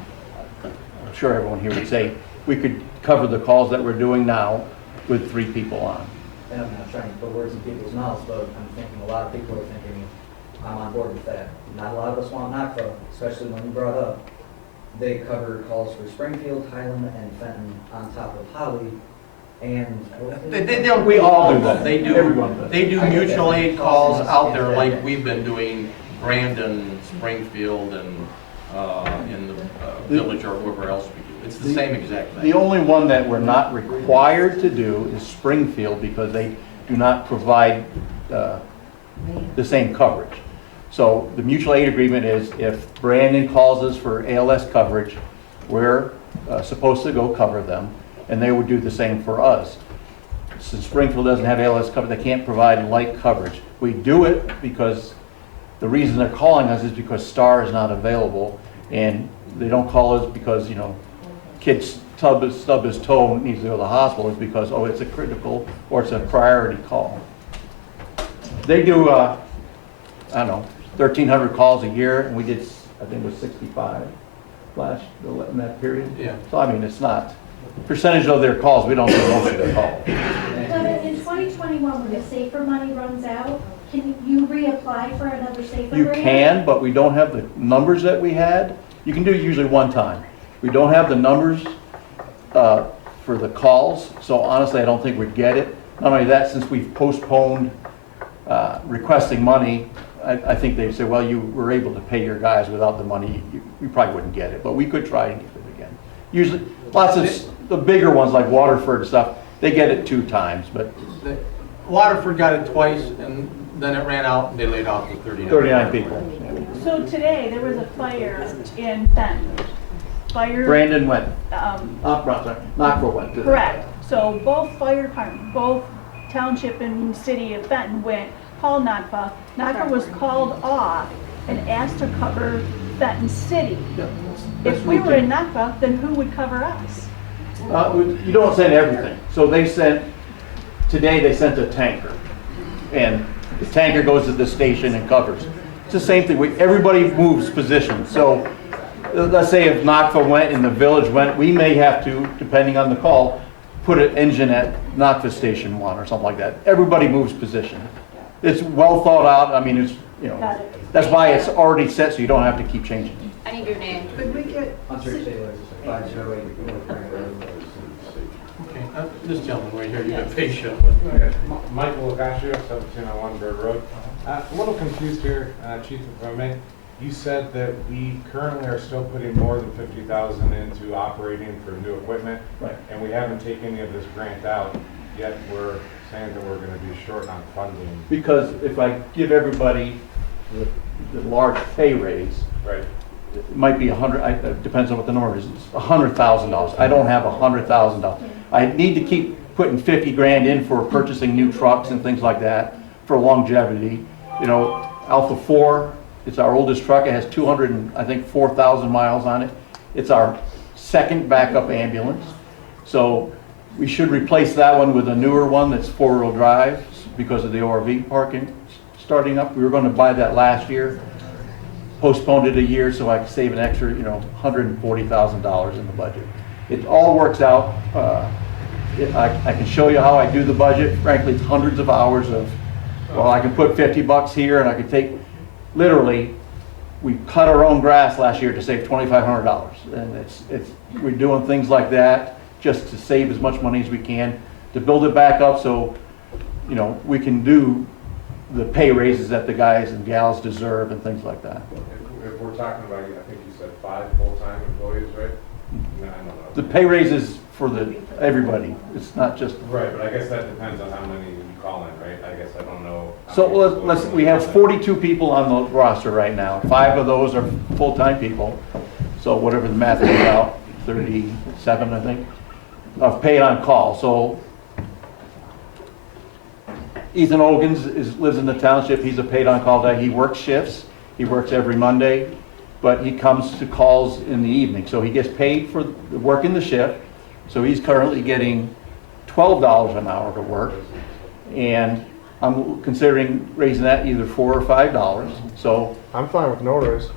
sure everyone here would say, we could cover the calls that we're doing now with 3 people on. And I'm not trying to put words in people's mouths, but I'm thinking a lot of people are thinking, I'm on board with that. Not a lot of us want NACFA, especially when you brought up they cover calls for Springfield, Highland, and Fenton on top of Holly. And We all do that. They do. Everyone does. They do mutual aid calls out there like we've been doing Brandon, Springfield, and in the village or wherever else we do. It's the same exact thing. The only one that we're not required to do is Springfield, because they do not provide the same coverage. So the mutual aid agreement is if Brandon calls us for ALS coverage, we're supposed to go cover them, and they would do the same for us. Since Springfield doesn't have ALS coverage, they can't provide like coverage. We do it because the reason they're calling us is because STAR is not available, and they don't call us because, kid's stub his toe and needs to go to the hospital. It's because, it's a critical or it's a priority call. They do, 1,300 calls a year, and we did, I think it was 65 in that period. Yeah. So, it's not, percentage of their calls, we don't do most of their calls. But in 2021, when the SAFER money runs out, can you reapply for another SAFER You grant? can, but we don't have the numbers that we had. You can do it usually one time. We don't have the numbers for the calls, so honestly, I don't think we'd get it. Not only that, since we've postponed requesting money, I think they'd say, well, you were able to pay your guys without the money. You probably wouldn't get it, but we could try and get it again. Usually, lots of the bigger ones like Waterford and stuff, they get it 2 times, but Waterford got it twice, and then it ran out, and they laid off the 39 people. So today, there was a fire in Fenton. Brandon went. Knoxville went. Correct. So both fire departments, both township and city of Fenton called NACFA. NACFA was called off and asked to cover Fenton City. If we were in NACFA, then who would cover us? You don't send everything. So today they sent a tanker, and the tanker goes to the station and covers. It's the same thing. Everybody moves positions. So let's say if NACFA went and the village went, we may have to, depending on the call, put an engine at NACFA Station 1 or something like that. Everybody moves position. It's well thought out. That's why it's already set, so you don't have to keep changing. I need your name. Could we get, Hunter Taylor, 508. Okay. This gentleman right here, you've been patient with. Michael Locascio, 1701 Bird Road. A little confused here, Chief, if I may. You said that we currently are still putting more than 50,000 into operating for new equipment. Right. And we haven't taken any of this grant out, yet we're saying that we're going to be short on funding. Because if I give everybody the large pay raise, Right. it might be it depends on what the number is, it's $100,000. I don't have $100,000. I need to keep putting 50 grand in for purchasing new trucks and things like that for longevity. You know, Alpha 4, it's our oldest truck. It has 4,000 miles on it. It's our second backup ambulance. So we should replace that one with a newer one that's 4-wheel drive because of the ORV parking starting up. We were going to buy that last year, postponed it a year so I could save an extra, $140,000 in the budget. It all works out. I can show you how I do the budget. Frankly, it's hundreds of hours of, I can put $50 here and I can take, literally, we cut our own grass last year to save $2,500. And we're doing things like that just to save as much money as we can, to build it back up so, we can do the pay raises that the guys and gals deserve and things like that. If we're talking about, I think you said 5 full-time employees, right? No, I don't know. The pay raises for everybody. It's not just. Right, but I guess that depends on how many you call in, right? I guess I don't know. So we have 42 people on the roster right now. 5 of those are full-time people. So whatever the math is about, 37, I think, of paid on call. So Ethan Ogans lives in the township. He's a paid on call guy. He works shifts. He works every Monday, but he comes to calls in the evening. So he gets paid for working the shift. So he's currently getting $12 an hour to work. And I'm considering raising that either $4 or $5. So I'm fine with no raise.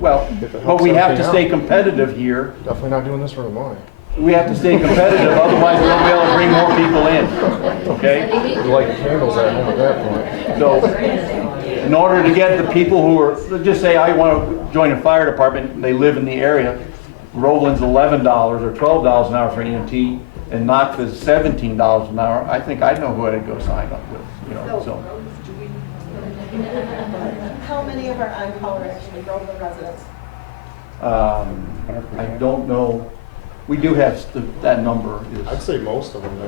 Well, but we have to stay competitive here. Definitely not doing this for the money. We have to stay competitive, otherwise we won't be able to bring more people in, okay? We like candles at home at that point. So, in order to get the people who are, just say I want to join a fire department, and they live in the area, Groveland's $11 or $12 an hour for EMT, and Knoxville's $17 an hour, I think I know who I'd go sign up with, so. How many of our on-call are actually Groveland residents? I don't know. We do have, that number is. I'd say most of them,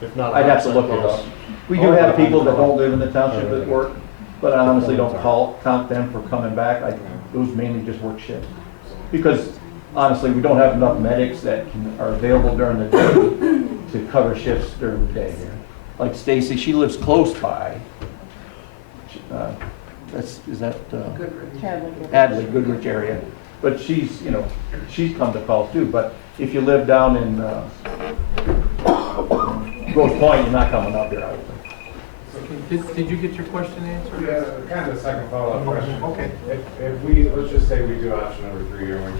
if not. I'd have to look it up. We do have people that don't live in the township that work, but I honestly don't count them for coming back. Those mainly just work shifts. Because honestly, we don't have enough medics that are available during the day to cover shifts during the day here. Like Stacy, she lives close by. Is that Hadley, Goodrich area. But she's come to calls too. But if you live down in Grosse Point, you're not coming up here, I would think. Did you get your question answered? Yeah, kind of a second follow-up question. Okay. If we, let's just say we do option number 3 here and we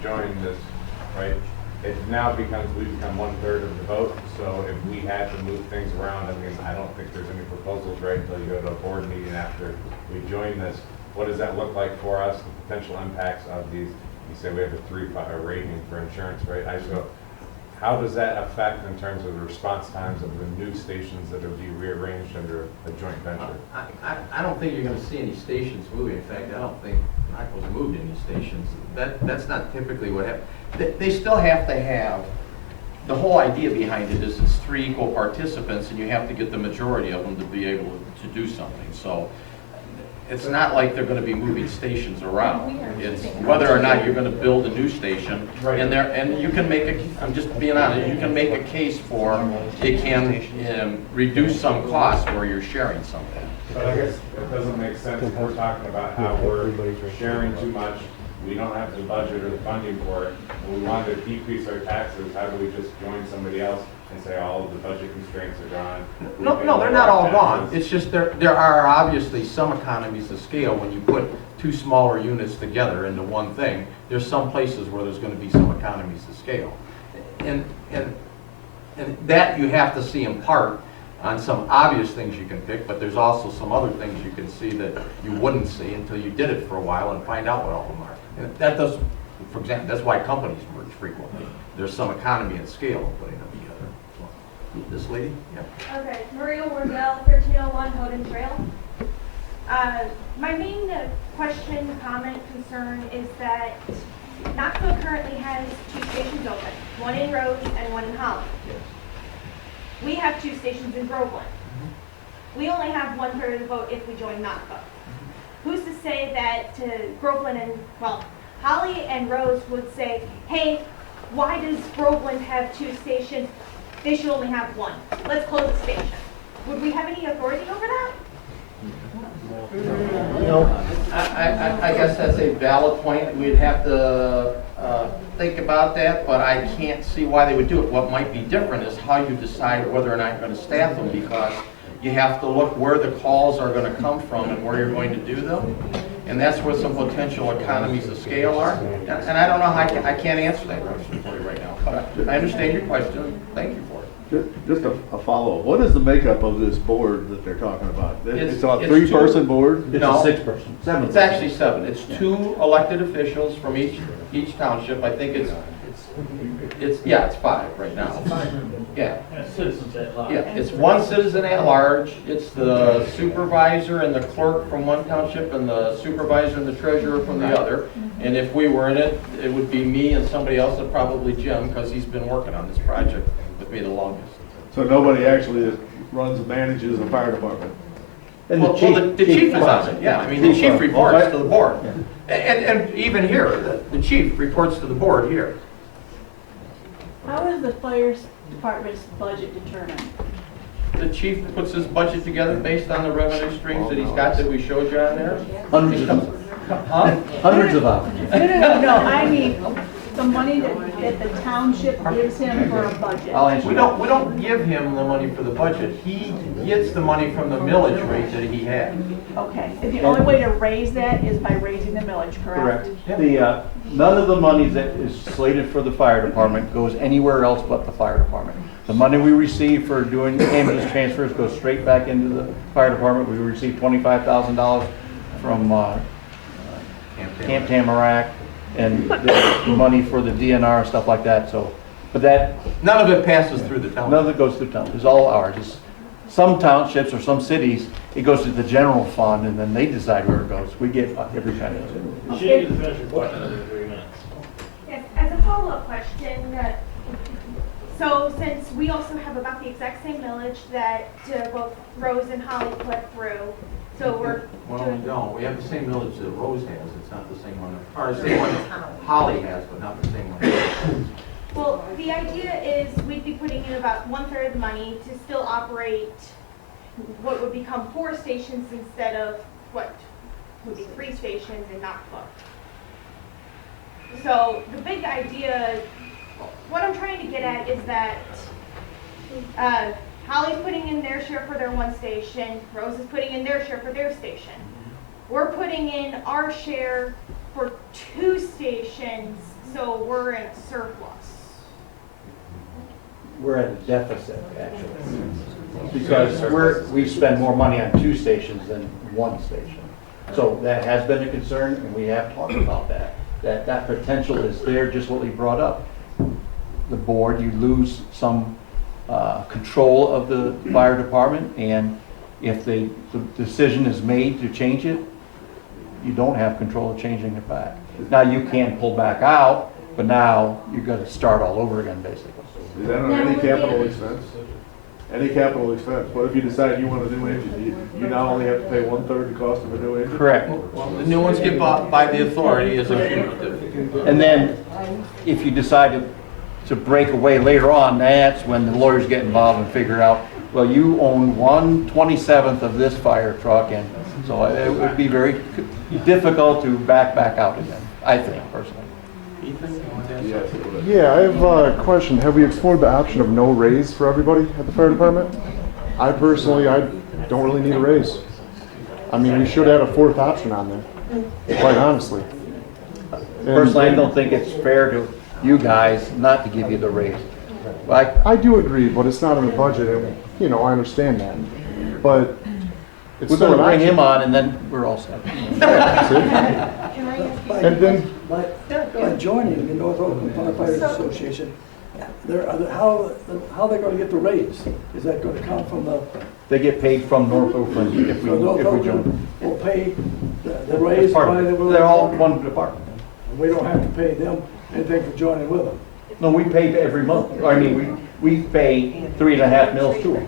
join this, right? It now we become 1/3 of the vote. So if we had to move things around, I don't think there's any proposals, right, until you go to a board meeting after we join this. What does that look like for us, the potential impacts of these? You say we have a 3 rating for insurance, right? So how does that affect in terms of the response times of the new stations that will be rearranged under a joint venture? I don't think you're going to see any stations moving. In fact, I don't think Michael's moved any stations. That's not typically what happens. They still have to have, the whole idea behind it is it's 3 equal participants and you have to get the majority of them to be able to do something. So it's not like they're going to be moving stations around. It's whether or not you're going to build a new station, and you can make I'm just being honest, you can make a case for it can reduce some costs where you're sharing something. But I guess it doesn't make sense if we're talking about how we're sharing too much. We don't have the budget or the funding for it. When we want to decrease our taxes, how do we just join somebody else and say all of the budget constraints are gone? No, they're not all gone. It's just there are obviously some economies of scale when you put 2 smaller units together into one thing. There's some places where there's going to be some economies of scale. And that you have to see in part on some obvious things you can pick, but there's also some other things you can see that you wouldn't see until you did it for a while and find out what all of them are. And that does, For example, that's why companies merge frequently. There's some economy and scale of putting them together. This lady? Yeah. Okay, Maria Wardell, 1301 Houghton Trail. My main question, comment, concern is that Knoxville currently has 2 stations open, one in Rose and one in Holland. We have 2 stations in Groveland. We only have 1/3 of the vote if we join Knoxville. Who's to say that Groveland and, well, Holly and Rose would say, hey, why does Groveland have 2 stations? They should only have 1. Let's close the station. Would we have any authority over that? No. I guess that's a valid point. We'd have to think about that, but I can't see why they would do it. What might be different is how you decide whether or not you're going to staff them, because you have to look where the calls are going to come from and where you're going to do them. And that's where some potential economies of scale are. And I don't know how I can't answer that question for you right now, but I understand your question. Thank you for it. Just a follow-up. What is the makeup of this board that they're talking about? It's a it's 3-person board? No. It's a 6-person. 7. It's actually 7. It's 2 elected officials from each township. I think it's 5 right now. Yeah. Citizens at large. Yeah, it's 1 citizen at large. It's the supervisor and the clerk from one township and the supervisor and the treasurer from the other. And if we were in it, it would be me and somebody else, and probably Jim, because he's been working on this project with me the longest. So nobody actually runs and manages the fire department? And the chief is on it, yeah. I mean, the chief reports to the board. And even here, the chief reports to the board here. How is the fire department's budget determined? The chief puts his budget together based on the revenue streams that he's got that we showed you on there. Hundreds of them. Hundreds of hours. No, I mean, the money that the township gives him for a budget. I'll answer We don't give him the money for the budget. He gets the money from the millage rate that he had. Okay, and the only way to raise that is by raising the millage, correct? The, none of the money that is slated for the fire department goes anywhere else but the fire department. The money we receive for doing ambulance transfers goes straight back into the fire department. We received $25,000 from Camp Tamarack, and the money for the DNR and stuff like that. So, but that none of it passes through the town. None of it goes through town. It's all ours. It's some townships or some cities, it goes to the general fund, and then they decide where it goes. We get every penny. She needs to finish your question in 3 minutes. Yes, as a follow-up question, so since we also have about the exact same millage that both Rose and Holly put through, so we're Well, we don't. We have the same millage that Rose has. It's not the same one. Or the same one Holly has, but not the same one. well, the idea is we'd be putting in about 1/3 of the money to still operate what would become 4 stations instead of what would be 3 stations in Knoxville. So the big idea, what I'm trying to get at is that Holly's putting in their share for their 1 station, Rose is putting in their share for their station. We're putting in our share for 2 stations, so we're in surplus. We're at a deficit, actually, because we spend more money on 2 stations than 1 station. So that has been a concern, and we have talked about that. That potential is there, just what we brought up. The board, you lose some control of the fire department, and if the decision is made to change it, you don't have control of changing it back. Now you can pull back out, but now you're going to start all over again, basically. Is that on any capital expense? Any capital expense? What if you decide you want a new engine? You now only have to pay 1/3 the cost of a new engine? Correct. Well, the new ones get bought by the authority as a cumulative. And then if you decide to break away later on, that's when the lawyers get involved and figure out, well, you own 1/27 of this fire truck, and so it would be very difficult to back out again, I think, personally. Yes. Yeah, I have a question. Have we explored the option of no raise for everybody at the fire department? I personally, I don't really need a raise. I mean, we should add a 4th option on there, quite honestly. Personally, I don't think it's fair to you guys not to give you the raise. I do agree, but it's not in the budget, and, you know, I understand that. But it's we're still going to an bring option. him on, and then we're all set. Can I ask And then, By joining the North Oakland Firefighters Association, how are they gonna get the raise? Is that gonna come from the, They get paid from North Oakland if we so North join. Oakland will pay the It's raise? part of by it. the- They're all one department. We don't have to pay them anything for joining with them? No, we pay every month. I mean, we pay 3.5 mils to them.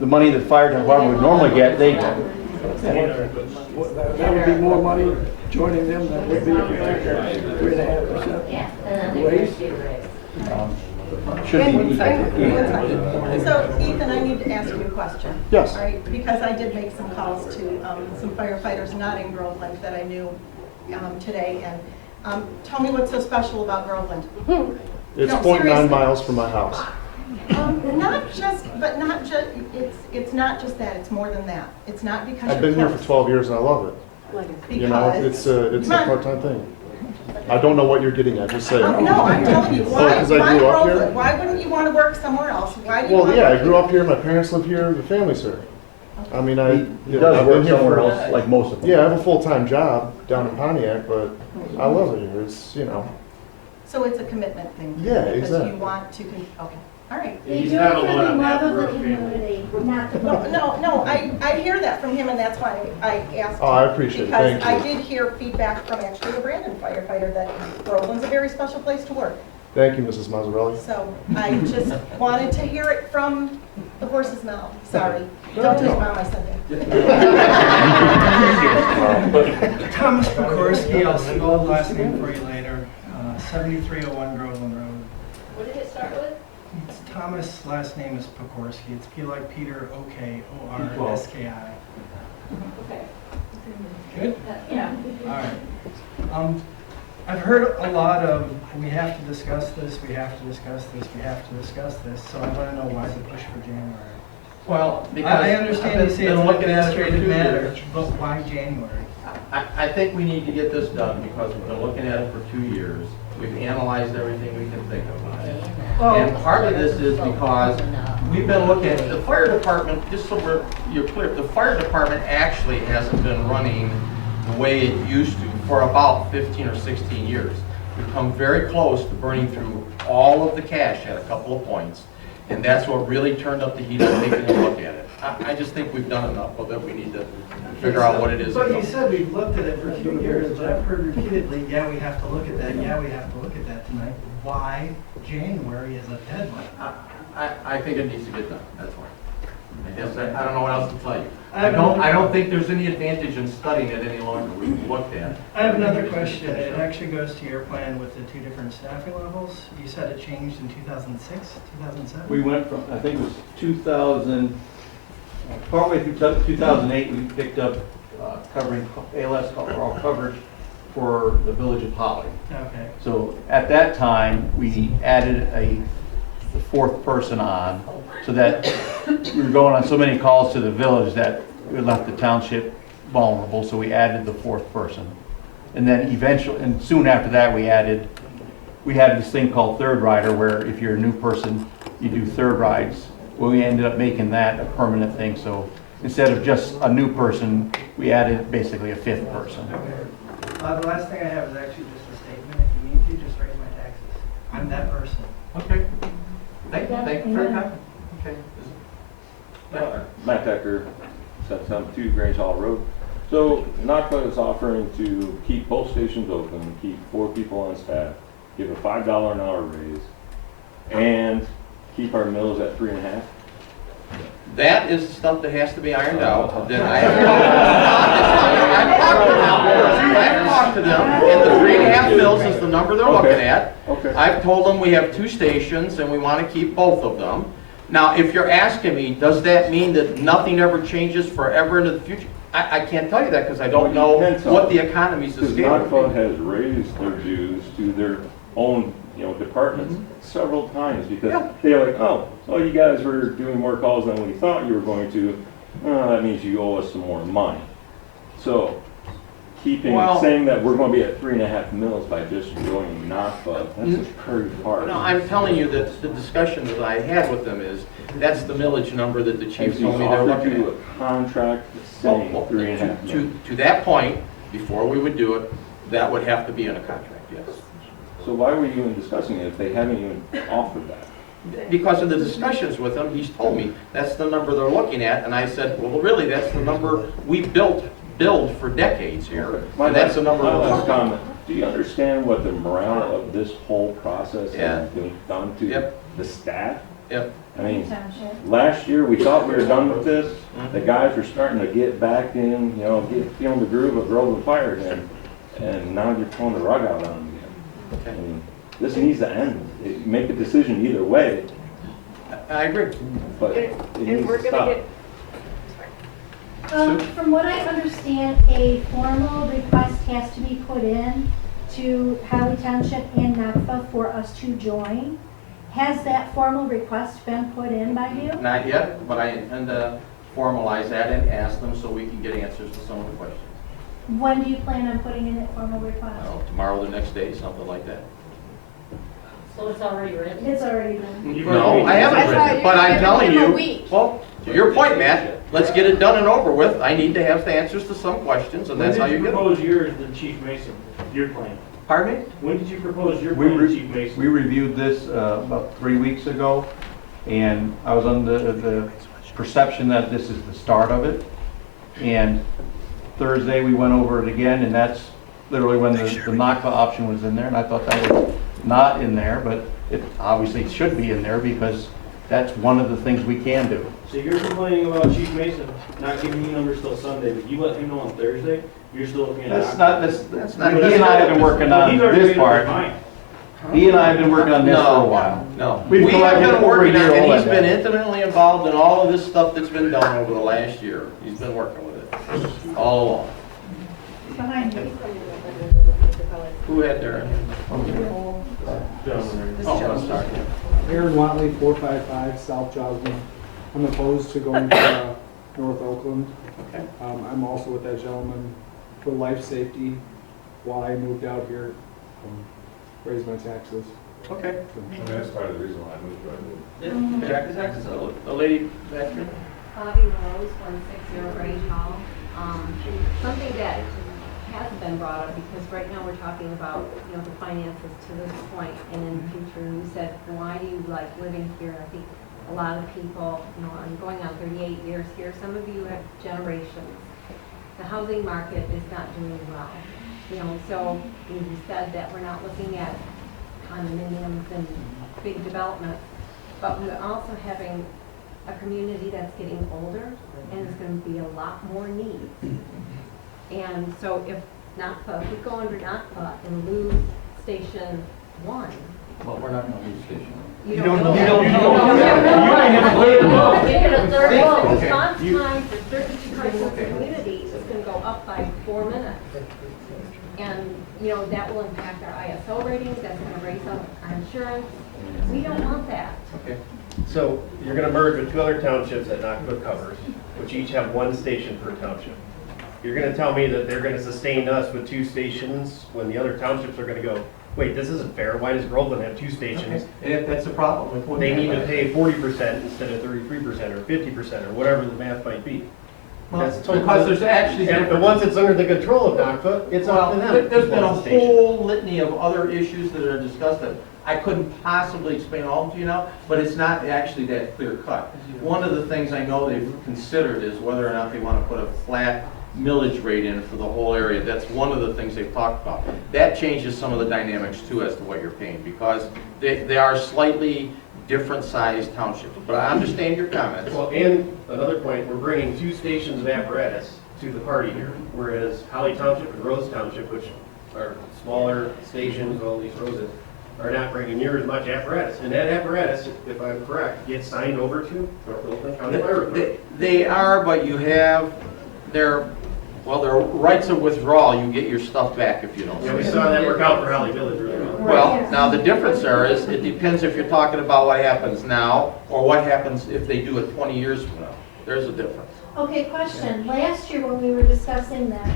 The money the fire department would normally get, they get. That would be more money joining them than would be 3.5% raise? Should be. So Ethan, I need to ask you a question. Yes. All right, because I did make some calls to some firefighters not in Groveland that I knew today, and tell me what's so special about Groveland. it's No, 0.9 seriously. miles from my house. Not just, it's not just that, it's more than that. It's not because I've you're been here for close. 12 years and I love it. You know, it's a Come on. part-time thing. I don't know what you're getting at, just say. No, I'm telling you, why 'cause I grew up here? Groveland? Why wouldn't you want to work somewhere else? Why do you Well, want yeah, to? I grew up here, my parents live here, the family's here. I mean, He does I've work been here somewhere for- else, like most of them. Yeah, I have a full-time job down in Pontiac, but I love it here. It's, you know, So it's a commitment thing? Yeah, Because exactly. you want to, okay, all right. They do it for the love of the community, not the money. No, I hear that from him, and that's why I asked. Oh, I appreciate it. Thank Because I you. did hear feedback from actually a Brandon firefighter that Groveland's a very special place to work. thank you, Mrs. Mazzarelli. So I just wanted to hear it from the horse's mouth. Sorry. Don't tell your mom I said that. Thomas Pokorski, I'll spell the last name for you later, 7301 Groveland Road. What did it start with? It's Thomas, last name is Pokorski. It's P like Peter, O-K, O-R-S-K-I. Okay. Good? Yeah. All right. I've heard a lot of, we have to discuss this, we have to discuss this, we have to discuss this, so I want to know why the push for January. Well, because. I understand you say it's I've an been looking at it for administrative 2 matter, years. but why January? I think we need to get this done because we've been looking at it for 2 years. We've analyzed everything we can think of on it. And part of this is because we've been looking at the fire department, just so you're clear, the fire department actually hasn't been running the way it used to for about 15 or 16 years. We've come very close to burning through all of the cash at a couple of points. And that's what really turned up the heat on taking a look at it. I just think we've done enough of it. We need to figure out what it is. But you said we've looked at it for 2 years, but I've heard repeatedly, yeah, we have to look at that, yeah, we have to look at that tonight. Why January is a deadline? I think it needs to get done, that's why. I guess I don't know what else to tell you. I I don't think there's any advantage in studying it any longer. We've looked at it. I have another question. It actually goes to your plan with the 2 different staffing levels. You said it changed in 2006, 2007? We went from, I think it was 2000, partway through 2008, we picked up covering ALS overall coverage for the village of Holly. Okay. So at that time, we added the 4th person on, so that we were going on so many calls to the village that we left the township vulnerable, so we added the 4th person. And then eventually, and soon after that, we had this thing called third rider, where if you're a new person, you do third rides. Well, we ended up making that a permanent thing, so instead of just a new person, we added basically a 5th person. Okay. The last thing I have is actually just a statement. If you need to, just raise my taxes. I'm that person. Okay. Thank you for your comment. Okay. Matt Decker, 772 Grange Hall Road. So NACFA is offering to keep both stations open, keep 4 people on staff, give a $5 an hour raise, and keep our mills at 3.5. That is stuff that has to be ironed out. Then I've talked to them, and the 3.5 mils is the number they're looking at. Okay. I've told them we have 2 stations and we want to keep both of them. Now, if you're asking me, does that mean that nothing ever changes forever into the future? I can't tell you that because I don't know what the economy's Because scale would NACFA be. has raised their dues to their own, departments several times because they're like, oh, you guys were doing more calls than we thought you were going to. That means you owe us some more money. So, saying that we're going to be at 3.5 mils by just joining NACFA, that's a pretty hard. No, I'm telling you that the discussion that I had with them is, that's the millage number that the chief told me they're looking at. A contract saying 3.5 mils. To that point, before we would do it, That would have to be in a contract, yes. So why were you even discussing it if they haven't even offered that? Because of the discussions with him, he's told me that's the number they're looking at, and I said, well, really, that's the number we build for decades here, and that's the number. My last comment. Do you understand what the morale of this whole process Yeah. has been done to the staff? Yep. I mean, last year, we thought we were done with this. The guys were starting to get back in, feeling the groove of Groveland Fire again, and now you're pulling the rug out on them again. I mean, this needs to end. Make a decision either way, I agree. but it needs to stop. From what I understand, a formal request has to be put in to Holly Township and NACFA for us to join. Has that formal request been put in by you? Not yet, but I intend to formalize that and ask them so we can get answers to some of the questions. When do you plan on putting in that formal request? Well, tomorrow, the next day, something like that. So it's already written? It's already done. No, I haven't written it, but I'm telling you, well, to your point, Matt, let's get it done and over with. I need to have the answers to some questions, and that's how you get it. When did you propose yours to Chief Mason, your plan? Pardon me? When did you propose your plan to Chief Mason? We reviewed this about 3 weeks ago, and I was under the perception that this is the start of it. And Thursday, we went over it again, and that's literally when the NACFA option was in there, and I thought that was not in there, but it obviously should be in there because that's one of the things we can do. So you're complaining about Chief Mason not giving you numbers till Sunday, but you let him know on Thursday, you're still looking at. That's not, he and I have been working on this part. He and I have been working on this for a while. No. We've We have collected been over a working on year it, and old he's been data. intimately involved in all of this stuff that's been done over the last year. He's been working with it all along. Behind you. Who had their? Oh, I'm sorry. Aaron Watley, 455 South Joslin. I'm opposed to going to North Oakland. Okay. I'm also with that gentleman for life safety. While I moved out here, raised my taxes. Okay. That's part of the reason why I moved where I moved. Jack is actually a lady back here. Bobby Rose, 160 Grange Hall. Something that hasn't been brought up, because right now we're talking about, the finances to this point, and in the future, you said, why do you like living here? I think a lot of people, I'm going on 38 years here, some of you have generations. The housing market is not doing well. So you said that we're not looking at condominiums and big development, but we're also having a community that's getting older, and there's going to be a lot more needs. And so if we go under NACFA and lose Station 1. Well, we're not going to lose Station 1. You don't know. You don't know. If it's a third vote, response time for certain types of communities is going to go up by 4 minutes. And, that will impact our ISO ratings, that's going to raise up our insurance. We don't want that. Okay. So you're going to merge with 2 other townships that NACFA covers, which each have 1 station per township. You're going to tell me that they're going to sustain us with 2 stations when the other townships are going to go, wait, this isn't fair. Why does Groveland have 2 stations? Okay. If that's the problem with what They need to pay 40% instead of 33% or 50% or whatever the math might be. Well, because there's actually and once it's under the control of NACFA, it's up to them. There's been a whole litany of other issues that are discussed that I couldn't possibly explain all to you now, but it's not actually that clear cut. One of the things I know they've considered is whether or not they want to put a flat millage rate in for the whole area. That's one of the things they've talked about. That changes some of the dynamics too as to what you're paying, because they are slightly different sized townships. But I understand your comments. Well, and another point, we're bringing 2 stations of apparatus to the party here, whereas Holly Township and Rose Township, which are smaller stations, all these roses, are not bringing near as much apparatus. And that apparatus, if I'm correct, gets signed over to North Oakland County Fire Authority. They are, but you have their rights of withdrawal. You get your stuff back if you don't. Yeah, we saw that work out for Holly Village really well. Well, now the difference there is, it depends if you're talking about what happens now or what happens if they do it 20 years from now. There's a difference. Okay, question. Last year when we were discussing this,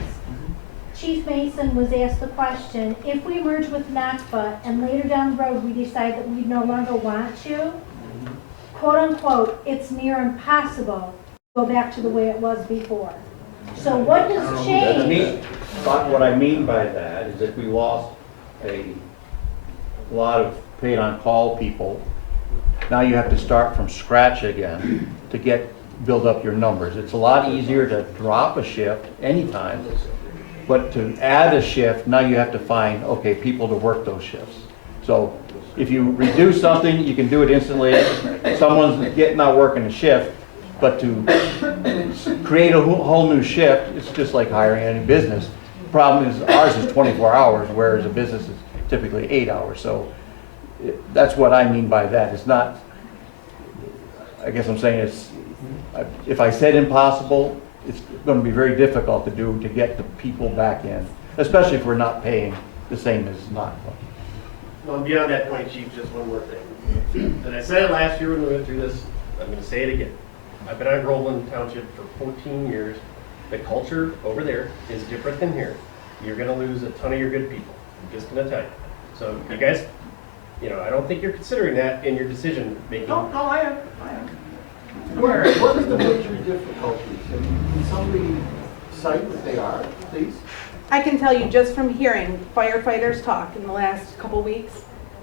Chief Mason was asked the question, if we merge with NACFA and later down the road we decide that we no longer want you, quote unquote, it's near impossible to go back to the way it was before. So what has That's changed? neat. But what I mean by that is if we lost a lot of paid on call people, now you have to start from scratch again to build up your numbers. It's a lot easier to drop a shift anytime, but to add a shift, now you have to find, okay, people to work those shifts. So if you reduce something, you can do it instantly. Someone's not working a shift, but to create a whole new shift, it's just like hiring any business. Problem is, ours is 24 hours, whereas a business is typically 8 hours. So that's what I mean by that. It's not, I guess I'm saying if I said impossible, it's going to be very difficult to do to get the people back in, especially if we're not paying the same as not. Well, beyond that point, Chief, just one more thing. And I said it last year when we went through this, I'm going to say it again. I've been on Groveland Township for 14 years. The culture over there is different than here. You're going to lose a ton of your good people. I'm just going to tell you. So you guys, I don't think you're considering that in your decision making. No, I am. What is the major difficulties? Can somebody cite what they are, please? I can tell you just from hearing firefighters talk in the last couple weeks,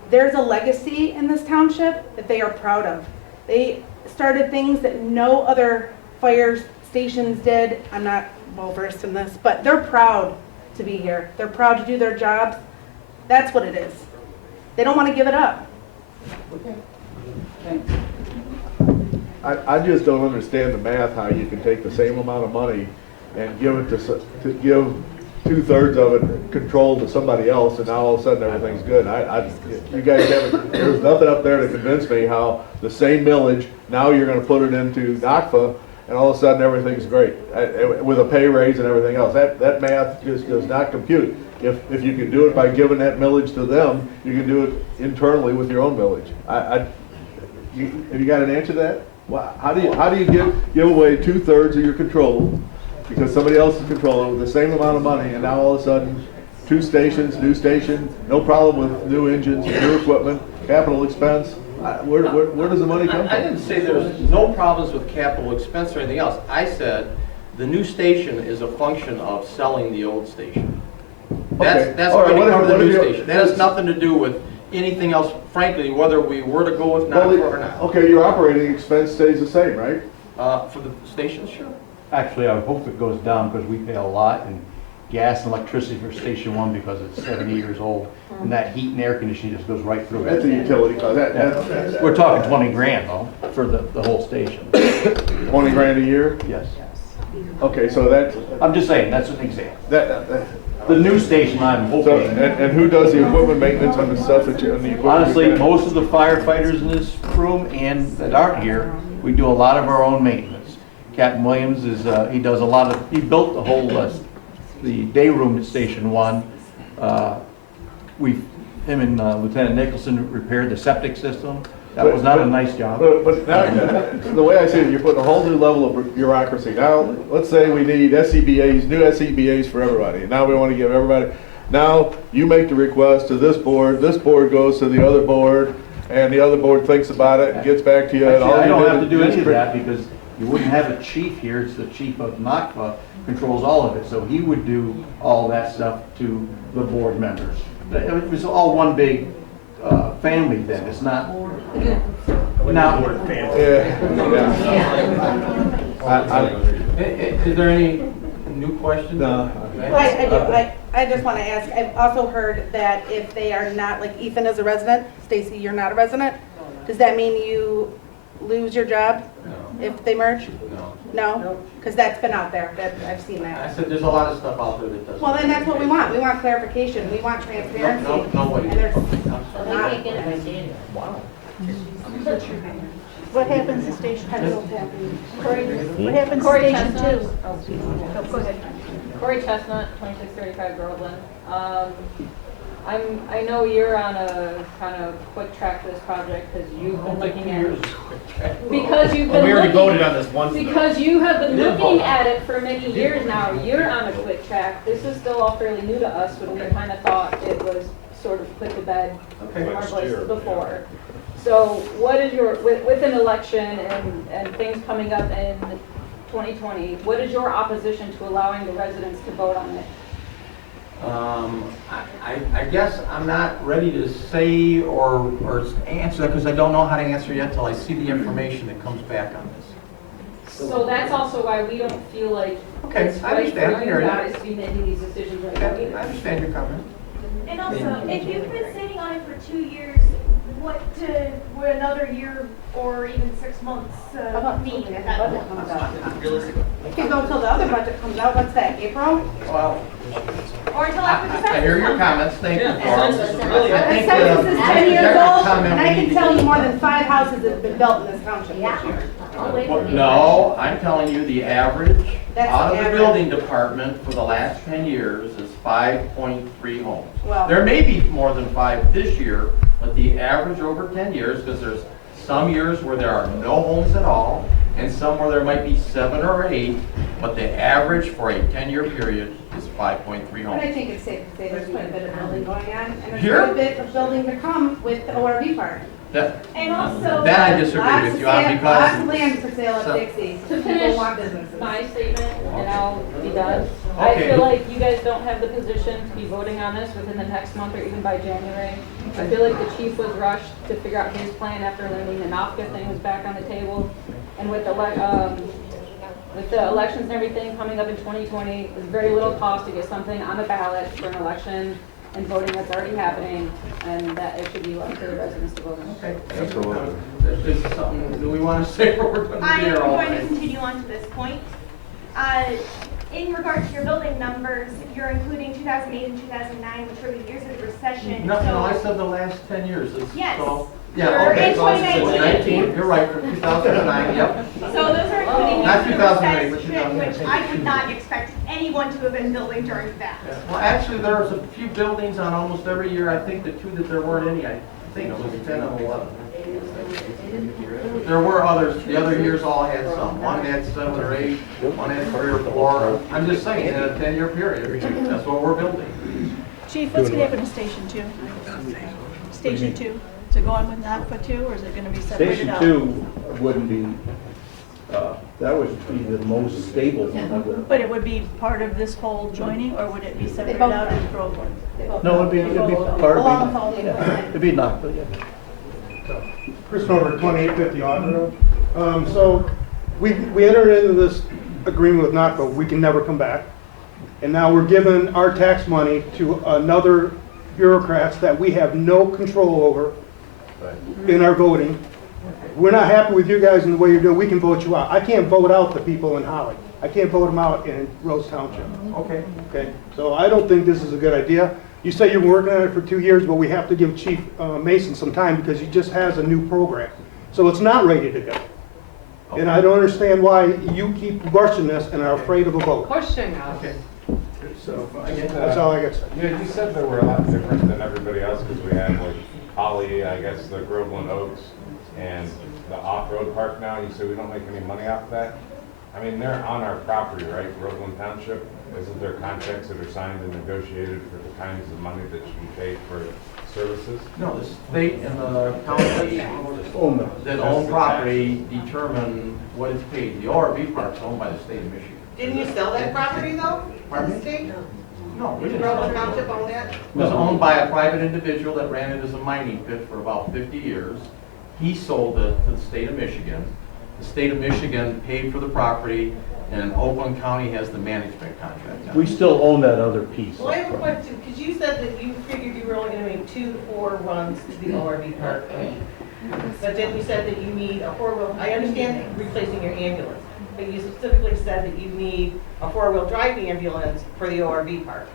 there's a legacy in this township that they are proud of. They started things that no other fire stations did. I'm not well versed in this, but they're proud to be here. They're proud to do their jobs. That's what it is. They don't want to give it up. Okay. Thanks. I just don't understand the math, how you can take the same amount of money and give it to give 2/3 of it control to somebody else, and now all of a sudden everything's good. You guys haven't, there's nothing up there to convince me how the same millage, now you're gonna put it into NACFA, and all of a sudden everything's great, with a pay raise and everything else. That math just does not compute. If you can do it by giving that millage to them, you can do it internally with your own millage. Have you got an answer to that? How do you give away 2/3 of your control because somebody else is controlling it with the same amount of money, and now all of a sudden, new station, no problem with new engines, new equipment, capital expense? Where does the money come from? I didn't say there was no problems with capital expense or anything else. I said the new station is a function of selling the old station. That's All right, going to cover the new if you- station. That has nothing to do with anything else, frankly, whether we were to go with NACFA or not. Okay, your operating expense stays the same, right? For the stations, sure. Actually, I hope it goes down because we pay a lot in gas and electricity for Station 1 because it's 70 years old. And that heat and air conditioning just goes right through it. That's a utility cost. We're talking 20 grand though, for the whole station. 20 grand a year? Yes. Okay, so that's... I'm just saying, that's an example. That, The new station, I'm hoping. and who does the equipment maintenance on the stuff that you, on the equipment? Honestly, most of the firefighters in this room and that aren't here, we do a lot of our own maintenance. Captain Williams he does a lot of, he built the whole the day room at Station 1. Him and Lieutenant Nicholson repaired the septic system. That was not a nice job. But now, the way I see it, you're putting a whole new level of bureaucracy. Now, let's say we need SCBAs, new SCBAs for everybody. And now we want to give everybody, now you make the request to this board goes to the other board, and the other board thinks about it and gets back to you. And all Actually, I you don't did have to do is any of that because you wouldn't have a chief here. It's the chief of NACFA controls all of it. So he would do all that stuff to the board members. It was all one big family then. It's not. Now, Is there any new questions? No. I just want to ask, I've also heard that if they are not, like Ethan is a resident, Stacy, you're not a resident, does that mean you lose your job if they merge? No? Because that's been out there, I've seen that. I said there's a lot of stuff out there that doesn't. Well, then that's what we want. We want clarification. We want transparency. Nobody. And there's not. Wow. What happens in Station 2? What happens in Corey Station Chestnut. 2? Oh, go ahead. Corey Chestnut, 2635 Groveland. I know you're on a kind of quick track for this project because you've been looking at it. Because you've been We already looking, voted on this once. because you have been We did looking vote. at it for many years now. You're on a quick track. This is still all fairly new to us, but we kind of thought it was sort of put to bed from our voices before. So what is your, with an election and things coming up in 2020, what is your opposition to allowing the residents to vote on it? I guess I'm not ready to say or answer that because I don't know how to answer yet till I see the information that comes back on this. So that's also why we don't feel like Okay, it's I right for understand. I hear you you. guys to be making these decisions right now Okay, either. I understand your comment. And also, if you've been sitting on it for 2 years, what would another year or even 6 months mean at that Budget point? comes out. It can go till the other budget comes out, what's that, April? Well, Or until after the census I hear your comes. comments. Thank you, Yeah, Carl. census, I really. The think, census is 10 years Jack's old, comment and we I need can to tell get- you more than 5 houses have been built in this township this year. No, I'm telling you, the average That's out of the the average. building department for the last 10 years is 5.3 homes. Well- There may be more than 5 this year, but the average over 10 years, because there's some years where there are no homes at all, and some where there might be 7 or 8, but the average for a 10-year period is 5.3 But I homes. think it's safe to say there's quite a bit of building going on, and there's Here? quite a bit of building to come with the ORV park. That, And also. that I disagree Lots with of you on land- Lots of because, land for sale So- at Dixie. To People finish want businesses. my statement, and I'll be done. I Okay. feel like you guys don't have the position to be voting on this within the next month or even by January. I feel like the chief was rushed to figure out his plan after learning the NOPCA thing was back on the table. And with the elections and everything coming up in 2020, there's very little cost to get something on the ballot for an election and voting that's already happening, and that it should be left to the residents to vote on. okay. Absolutely. Is there something, do we want to say what we're going to I do am here all going to night? continue on to this point. In regards to your building numbers, you're including 2008 and 2009, which were the years of the recession. No, so I said the last 10 years. It's Yes. so- You're Yeah, okay. in So it's 2019. 19, you're right, from 2009, yep. So those are including Not years of the 2008, but recession, which 2008. I would not expect anyone to have been building during that. Well, actually, there's a few buildings on almost every year. I think the 2 that there weren't any, I think it was 10 and 11. There were others, the other years all had some. One had 7 or 8, one had 3 or 4. I'm just saying, in a 10-year period, that's what we're building. Chief, what's gonna happen to Station 2? Station 2, is it going with NACFA 2, or is it gonna be separated Station out? 2 wouldn't be, that would be the most stable one of the. But it would be part of this whole joining, or would it be separated both out are. in Groveland? No, it'd be part Along with all of the it. equipment. It'd be Knoxville, yeah. Chris Nover, 2850 Auden Road. So we entered into this agreement with NACFA, we can never come back. And now we're giving our tax money to another bureaucrats that we have no control over in our voting. We're not happy with you guys in the way you're doing, we can vote you out. I can't vote out the people in Holly. I can't vote them out in Rose Township. Okay. Okay, so I don't think this is a good idea. You say you've been working on it for 2 years, but we have to give Chief Mason some time because he just has a new program. So it's not ready to go. And I don't understand why you keep rushing this and are afraid of a vote. Pushing us. Okay. So that's all I got to say. Yeah, you said that we're a lot different than everybody else because we had like Holly, I guess the Groveland Oaks, and the off-road park now. You say we don't make any money off of that? I mean, they're on our property, right, Groveland Township? Isn't there contracts that are signed and negotiated for the kinds of money that should be paid for services? No, the state and the county that own property determine what is paid. The ORV park's owned by the state of Michigan. Didn't you sell that property though? Pardon To me? the state? No, we Did didn't sell Groveland it. Township own that? It was owned by a private individual that ran it as a mining pit for about 50 years. He sold it to the state of Michigan. The state of Michigan paid for the property, and Oakland County has the management contract. We still own that other piece. Well, I have a question, because you said that you figured you were only gonna make 2 to 4 runs to the ORV park. But then you said that you need a 4-wheel, I understand replacing your ambulance, but you specifically said that you need a 4-wheel drive ambulance for the ORV park.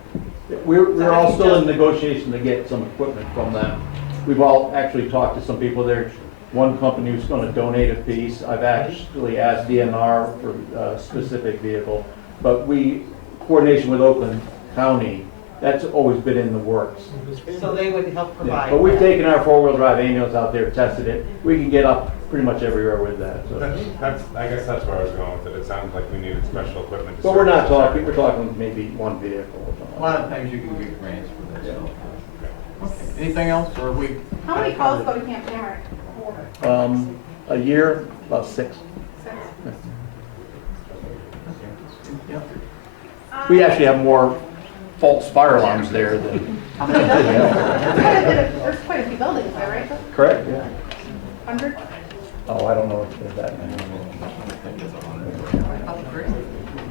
We're all still in negotiation to get some equipment from them. We've all actually talked to some people there. One company who's going to donate a piece. I've actually asked DNR for a specific vehicle. But coordination with Oakland County, that's always been in the works. So they would help provide. But we've that. taken our 4-wheel drive ambulance out there, tested it. We can get up pretty much everywhere with that. So. I guess that's where I was going with it. It sounds like we needed special equipment. To But we're not service talking, we're talking maybe one vehicle or something. A lot of times you can get grants for that. So. Okay. Anything else, or we? How many calls go to Camp Tamarack? A year, about 6. Yeah. We actually have more false fire alarms there than. There's quite a few buildings, is that right? Correct, yeah. 100? Oh, I don't know if there's that many.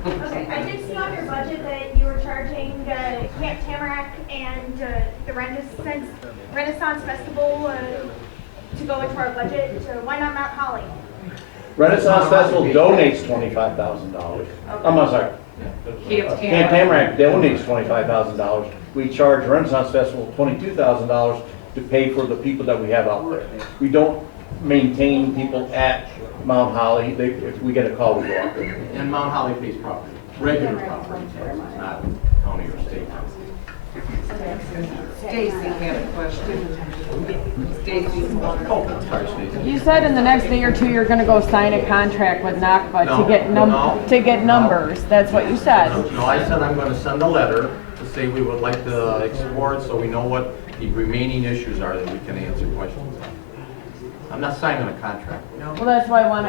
Okay, I did see on your budget that you were charging Camp Tamarack and the Renaissance Festival to go into our budget. Why not Mount Holly? Renaissance Festival donates $25,000. I'm sorry. Camp Camp Tamarack donates $25,000. We charge Renaissance Festival $22,000 to pay for the people that we have out there. We don't maintain people at Mount Holly. If we get a call, we go out there. And Mount Holly pays property, regular property, not county or state. Stacy had a question. Stacy. Oh, sorry, Stacy. You said in the next day or two you're gonna go sign a contract with NACFA to get numbers. That's what you said. No, I said I'm gonna send a letter to say we would like to explore it so we know what the remaining issues are that we can answer questions on. I'm not signing a contract. Well, that's why I'm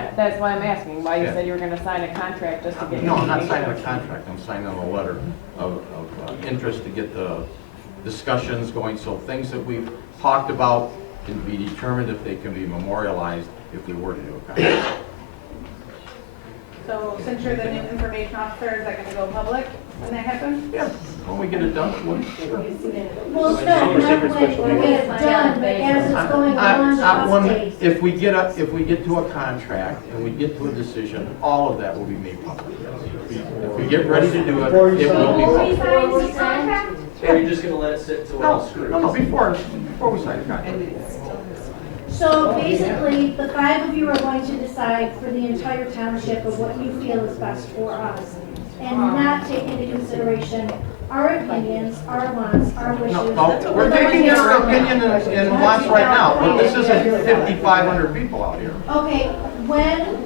asking, why you Yeah. said you were gonna sign a contract just to get. No, I'm not signing a contract, I'm signing a letter of interest to get the discussions going, so things that we've talked about can be determined if they can be memorialized if we were to do a contract. So since you're the new information officer, is that gonna go public when that happens? Yeah, when we get it done, Well, no, not when we get it done, but as it's going along, updates. if we get to a contract and we get to a decision, all of that will be made public. If we get ready to do it, it will be public. Or you're just gonna let it sit till we're all screwed? No, before we sign the contract. So basically, the five of you are going to decide for the entire township of what you feel is best for us, and not take into consideration our opinions, our wants, our wishes. No, we're taking your opinion and wants right now, but this isn't 5,500 people out here. Okay, when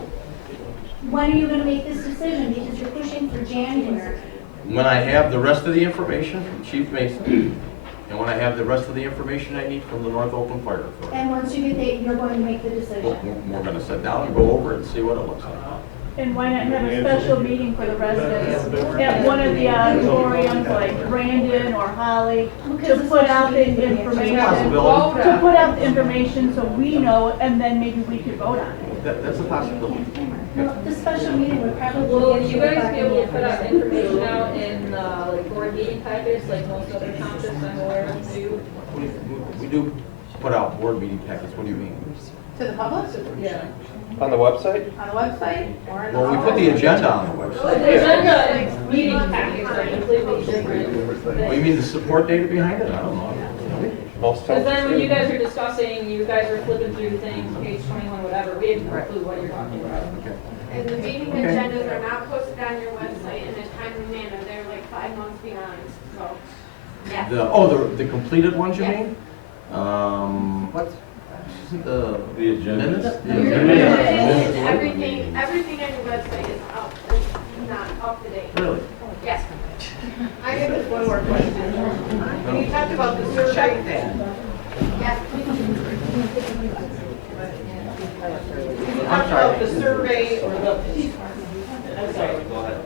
are you gonna make this decision? Because you're pushing for January. When I have the rest of the information from Chief Mason, and when I have the rest of the information I need from the North Oakland Fire Authority, And once you get that, you're going to make the decision. we're gonna sit down and go over it and see what it looks like. And why not have a special meeting for the residents at one of the auditoriums, like Brandon or Holly, to put out the information? To put out the information so we know, and then maybe we could vote on it. That's a possibility. No, the special meeting would probably. Will get you the guys be able to put out documentation. information out in, like, board meeting packets, like most other townships I'm aware of do? We do put out board meeting packets, what do you mean? To the public? Yeah. On the website? On the website or in the? Well, we put the agenda on the website. The agenda and meeting packets are completely different. Oh, you mean the support data behind it? I don't know. Most Because then when you towns guys are discussing, you guys are flipping through things, page 21, whatever, we have no clue what you're talking about. Okay. And the meeting Okay. agendas are not posted on your website in a timely manner. They're like 5 months behind, so. Yeah. The completed ones you Yeah. mean? What's, isn't the agenda. minutes? The Your agenda. agendas, everything on your website is not up to date. Really? Yes. I have just one more question. When you talked about the survey, Yes. when you talked about the survey or the, I'm sorry. Go ahead.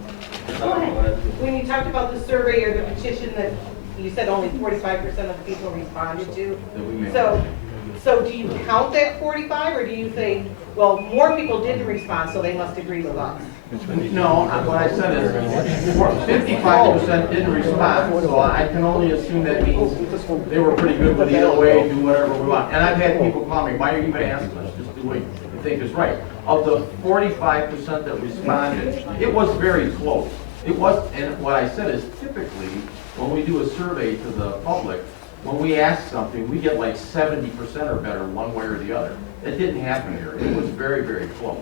Go ahead. When you talked about the survey or the petition that you said only 45% of people responded to, That we made. so do you count that 45, or do you think, well, more people didn't respond, so they must agree with us? No, what I said is 55% didn't respond, so I can only assume that means they were pretty good with either way, do whatever we want. And I've had people call me, why are you even asking us? Just do what you think is right. Of the 45% that responded, it was very close. It was, and what I said is typically, when we do a survey to the public, when we ask something, we get like 70% or better one way or the other. It didn't happen here. It was very, very close.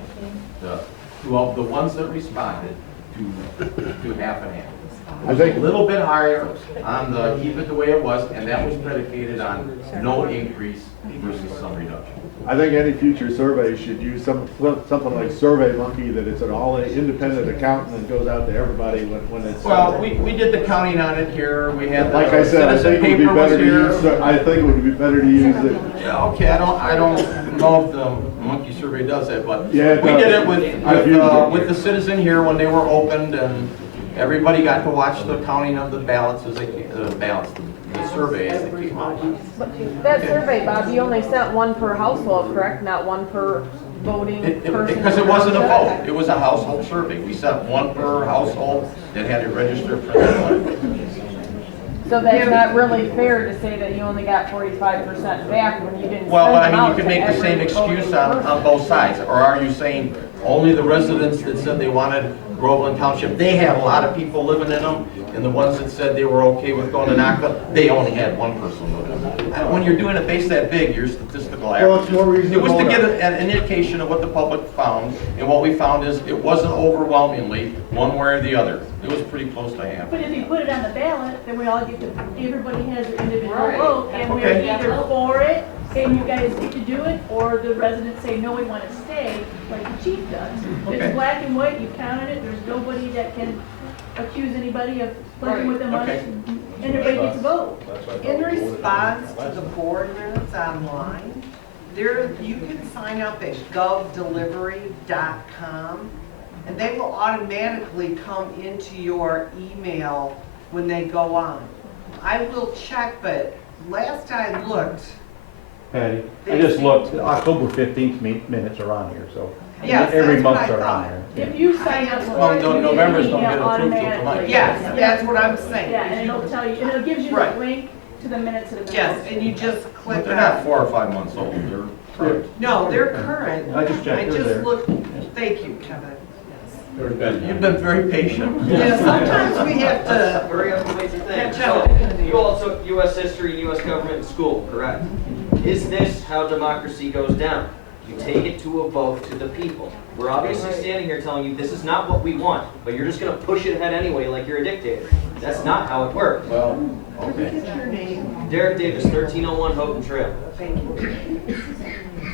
Of the ones that responded to half and half. It was a little bit higher on the keep it the way it was, and that was predicated on no increase versus some reduction. I think any future survey should use something like SurveyMonkey, that it's an all independent accountant that goes out to everybody when it's. Well, we did the counting on it here. We had Like the I said, I citizen think it would be paper was better to use, here. I think it would be better to use it. Yeah, okay, I don't know if the monkey survey does that, but Yeah, it we did does. it I've used it. with the citizen here when they were opened, Everybody got to watch the counting of the ballots as they, the survey as they came out. But that survey, Bob, you only sent one per household, correct? Not one per voting person? Because it wasn't a vote, it was a household survey. We sent one per household that had it registered for their. So that's not really fair to say that you only got 45% back when you didn't Well, send I them mean, out you can to make the same every voting excuse on person. both sides. Or are you saying only the residents that said they wanted Groveland Township, they have a lot of people living in them, and the ones that said they were okay with going to Nakba, they only had one person with them. When you're doing a base that big, your statistical average. Well, it's more It was to reasonable get to- an indication of what the public found, and what we found is it wasn't overwhelmingly one way or the other. It was pretty close to half. But if you put it on the ballot, then we all get to, everybody has their individual Right. vote, and we're Okay. either for it, and you guys get to do it, or the residents say, no, we want to stay, like the chief does. Okay. It's black and white, you counted it, there's nobody that can accuse anybody of playing with the money, Okay. and everybody gets a vote. In response to the board minutes online, there, you can sign up at govdelivery.com, and they will automatically come into your email when they go on. I will check, but last I looked, Patty, I just looked, October 15th minutes are on here, so Yes, every that's what month I are thought. on there. If you sign up Well, for it, you get November's an don't email get approved till automatically. tonight. yes, that's what I'm saying. Yeah, and it'll tell you, and it gives you the Right. link to the minutes of the Yes, meeting. and you just But click they're not on. 4 or 5 months old, they're current. No, they're current. I just checked, I they're just there. looked, thank you, Kevin. You've been very patient. Yeah, sometimes we have to Hurry up and wait to think. catch So, up. you all took US history, US government in school, correct? Is this how democracy goes down? You take it to a vote to the people. We're obviously standing here telling you this is not what we want, but you're just gonna push it ahead anyway like you're a dictator. That's not how it works. Well, okay. Get your name. Derek Davis, 1301 Houghton Trail. Thank you.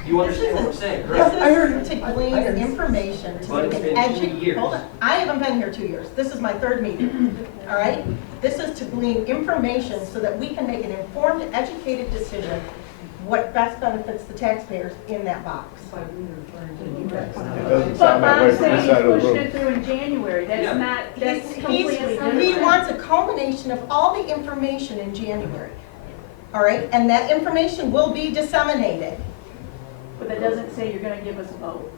You understand what I'm saying, correct? This is to glean information, to But it's make been 2 years. Hold on, I haven't been here 2 years. This is my third meeting, all right? This is to glean information so that we can make an informed, educated decision what best benefits the taxpayers in that box. It doesn't But sound that way Bob's from this saying side he's of the pushing room. it through in January, that's not, that's completely different. He wants a culmination of all the information in January, all right? And that information will be disseminated. But that doesn't say you're gonna give us a vote.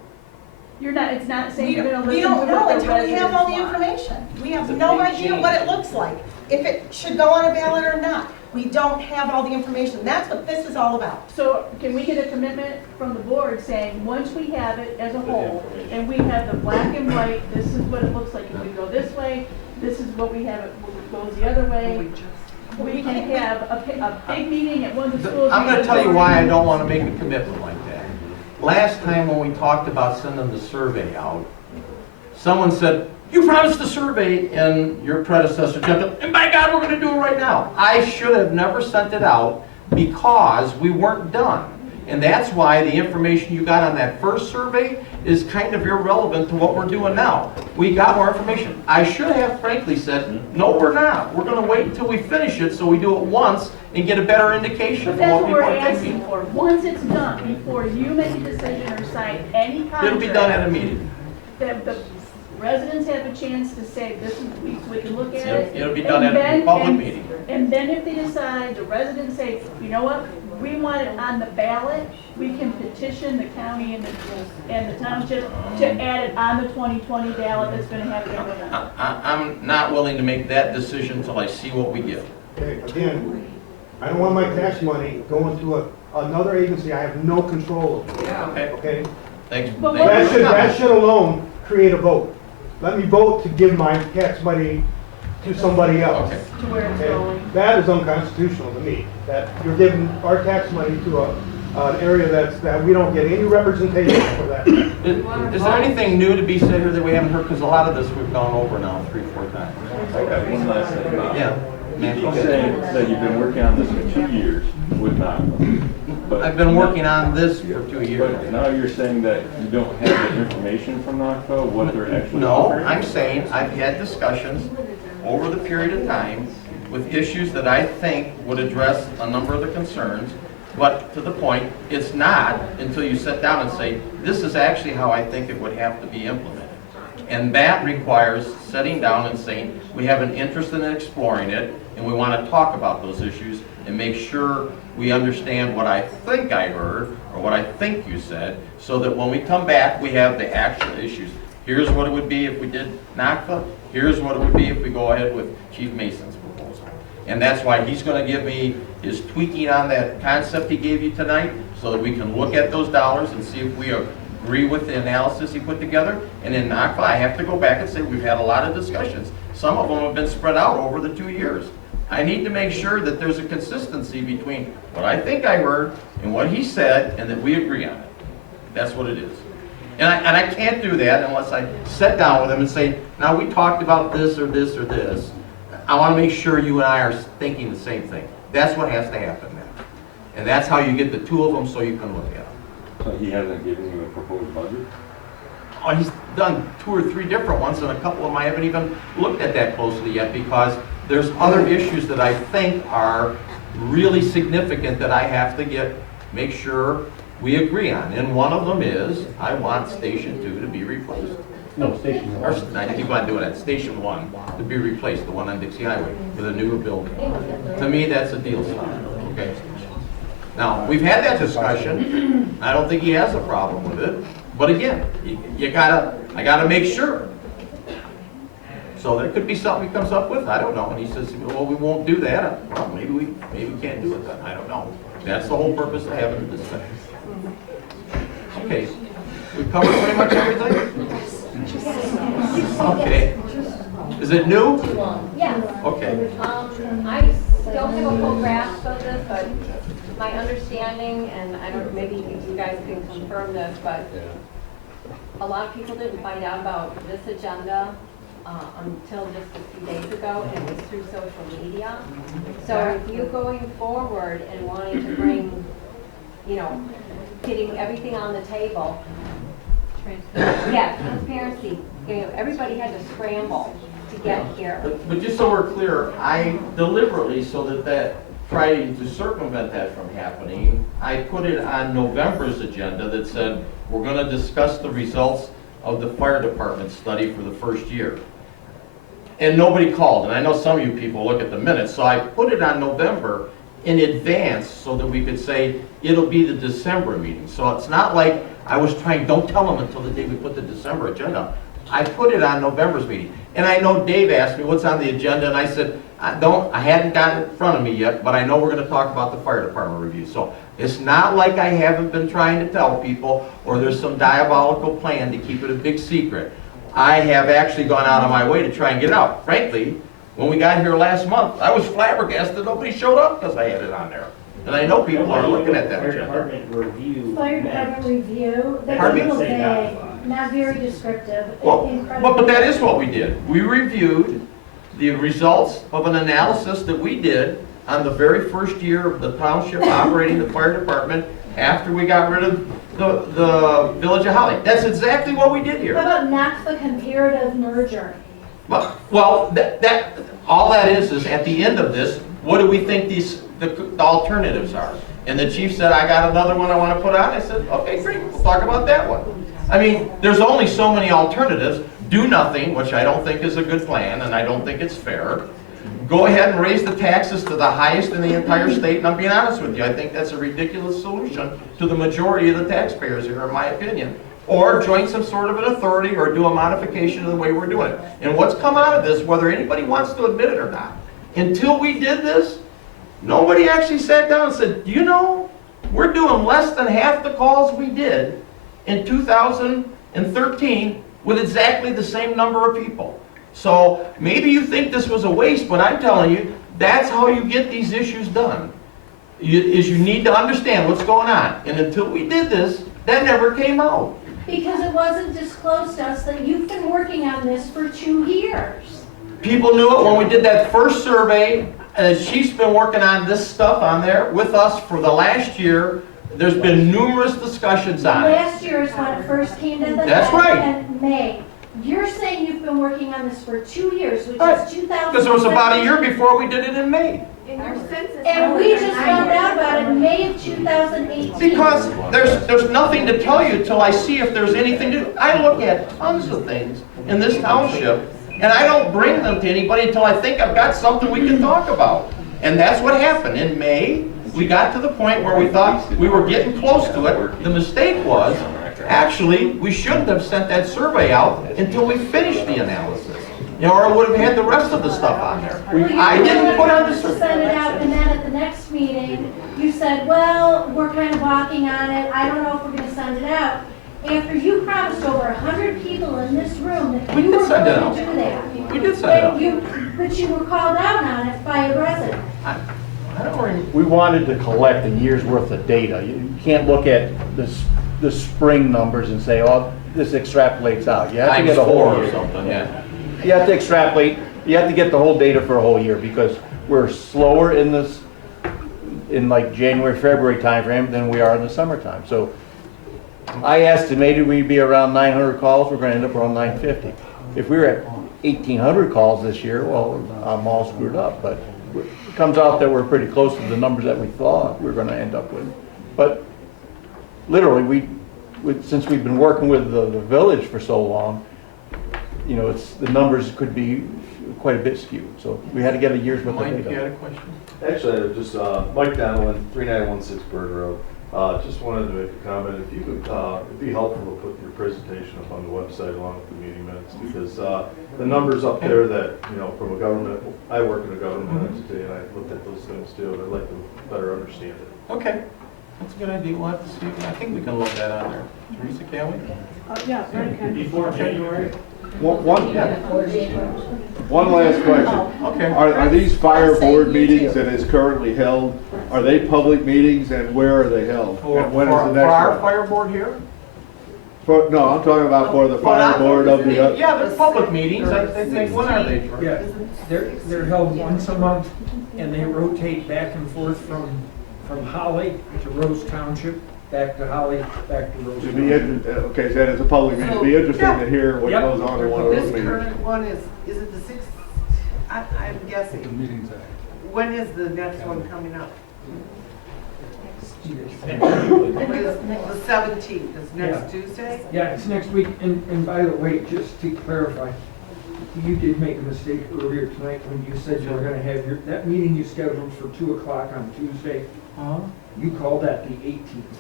You're not, it's not saying We you're gonna we listen to don't know what the until we have all the residents want. information. We have It's a no big idea what change. it looks like, if it should go on a ballot or not. We don't have all the information. That's what this is all about. So can we get a commitment from the board saying, once we have it as a whole, and we have the black and white, this is what it looks like if we go this way, this is what we have, it goes the other way. We can have a big meeting at one of the schools. I'm gonna tell you why I don't wanna make a commitment like that. Last time when we talked about sending the survey out, someone said, you promised the survey, and your predecessor jumped up, and by God, we're gonna do it right now. I should have never sent it out because we weren't done. And that's why the information you got on that first survey is kind of irrelevant to what we're doing now. We got more information. I should have frankly said, no, we're not. We're gonna wait until we finish it, so we do it once and get a better indication But of that's what what people we're are thinking. asking for. Once it's done, before you make a decision or sign any contract. It'll be done at a meeting. The residents have a chance to say, this is, we can look at it. It'll be done and at a then- public and- meeting. And then if they decide, the residents say, you know what, we want it on the ballot, we can petition the county and the township to add it on the 2020 ballot that's gonna have it in November. I'm not willing to make that decision until I see what we get. Okay, again, I don't want my tax money going to another agency I have no control over. Okay? Okay? Thanks. But thanks for That coming. should alone create a vote. Let me vote to give my tax money to somebody else. Okay. To where it's Okay? going. That is unconstitutional to me, that you're giving our tax money to an area that we don't get any representation for that. Is there anything new to be said here that we haven't heard? Because a lot of this we've gone over now 3 or 4 times. I got one last thing, Bob. Yeah. You say that you've been working on this for 2 years with NACA. But I've been working on this for 2 years. But now you're saying that you don't have the information from NACA, what they're actually No, offering? I'm saying I've had discussions over the period of time with issues that I think would address a number of the concerns. But to the point, it's not until you sit down and say, this is actually how I think it would have to be implemented. And that requires sitting down and saying, we have an interest in exploring it, and we want to talk about those issues and make sure we understand what I think I heard or what I think you said, so that when we come back, we have the actual issues. Here's what it would be if we did NACFA. Here's what it would be if we go ahead with Chief Mason's proposal. And that's why he's going to give me his tweaking on that concept he gave you tonight, so that we can look at those dollars and see if we agree with the analysis he put together. And in NACFA, I have to go back and say we've had a lot of discussions. Some of them have been spread out over the 2 years. I need to make sure that there's a consistency between what I think I heard and what he said, and that we agree on it. That's what it is. And I can't do that unless I sit down with him and say, now we talked about this or this or this. I want to make sure you and I are thinking the same thing. That's what has to happen now. And that's how you get the two of them so you can look at them. So he hasn't given you a proposed budget? Oh, he's done 2 or 3 different ones, and a couple of them I haven't even looked at that closely yet, because there's other issues that I think are really significant that I have to make sure we agree on. And one of them is, I want Station 2 to be replaced. No, Station 1. I keep on doing that. Station 1 to be replaced, the one on Dixie Highway, with a newer building. To me, that's a deal stopper, okay? Now, we've had that discussion. I don't think he has a problem with it. But again, I gotta make sure. So there could be something he comes up with, I don't know, and he says, well, we won't do that. Well, maybe we can't do it then, I don't know. That's the whole purpose of having the discussion. Okay, we covered pretty much everything? Okay. Is it new? Yes. Okay. I don't have a full grasp of this, but my understanding, and I don't, maybe you guys can confirm this, but a lot of people didn't find out about this agenda until just a few days ago, and it was through social media. So if you going forward and wanting to bring, getting everything on the table, transparency, everybody had to scramble to get here. But just so we're clear, I deliberately, so that trying to circumvent that from happening, I put it on November's agenda that said, we're going to discuss the results of the fire department study for the first year. And nobody called, and I know some of you people look at the minutes, so I put it on November in advance so that we could say it'll be the December meeting. So it's not like I was trying, don't tell them until the day we put the December agenda. I put it on November's meeting. And I know Dave asked me what's on the agenda, and I said, I hadn't gotten it in front of me yet, but I know we're going to talk about the fire department review. So it's not like I haven't been trying to tell people, or there's some diabolical plan to keep it a big secret. I have actually gone out of my way to try and get it out. Frankly, when we got here last month, I was flabbergasted nobody showed up because I had it on there. And I know people are looking at that agenda. Fire department review, that's a Pardon me? little vague, not very descriptive. Well, incredibly but that is what we did. We reviewed the results of an analysis that we did on the very first year of the township operating the fire department after we got rid of the Village of Holly. That's exactly what we did here. How about NACFA comparative merger? Well, all that is at the end of this, what do we think the alternatives are? And the chief said, I got another one I want to put on. I said, okay, great, we'll talk about that one. I mean, there's only so many alternatives. Do nothing, which I don't think is a good plan, and I don't think it's fair. Go ahead and raise the taxes to the highest in the entire state, and I'm being honest with you, I think that's a ridiculous solution to the majority of the taxpayers here, in my opinion. Or join some sort of an authority or do a modification of the way we're doing it. And what's come out of this, whether anybody wants to admit it or not, until we did this, nobody actually sat down and said, you know, we're doing less than half the calls we did in 2013 with exactly the same number of people. So maybe you think this was a waste, but I'm telling you, that's how you get these issues done. You need to understand what's going on. And until we did this, that never came out. Because it wasn't disclosed to us that you've been working on this for 2 years. People knew it when we did that first survey. She's been working on this stuff on there with us for the last year. There's been numerous discussions on it. Last year is when it first came to the That's head right. in May. You're saying you've been working on this for 2 years, which Right. is 2017. Because it was about a year before we did it in May. In your census. And we just found out about it in May of 2018. Because there's nothing to tell you till I see if there's anything to do. I look at tons of things in this township, and I don't bring them to anybody until I think I've got something we can talk about. And that's what happened. In May, we got to the point where we thought we were getting close to it. The mistake was, actually, we shouldn't have sent that survey out until we finished the analysis. You know, or I would have had the rest of the stuff on there. I didn't put on the survey. Send it out, and then at the next meeting, you said, well, we're kind of walking on it, I don't know if we're gonna send it out. After you promised over 100 people in this room that you were going to do that. We did send it out. But you were called out on it by a resident. We wanted to collect a year's worth of data. You can't look at the spring numbers and say, oh, this extrapolates out. You have to get a whole year. Or something, yeah. You have to extrapolate, you have to get the whole data for a whole year because we're slower in this, in like January, February timeframe than we are in the summertime. So I estimated we'd be around 900 calls, we're gonna end up around 950. If we were at 1,800 calls this year, well, I'm all screwed up, but it comes out that we're pretty close to the numbers that we thought we were gonna end up with. But literally, since we've been working with the village for so long, you know, the numbers could be quite a bit skewed. So we had to get a year's worth of data. Mike, you had a question? Actually, just Mike Donilon, 3916 Bird Road. Just wanted to make a comment. If you could, it'd be helpful to put your presentation up on the website along with the meeting minutes because the numbers up there that, you know, from a government, I work in a government entity and I looked at those things too and I'd like to better understand it. Okay. That's a good idea. We'll have to see. I think we can look that on there. Teresa, can we? Yeah, okay. Before January? One last question. Okay. Are these fire board meetings that is currently held, are they public meetings and where are they held? And when is the next For our one? fire board here? No, I'm talking about for the fire board of the. Yeah, they're public meetings. I think, when are they? Yeah, they're held once a month and they rotate back and forth from Holly to Rose Township, back to Holly, back to Rose Township. Okay, so it's a public meeting. It'd be interesting to hear what goes on in one of those This meetings. current one is it the 6th? I'm guessing. When is the next one coming up? The 17th, is next Tuesday? Yeah, it's next week, and by the way, just to clarify, you did make a mistake earlier tonight when you said you were gonna have that meeting you scheduled for 2 o'clock on Tuesday. You called that the 18th.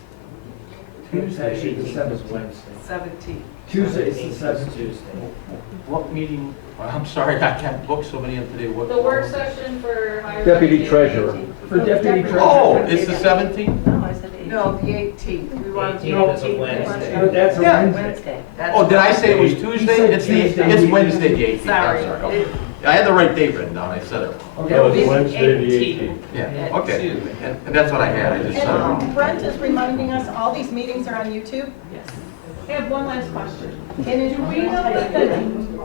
It's actually the 17th. 17th. Tuesday's the 17th. What meeting? I'm sorry, I can't book so many of today. What? The work session for higher. Deputy treasurer. For deputy treasurer. Oh, it's the 17th? No, the 18th. We want to do 18th is a Wednesday. No, that's a Yeah. Wednesday. Oh, did I say it was Tuesday? It's Tuesday. it's Wednesday, the 18th. Sorry. I'm sorry. Okay. I had the right date written down. I said it. Okay. It's Wednesday, the 18th. Yeah, okay. And that's what I had. I just said it wrong. And Brent is reminding us, all these meetings are on YouTube? Yes. I have one last question. And Do we know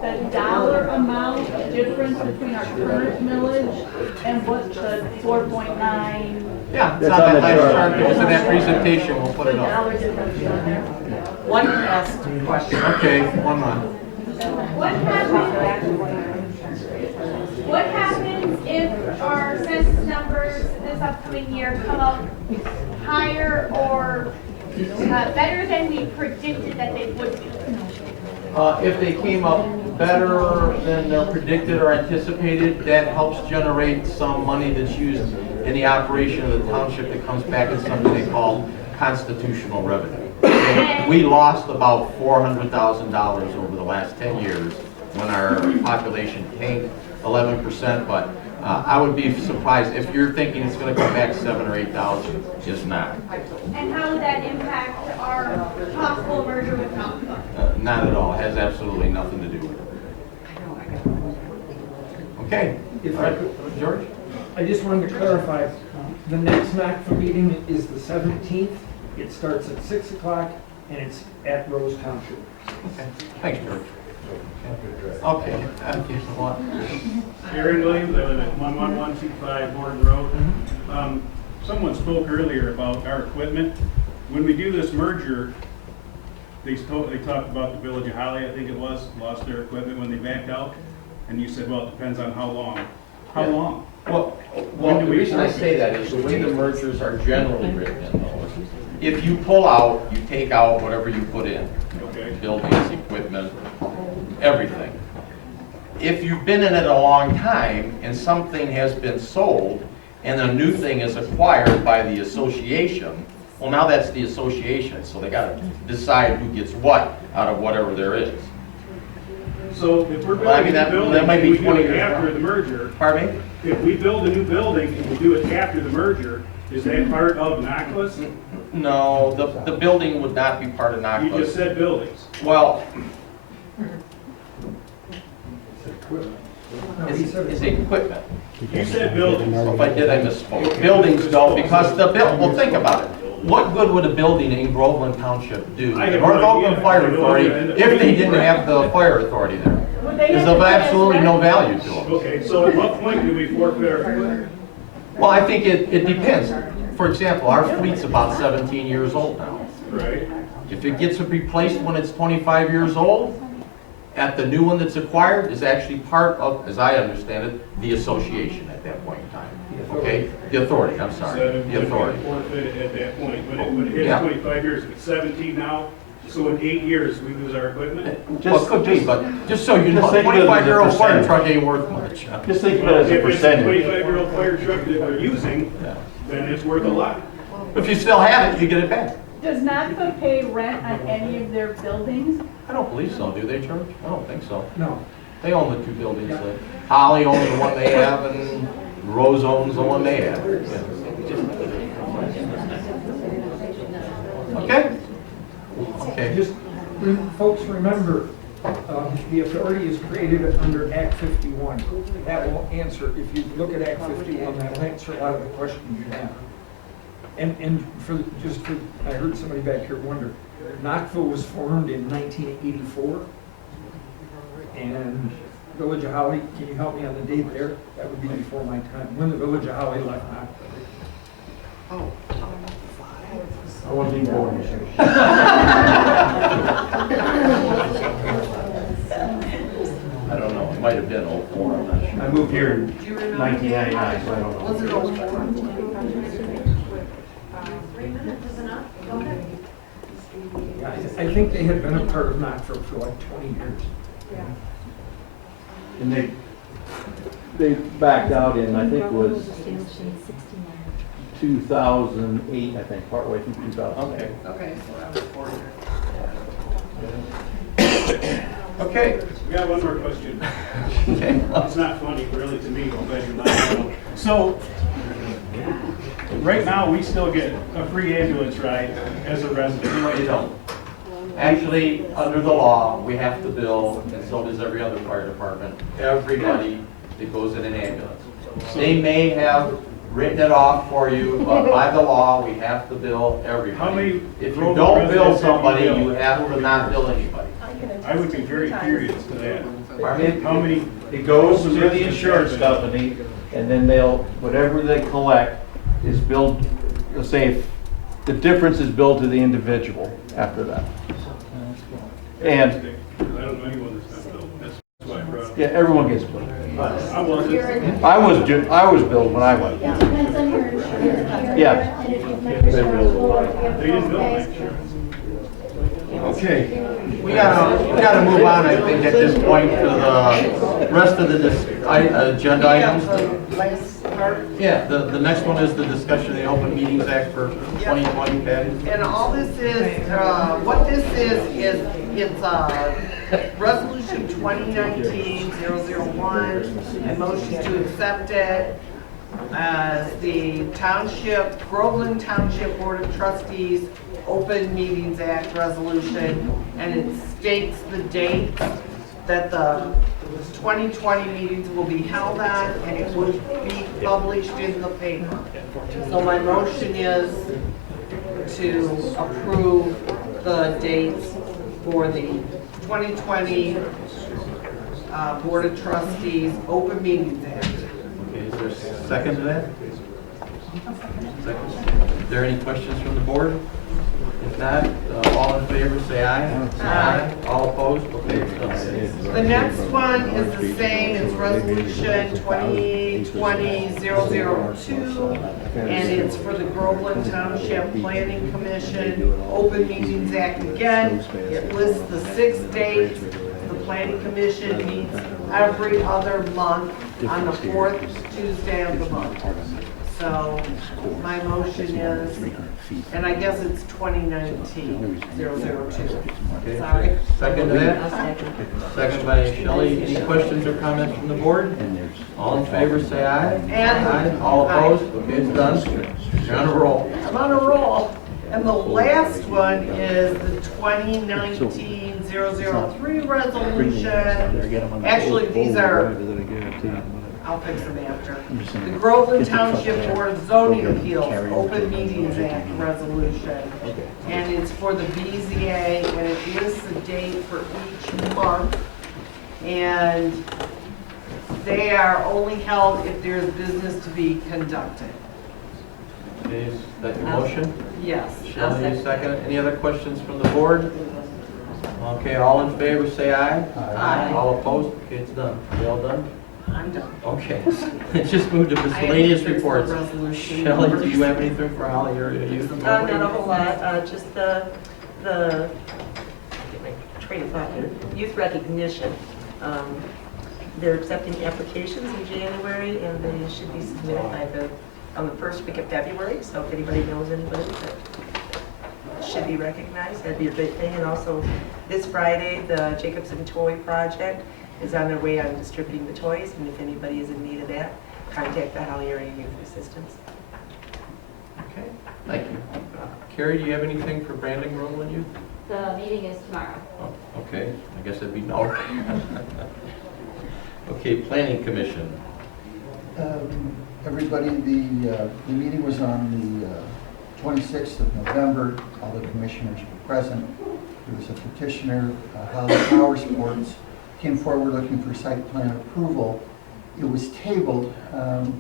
the dollar amount difference between our current millage and what the 4.9? Yeah, it's That's on on that the last chart. chart. It was in that presentation. We'll put The it up. dollar difference is on there. One last question. Okay, one month. What happens if our census numbers this upcoming year come up higher or better than we predicted that they would be? If they came up better than they're predicted or anticipated, that helps generate some money that's used in the operation of the township that comes back as something they call constitutional revenue. And we lost about $400,000 over the last 10 years when our population tanked 11%, but I would be surprised if you're thinking it's going to come back 7,000 or 8,000. It's not. And how would that impact our possible merger with Malcolm? Not at all. It has absolutely nothing to do with it. Okay. If All I right, could- George? I just wanted to clarify, the next NACFA meeting is the 17th. It starts at 6 o'clock and it's at Rose Township. Okay. Thanks, George. Okay. Thank you so much. Aaron Williams, I live at 11125 Borden Road. Someone spoke earlier about our equipment. When we do this merger, they talked about the Village of Holly, I think it was, lost their equipment when they backed out. And you said, well, it depends on how long. How long? Well, the reason I say that is the way the mergers are generally written in those. If you pull out, you take out whatever you put in. Okay. Buildings, equipment, everything. If you've been in it a long time and something has been sold and a new thing is acquired by the association, well, now that's the association, so they gotta decide who gets what out of whatever there is. So if we're Well, I mean, building a that- new building, that might be and we do 20 it years after from. the merger, Pardon me? if we build a new building and we do it after the merger, is that part of NACLA's? No, the building would not be part of You NACLA. just said buildings. Well, No, he said it's equipment. You said buildings. So if I did, I misspoke. Buildings don't, because well, think about it. What good would a building in Groveland Township do? I The have North no Oakland idea. Fire I don't know. Authority, And- if they didn't have the fire authority there. Is of absolutely no value to them. Okay, so at what point do we forfeit our equipment? Well, I think it depends. For example, our fleet's about 17 years old now. Right? If it gets replaced when it's 25 years old, at the new one that's acquired is actually part of, as I understand it, the association at that point in time. Okay? The authority, I'm sorry, So the authority. forfeit it at that point, when it hits Yeah. 25 years, if it's 17 now, so in 8 years, we lose our equipment? Well, it could be, but just so you know, Just think of it as a 25-year-old fire percentage. truck ain't worth much. Just think of it as a If it's a percentage. 25-year-old fire truck that we're using, then it's worth a lot. If you still have it, you get it back. Does NACFA pay rent on any of their buildings? I don't believe so, do they, George? I don't think so. No. They own the two buildings. Holly owns the one they have, and Rose owns the one they have. Yeah. Okay? Okay. Just, folks, remember, the authority is created under Act 51. That will answer, if you look at Act 51, that will answer a lot of the questions you have. And I heard somebody back here wonder, Knoxville was formed in 1984, and Village of Holly, can you help me on the date there? That would be before my time, when the Village of Holly left Knoxville. I wasn't even born yet. I don't know, it might have been 04, I'm not sure. I moved here in 1999, so I don't know. Was it over? 3 minutes is enough? Okay. Yeah, I think they had been a part of Knoxville for like 20 years. And they backed out in, I think it was 2008, I think, partway through 2008. Okay, so that was 4 years. Okay. We got one more question. Okay. It's not funny, really, to me, but you might know. So, right now, we still get a free ambulance ride as a resident. No, you don't. Actually, under the law, we have to bill, and so does every other fire department, everybody that goes in an ambulance. They may have written it off for you, but by the law, we have to bill everybody. How many If you Groveland don't bill residents have you somebody, billed? you have to not bill anybody. I would be very curious to that. Pardon me? How many? It goes to the insurance company, and then whatever they collect is billed, let's say, if the difference is billed to the individual after that. And, I don't know anyone that's not billed. That's why I brought it up. yeah, everyone gets billed. I wasn't. I was billed when I went. It depends on your insurance. Yeah. And if you've met the They didn't bill my insurance. Okay, we gotta move on, I think, at this point, to the rest of the agenda items. Last part. Yeah, the next one is the discussion of the Open Meetings Act for 2020, Patty. And all this is, what this is it's Resolution 2019-001, and motion to accept it as the Township, Groveland Township Board of Trustees Open Meetings Act resolution, and it states the date that the 2020 meetings will be held on, and it will be published in the paper. So my motion is to approve the dates for the 2020 Board of Trustees Open Meetings Act. Okay, is there a second to that? Second. Is there any questions from the board? If not, all in favor, say aye. Aye. All opposed? Okay. The next one is the same, it's resolution 2020-002, and it's for the Groveland Township Planning Commission, Open Meetings Act again. It lists the 6 dates. The Planning Commission meets every other month on the 4th Tuesday of the month. So my motion is, and I guess it's 2019-002. Sorry. Second to that? Second by Shelley. Any questions or comments from the board? All in favor, say aye. And all opposed? Okay, it's done. You're on a roll. I'm on a roll. And the last one is the 2019-003 resolution. Actually, these are, I'll fix them after. The Groveland Township Board of Zoning Appeals Open Meetings Act resolution. And it's for the BZA, and it lists the date for each month. And they are only held if there's business to be conducted. Is that your motion? Yes. Shelley, second. Any other questions from the board? Okay, all in favor, say aye. Aye. All opposed? Okay, it's done. We all done? I'm done. Okay. Just moved to miscellaneous reports. Resolution. Shelley, do you have anything for Holly area youth? Not a whole lot, just the, get my train of thought here, youth recognition. They're accepting applications in January, and they should be submitted by on the first week of February, so if anybody knows anybody that should be recognized, that'd be a great thing. And also, this Friday, the Jacobson Toy Project is on their way on distributing the toys, and if anybody is in need of that, contact the Holly Area Youth Assistance. Okay, thank you. Carrie, do you have anything for branding Groveland Youth? The meeting is tomorrow. Oh, okay, I guess it'd be no. Okay, Planning Commission. Everybody, the meeting was on the 26th of November. All the commissioners were present. There was a petitioner, Holly Power Sports, came forward looking for site plan approval. It was tabled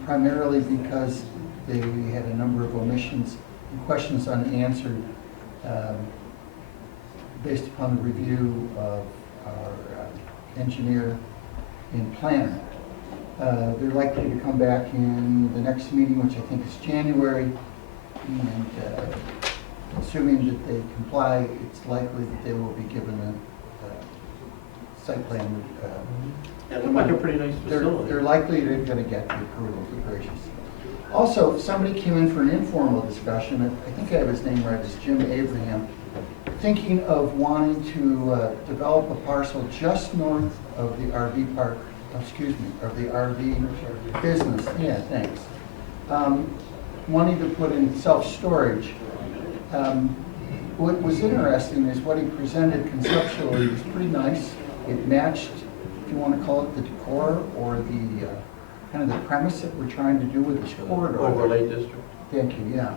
primarily because they had a number of omissions and questions unanswered based upon the review of our engineer and planner. They're likely to come back in the next meeting, which I think is January, and assuming that they comply, it's likely that they will be given a site plan. It looked like a pretty nice facility. They're likely they're going to get the approval, be gracious. Also, somebody came in for an informal discussion. I think I have his name right, it's Jim Abraham, thinking of wanting to develop a parcel just north of the RV park, of the RV business. Yeah, thanks. Wanting to put in self-storage. What was interesting is what he presented conceptually was pretty nice. It matched, if you want to call it the decor or the kind of the premise that we're trying to do with this corridor. Overlay district. Thank you, yeah.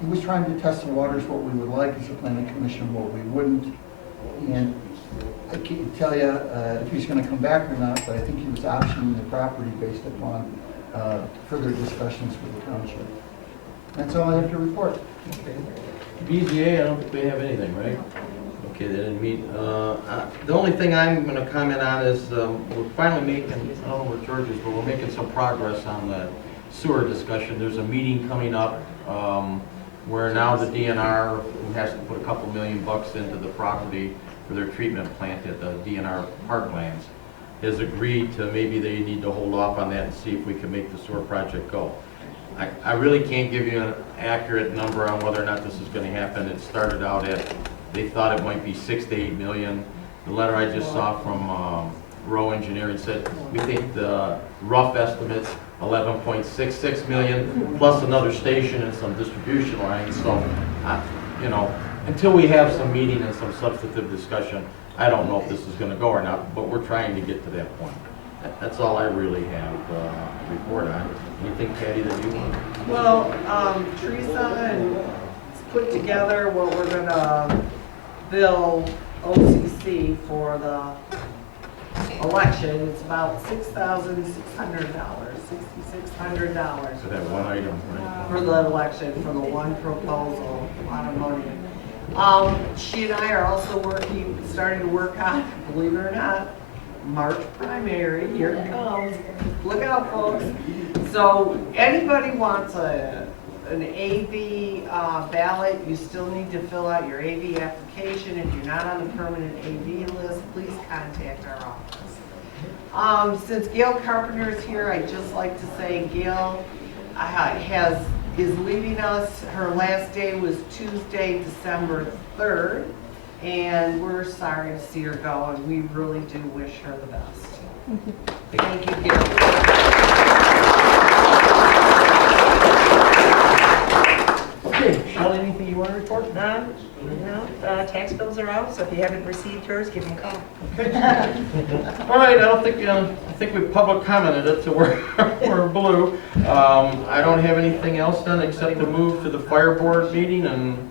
He was trying to test the waters, what we would like as a planning commission, what we wouldn't. And I can't tell you if he's going to come back or not, but I think he was optioning the property based upon further discussions with the township. That's all I have to report. Okay. BZA, I don't think they have anything, right? Okay, they didn't meet. The only thing I'm going to comment on is we're finally making, I don't know where George is, but we're making some progress on the sewer discussion. There's a meeting coming up where now the DNR, who has to put a couple $1 million into the property for their treatment plant at the DNR parklands, has agreed to maybe they need to hold off on that and see if we can make the sewer project go. I really can't give you an accurate number on whether or not this is going to happen. It started out at, they thought it might be 6 to 8 million. The letter I just saw from Rowe Engineering said we think the rough estimate's 11.66 million plus another station and some distribution lines. So, you know, until we have some meeting and some substantive discussion, I don't know if this is going to go or not, but we're trying to get to that point. That's all I really have to report on. Anything, Patty, that you want? Well, Teresa put together what we're gonna bill OCC for the election. It's about $6,600, $6,600. So that one item, right? For the election, for the one proposal, a lot of money. She and I are also starting to work on, believe it or not, March primary, here it comes. Look out, folks. So anybody wants an AV ballot, you still need to fill out your AV application. If you're not on the permanent AV list, please contact our office. Since Gail Carpenter is here, I'd just like to say Gail is leaving us. Her last day was Tuesday, December 3rd, and we're sorry to see her go, and we really do wish her the best. Thank you, Gail. Okay, Shelley, anything you want to report? No, tax bills are out, so if you haven't received yours, give them a call. All right, I think we've public commented it, so we're blue. I don't have anything else done except to move to the fire board meeting, and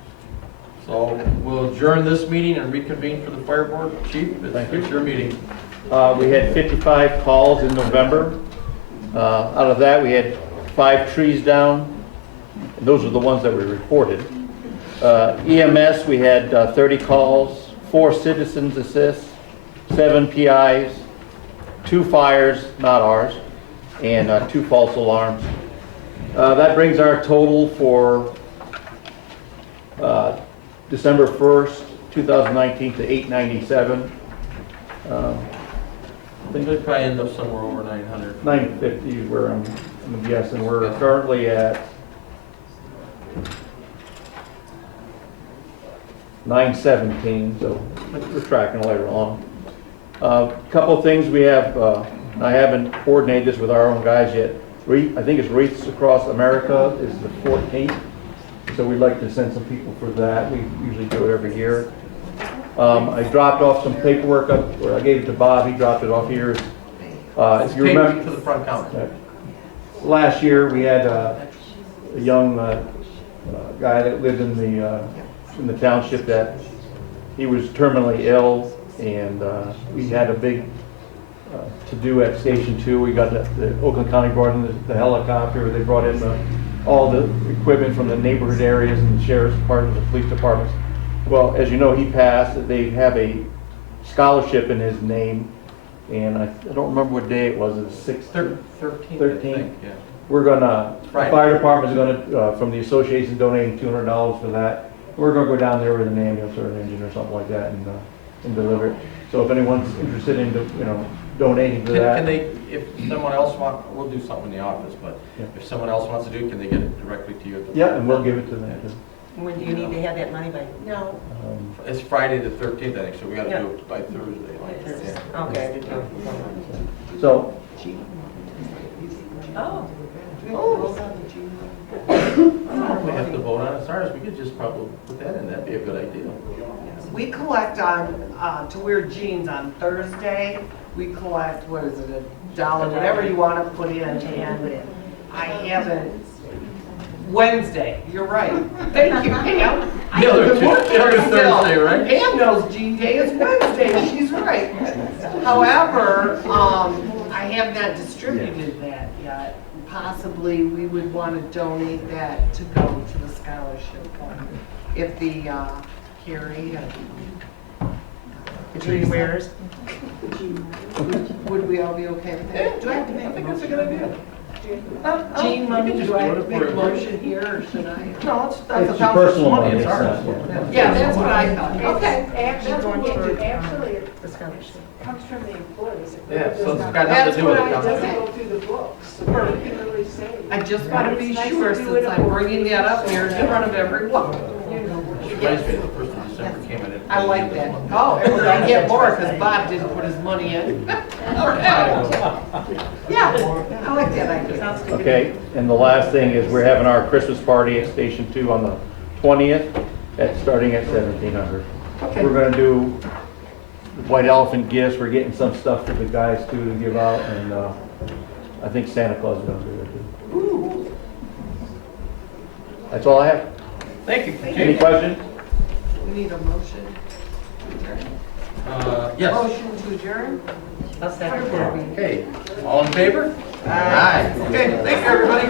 so we'll adjourn this meeting and reconvene for the fire board. Chief, it's your meeting. We had 55 calls in November. Out of that, we had 5 trees down. And those are the ones that we reported. EMS, we had 30 calls, 4 citizens assists, 7 PIs, 2 fires, not ours, and 2 false alarms. That brings our total for December 1st, 2019 to 897. I think they probably end up somewhere over 900. 950 is where I'm guessing. We're currently at 917, so we're tracking right along. A couple of things we have, I haven't coordinated this with our own guys yet. I think it's Wreaths Across America is the 14th, so we'd like to send some people for that. We usually do it every year. I dropped off some paperwork up, or I gave it to Bob, he dropped it off here. If you remember, to the front counter. Last year we had a young guy that lived in the township that he was terminally ill, and we had a big to-do at Station 2. We got the Oakland County brought in the helicopter. They brought in all the equipment from the neighborhood areas and the sheriff's department, the police departments. Well, as you know, he passed. They have a scholarship in his name, and I don't remember what day it was. It was 13th. 13th. Yeah. We're gonna, the fire department is gonna, from the association, donating $200 for that. We're gonna go down there with an ambulance or an engine or something like that and deliver it. So if anyone's interested in, donating to that. Can they, if someone else we'll do something in the office, but if someone else wants to do it, can they get it directly to you? Yeah, and we'll give it to them too. When do you need to have that money by? No. It's Friday the 13th, I think, so we gotta do it by Thursday. Okay. So. Oh. We have to vote on it. Sorry, we could just probably put that in. That'd be a good idea. We collect to wear jeans on Thursday. We collect, what is it, $1, whatever you want to put in, and I haven't. Wednesday, you're right. Thank you, Pam. The other Thursday, right? Pam knows Jean Day is Wednesday, she's right. However, I have not distributed that yet. Possibly we would want to donate that to go to the scholarship fund. If the Carrie Jean wears. Would we all be okay with that? Do I have to make? I think that's a good idea. Jean money, do I have to make a motion here, or should I? No, It's that's your the township's personal money, money, it's it's ours. not, Yeah, that's what I thought. Okay. Actually, The scholarship. comes from the employees. Yeah, so it's got nothing to do with the It doesn't township. go through the books, so you can really say. I just want to be It's nice sure, to do since it I'm bringing that up here in front of everyone. Which reminds me, the 1st of December came in. I like that. Oh, I get more because Bob didn't put his money in. Yeah, I like that idea. Okay, and the last thing is we're having our Christmas party at Station 2 on the 20th, starting at 1700. We're gonna do white elephant gifts. We're getting some stuff for the guys too to give out, and I think Santa Claus is gonna be there too. That's all I have. Thank you. Any questions? We need a motion to adjourn. Yes. Motion to adjourn? I'll second that. Okay, all in favor? Aye. Okay, thank you, everybody.